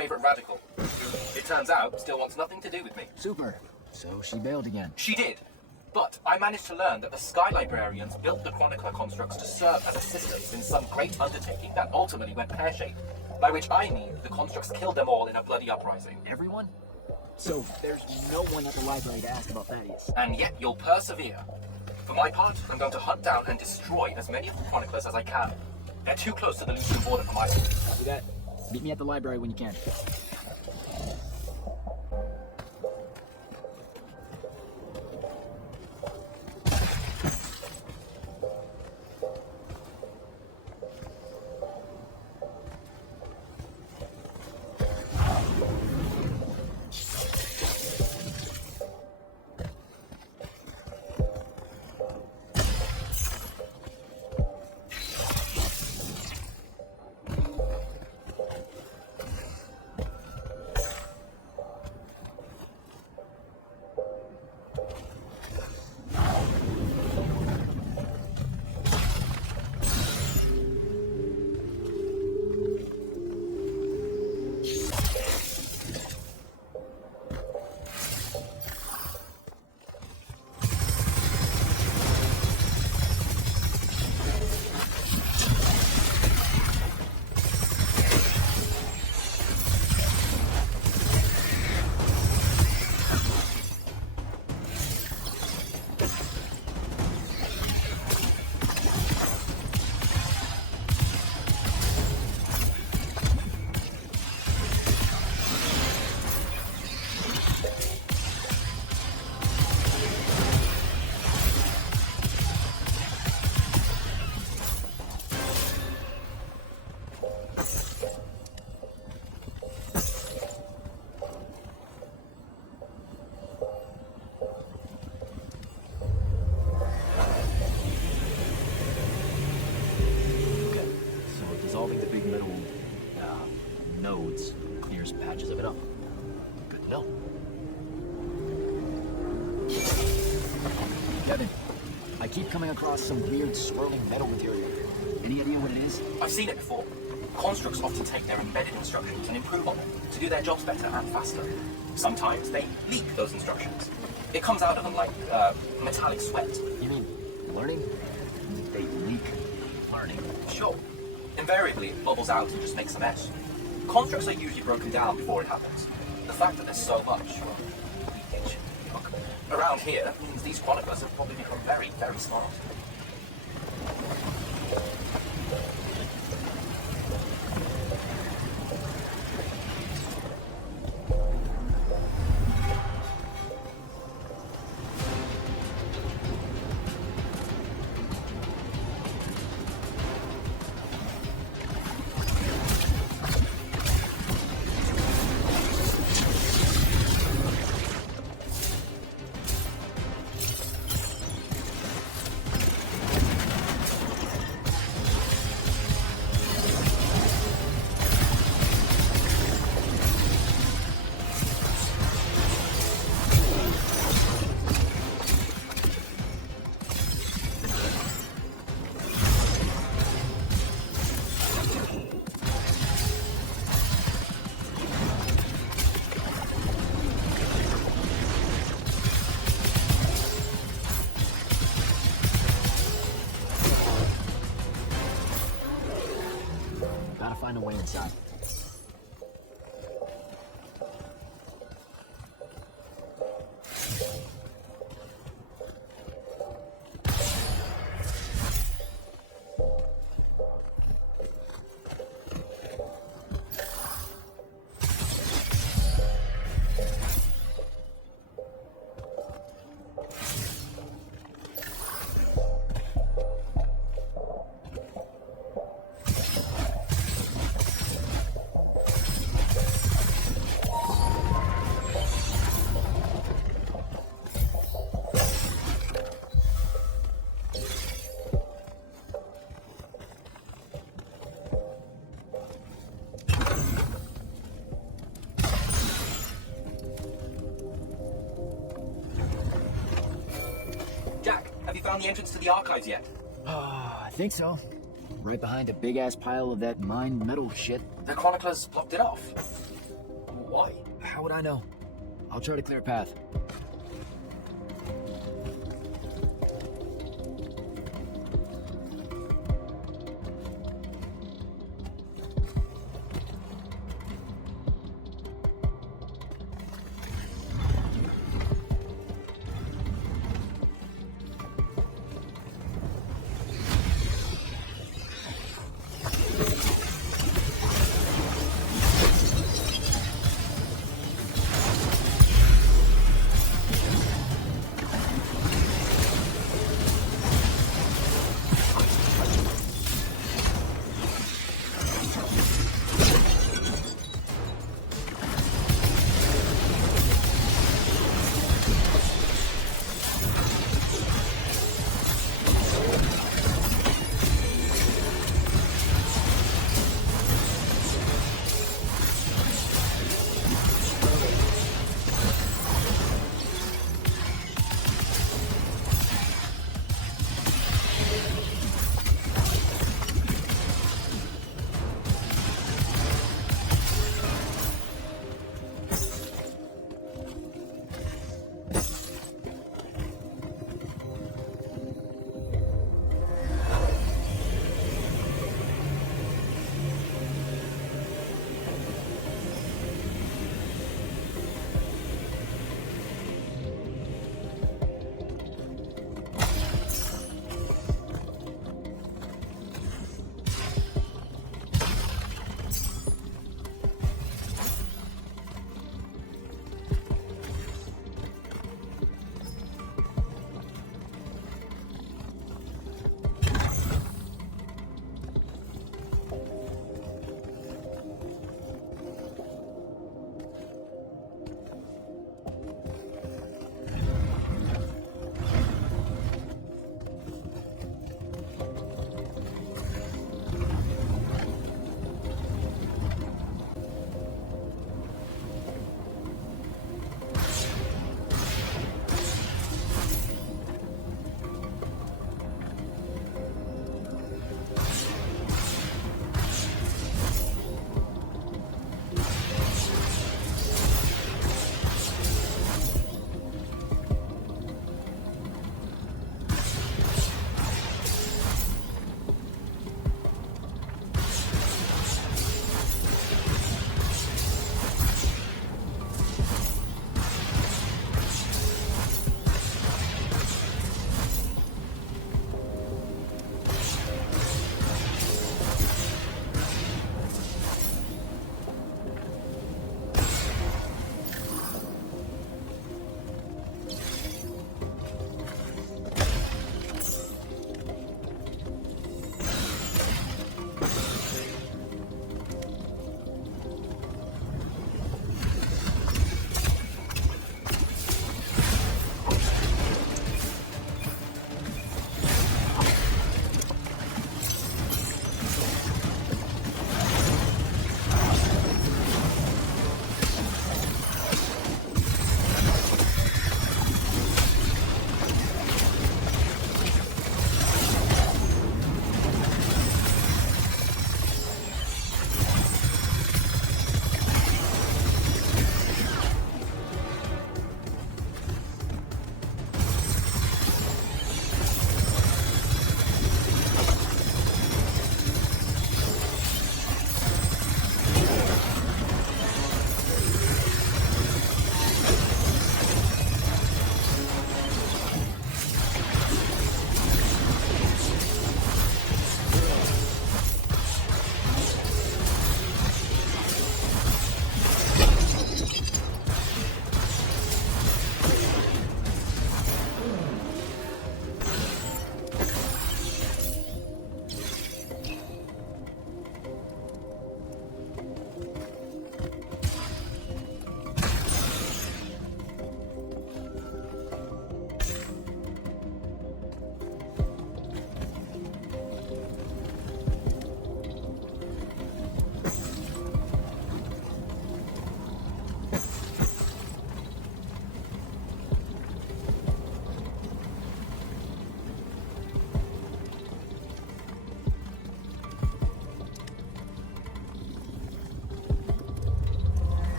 favorite radical. It turns out, still wants nothing to do with me. Super. So she bailed again. She did. But I managed to learn that the Sky Librarians built the Chronicler constructs to serve as assistants in some great undertaking that ultimately went pear-shaped. By which I mean the constructs killed them all in a bloody uprising. Everyone? So there's no one at the library to ask about Thaddeus. And yet you'll persevere. For my part, I'm going to hunt down and destroy as many of the Chroniclers as I can. They're too close to the Lucian border for my sake. Do that. Meet me at the library when you can. Nodes clears patches of it up. Good to know. Kevin, I keep coming across some weird swirling metal material. Any idea what it is? I've seen it before. Constructs often take their embedded instructions and improve on them to do their jobs better and faster. Sometimes they leak those instructions. It comes out of them like metallic sweat. You mean learning? They leak learning? Sure. Invariably, it bubbles out and just makes a mess. Constructs are usually broken down before it happens. The fact that there's so much, well, leakage, around here means these chroniclers have probably become very, very smart. Find a way inside. Have you found the entrance to the archives yet? I think so. Right behind a big-ass pile of that mined metal shit. The chroniclers blocked it off. How would I know? I'll try to clear a path.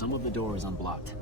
some of the door is unblocked.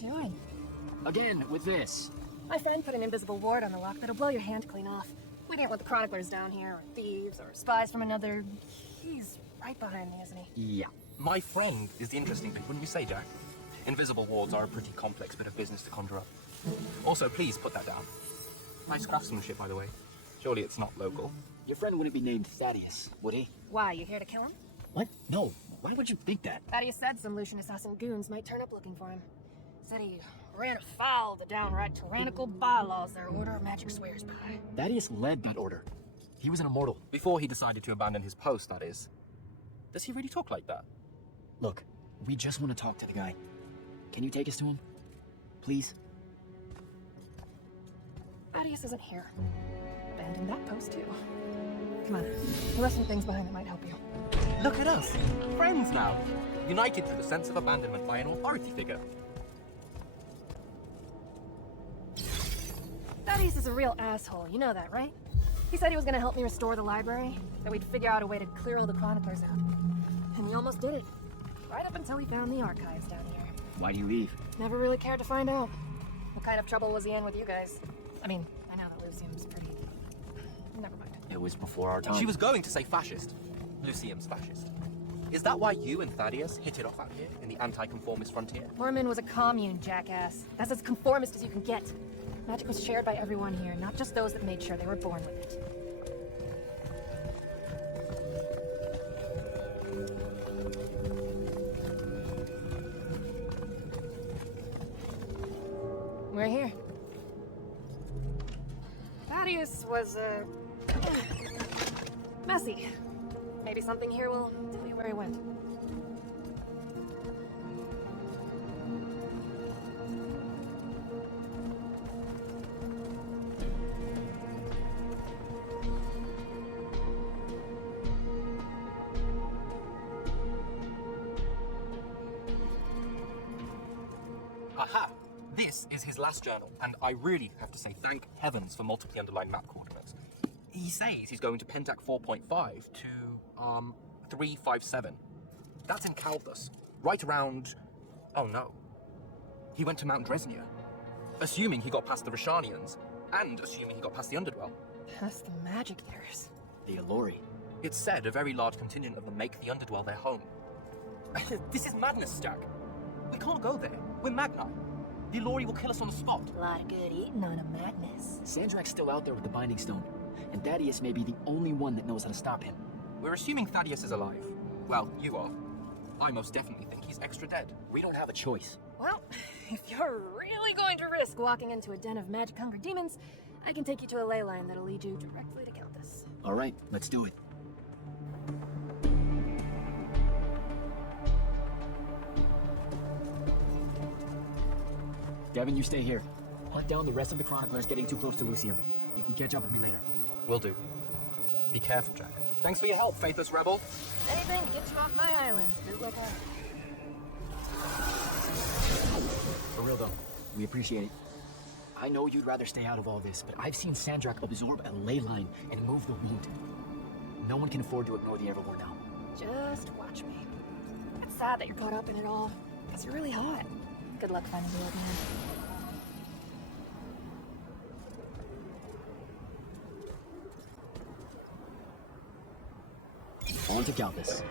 doing? Again, with this. My friend put an invisible ward on the lock that'll blow your hand clean off. We don't want the chroniclers down here, or thieves, or spies from another... He's right behind me, isn't he? Yeah. My friend is the interesting bit, wouldn't you say, Jack? Invisible wards are a pretty complex bit of business to conjure up. Also, please put that down. Nice craftsmanship, by the way. Surely it's not local. Your friend wouldn't be named Thaddeus, would he? Why, you here to kill him? What? No. Why would you think that? Thaddeus said some Lucian assassin goons might turn up looking for him. Said he ran afoul of the downright tyrannical bylaws their Order of Magic swears by. Thaddeus led that order. He was an immortal. Before he decided to abandon his post, that is. Does he really talk like that? Look, we just want to talk to the guy. Can you take us to him? Please? Thaddeus isn't here. Abandoned that post, too. Come on. There are some things behind that might help you. Look at us! Friends now! United through the sense of abandonment by an authority figure. Thaddeus is a real asshole, you know that, right? He said he was gonna help me restore the library, that we'd figure out a way to clear all the chroniclers out. And he almost did it. Right up until he found the archives down here. Why'd he leave? Never really cared to find out. What kind of trouble was he in with you guys? I mean, I know that Lucium's pretty... Never mind. It was before our time. She was going to say fascist. Lucium's fascist. Is that why you and Thaddeus hit it off out here in the anti-conformist frontier? Mormon was a commune, jackass. That's as conformist as you can get. Magic was shared by everyone here, not just those that made sure they were born with it. We're here. Thaddeus was, messy. Maybe something here will tell you where he went. Aha! This is his last journal, and I really have to say thank heavens for multiply underlined map coordinates. He says he's going to Pentac 4.5 to, 357. That's in Calthus, right around... Oh no. He went to Mount Dresnia, assuming he got past the Rashanians, and assuming he got past the Underdwell. Past the magic there's. The Allori. It's said a very large contingent of them make the Underdwell their home. This is madness, Jack. We can't go there. We're Magni. The Allori will kill us on the spot. A lot of good eating on a Magnus. Sandrak's still out there with the Binding Stone, and Thaddeus may be the only one that knows how to stop him. We're assuming Thaddeus is alive. Well, you are. I most definitely think he's extra dead. We don't have a choice. Well, if you're really going to risk walking into a den of magic-hungry demons, I can take you to a ley line that'll lead you directly to Calthus. All right, let's do it. Devin, you stay here. Hunt down the rest of the chroniclers getting too close to Lucium. You can catch up with me later. Will do. Be careful, Jack. Thanks for your help, faithless rebel. Anything to get you off my island, bootlicker. For real though, we appreciate it. I know you'd rather stay out of all this, but I've seen Sandrak absorb a ley line and move the wound. No one can afford to ignore the Eversworn now. Just watch me. It's sad that you're caught up in it all, because you're really hot. Good luck finding the old man. On to Calthus.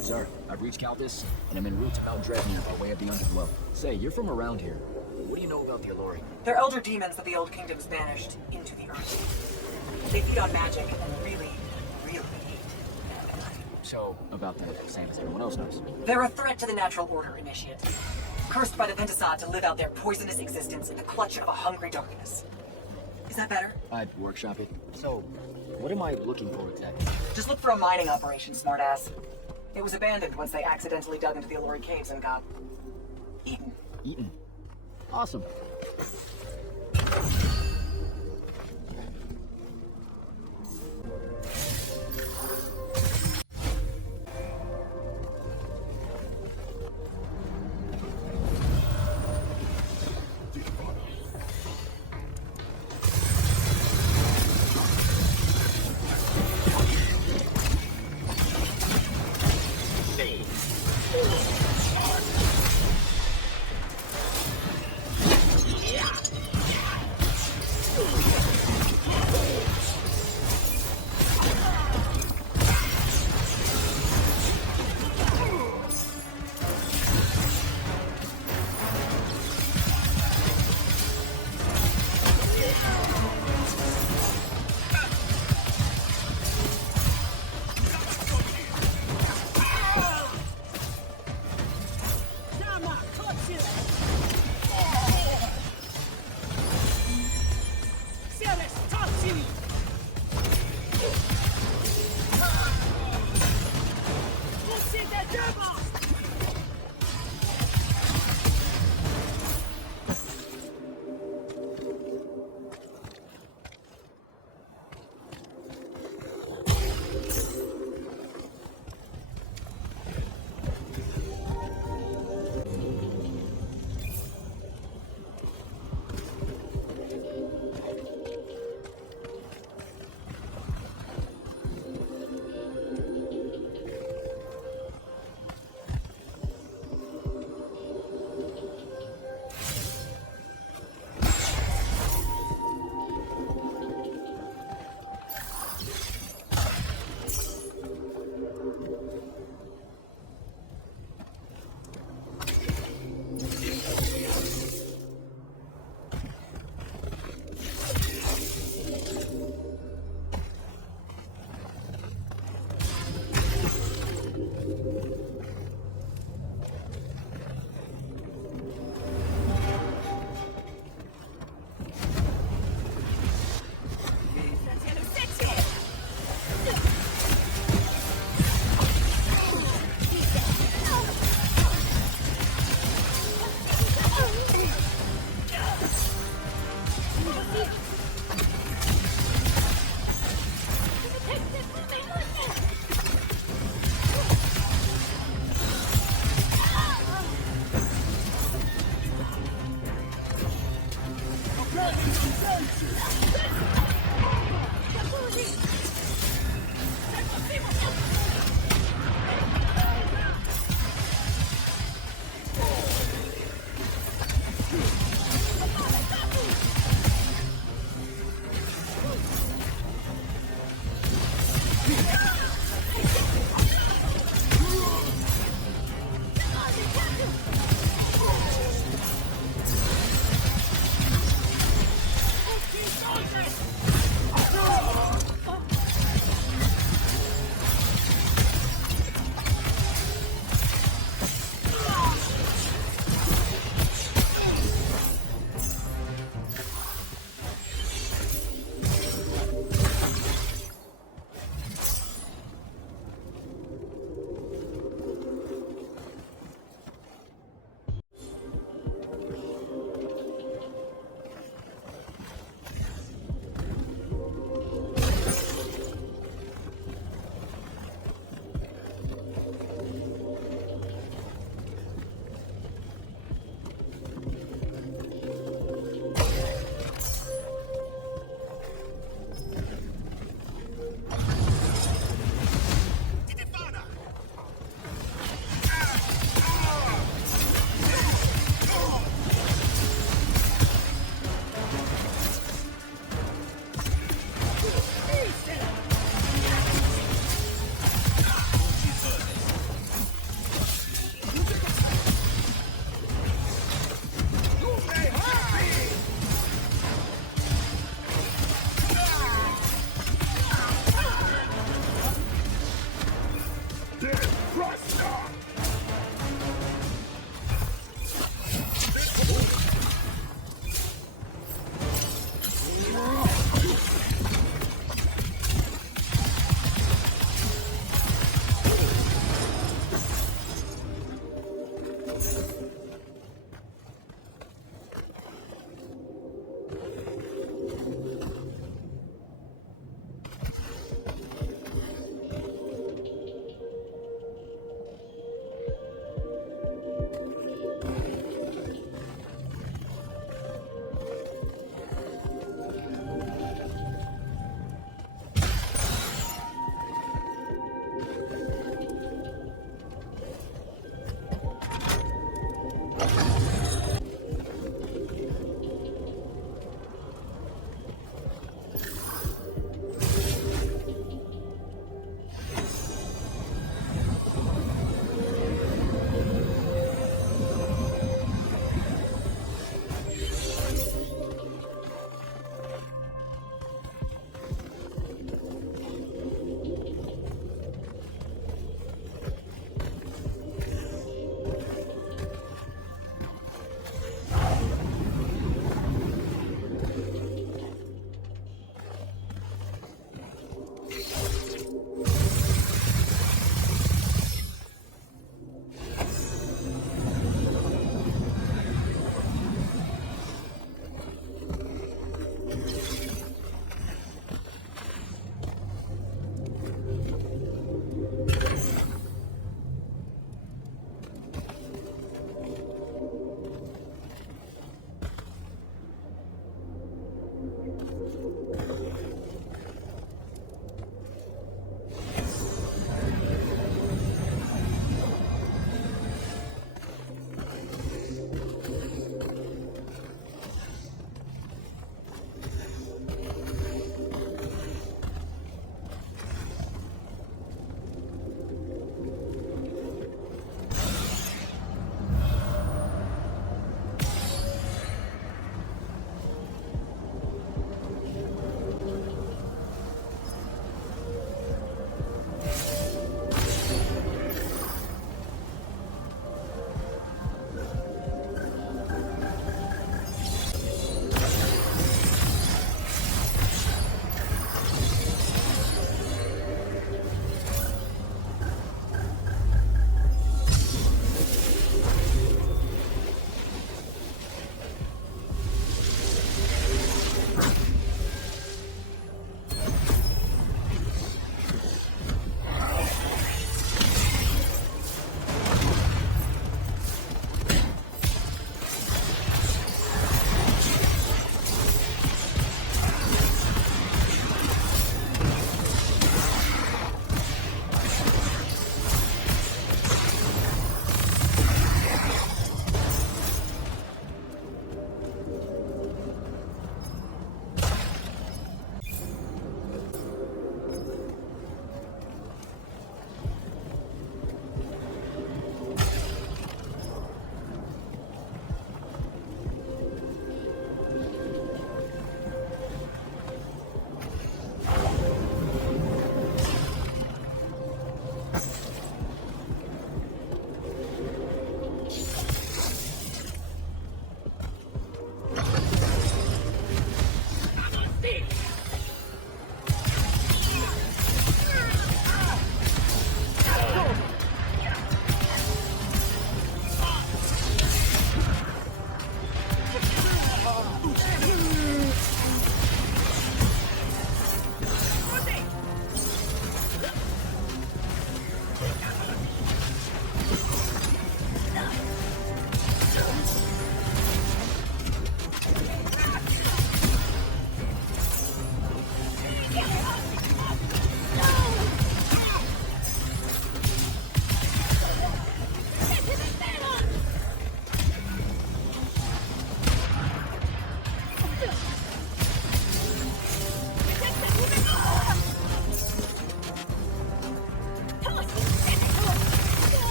Sir, I've reached Calthus, and I'm en route to Mount Dresnia by way of the Underdwell. Say, you're from around here. What do you know about the Allori? They're elder demons that the Old Kingdoms banished into the earth. They feed on magic and really, really hate. So, about that, same as everyone else knows. They're a threat to the natural order, Initiate. Cursed by the Ventisad to live out their poisonous existence in the clutch of a hungry darkness. Is that better? I'd workshop it. So, what am I looking for exactly? Just look for a mining operation, smartass. It was abandoned once they accidentally dug into the Allori caves and got... eaten. Eaten? Awesome.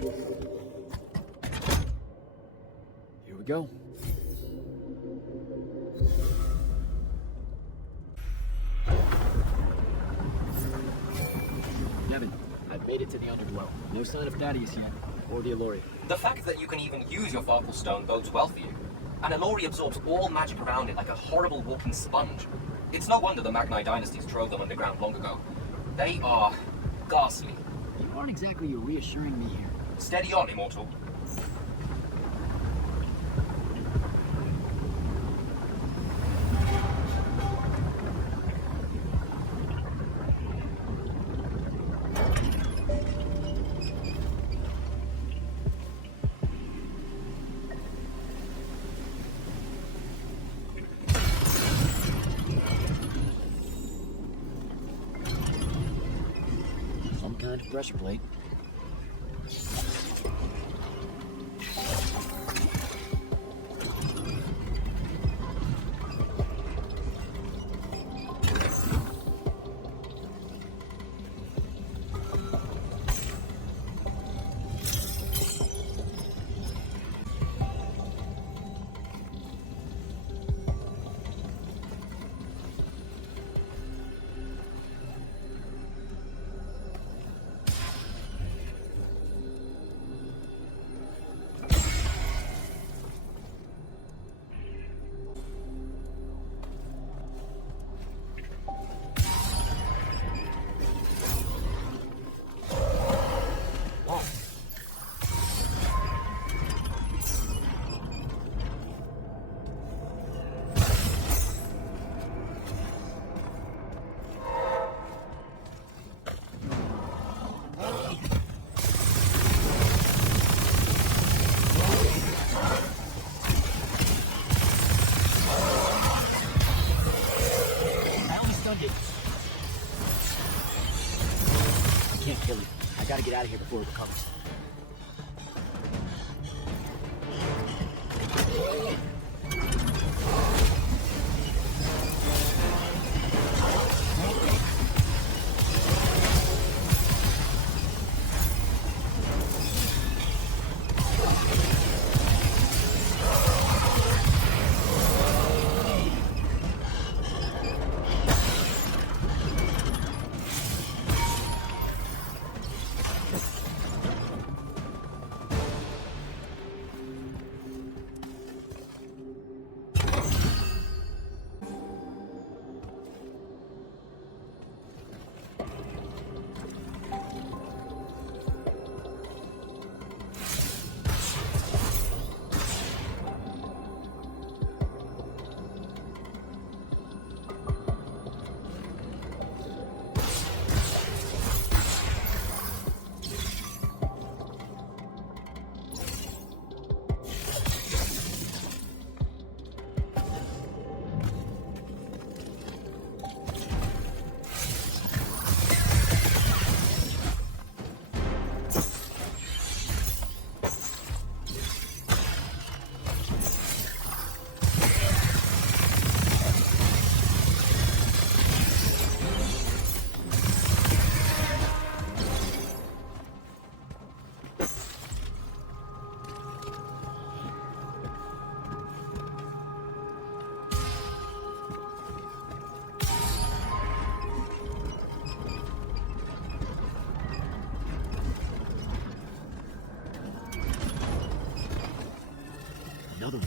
Here we go. Devin, I've made it to the Underdwell. No sign of Thaddeus yet, or the Allori. The fact that you can even use your Farfel Stone bodes well for you. An Allori absorbs all magic around it like a horrible walking sponge. It's no wonder the Magnai dynasties drove them underground long ago. They are ghastly. You aren't exactly reassuring me here. Steady on, Immortal. Some kind of pressure plate. I can't kill it. I gotta get out of here before it recovers. Another one.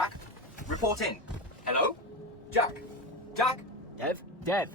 Jack, report in. Hello? Jack? Jack? Dev.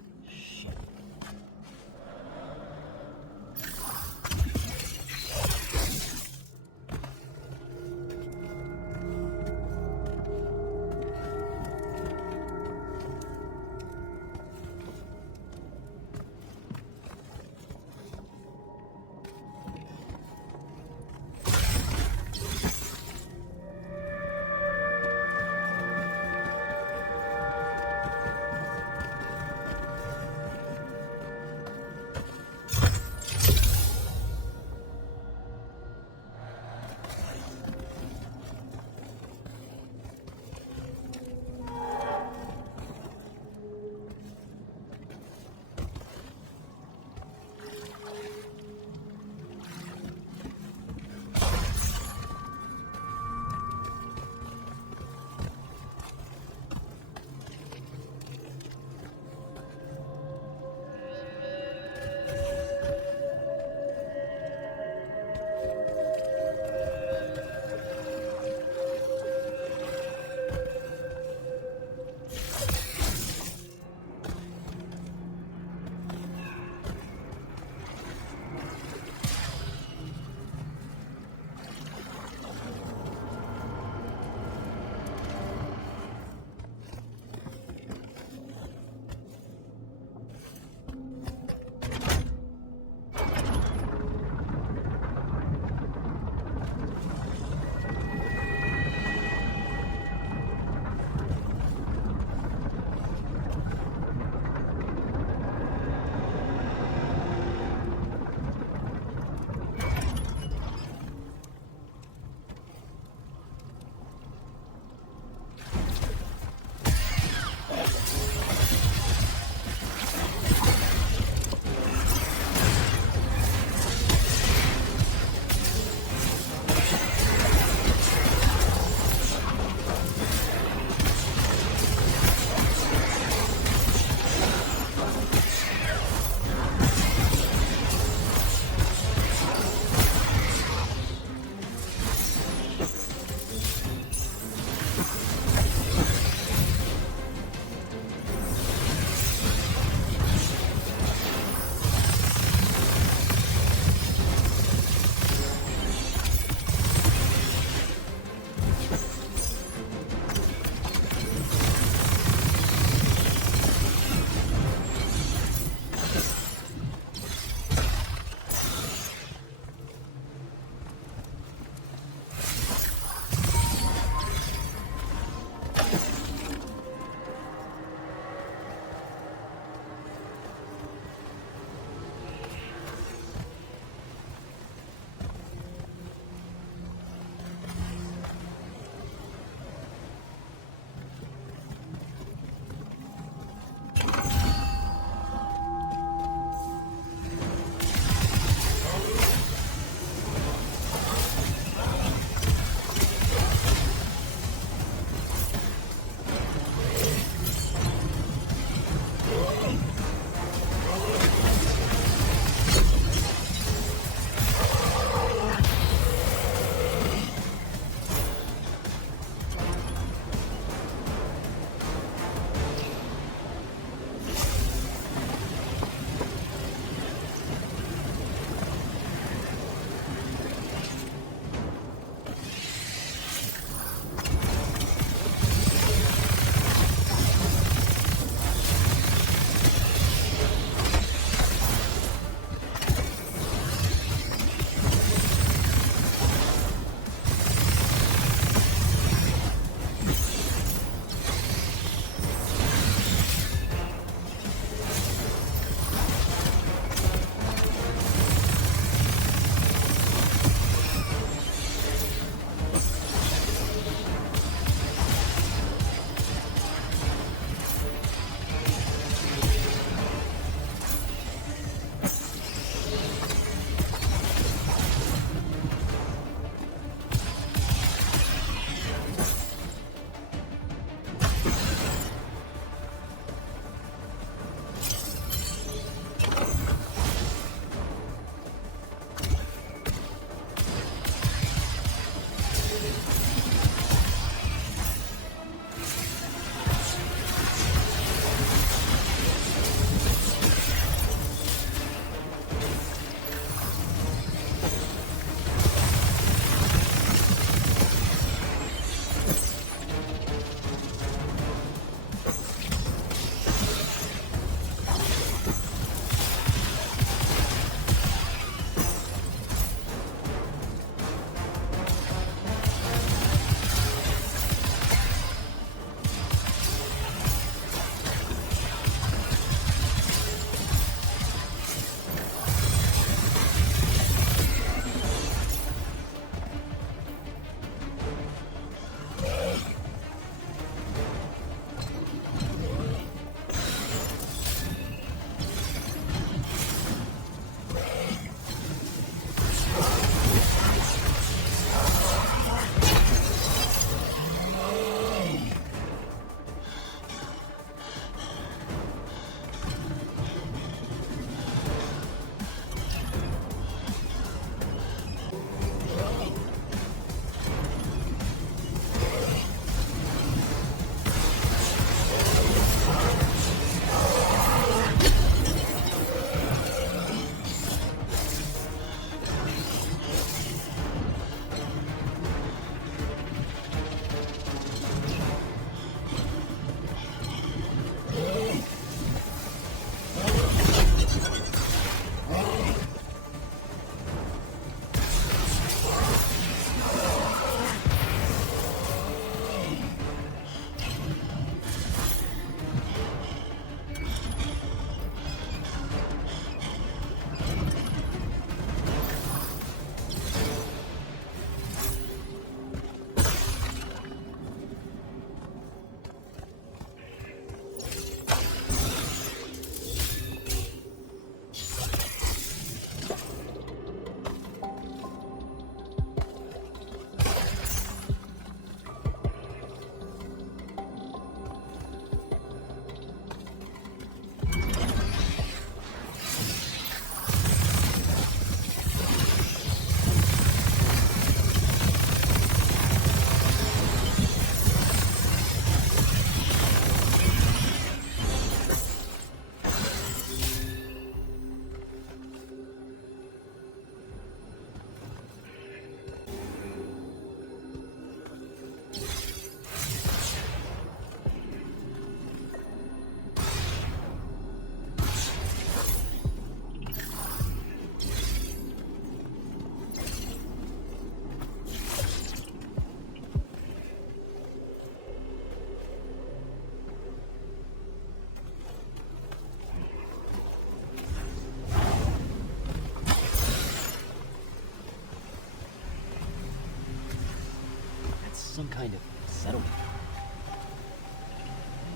some kind of settlement.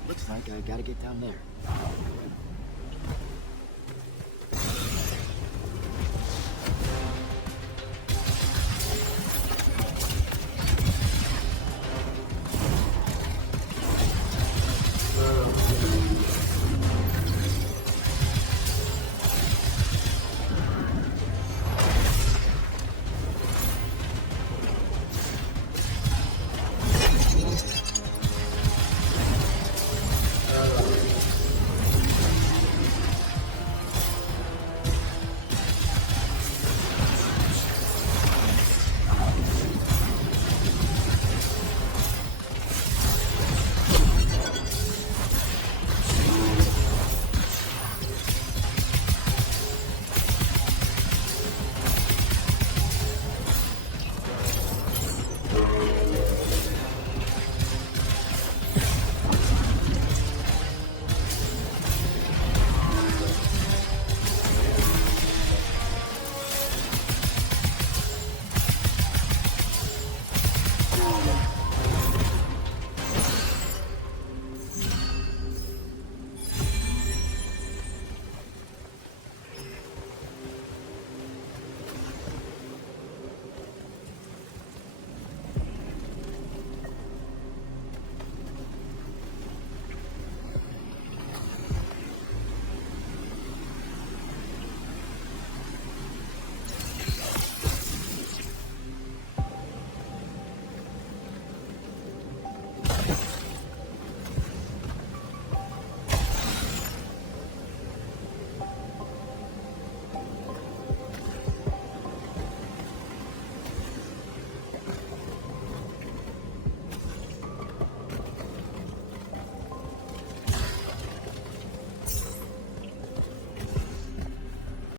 Looks like I gotta get down there.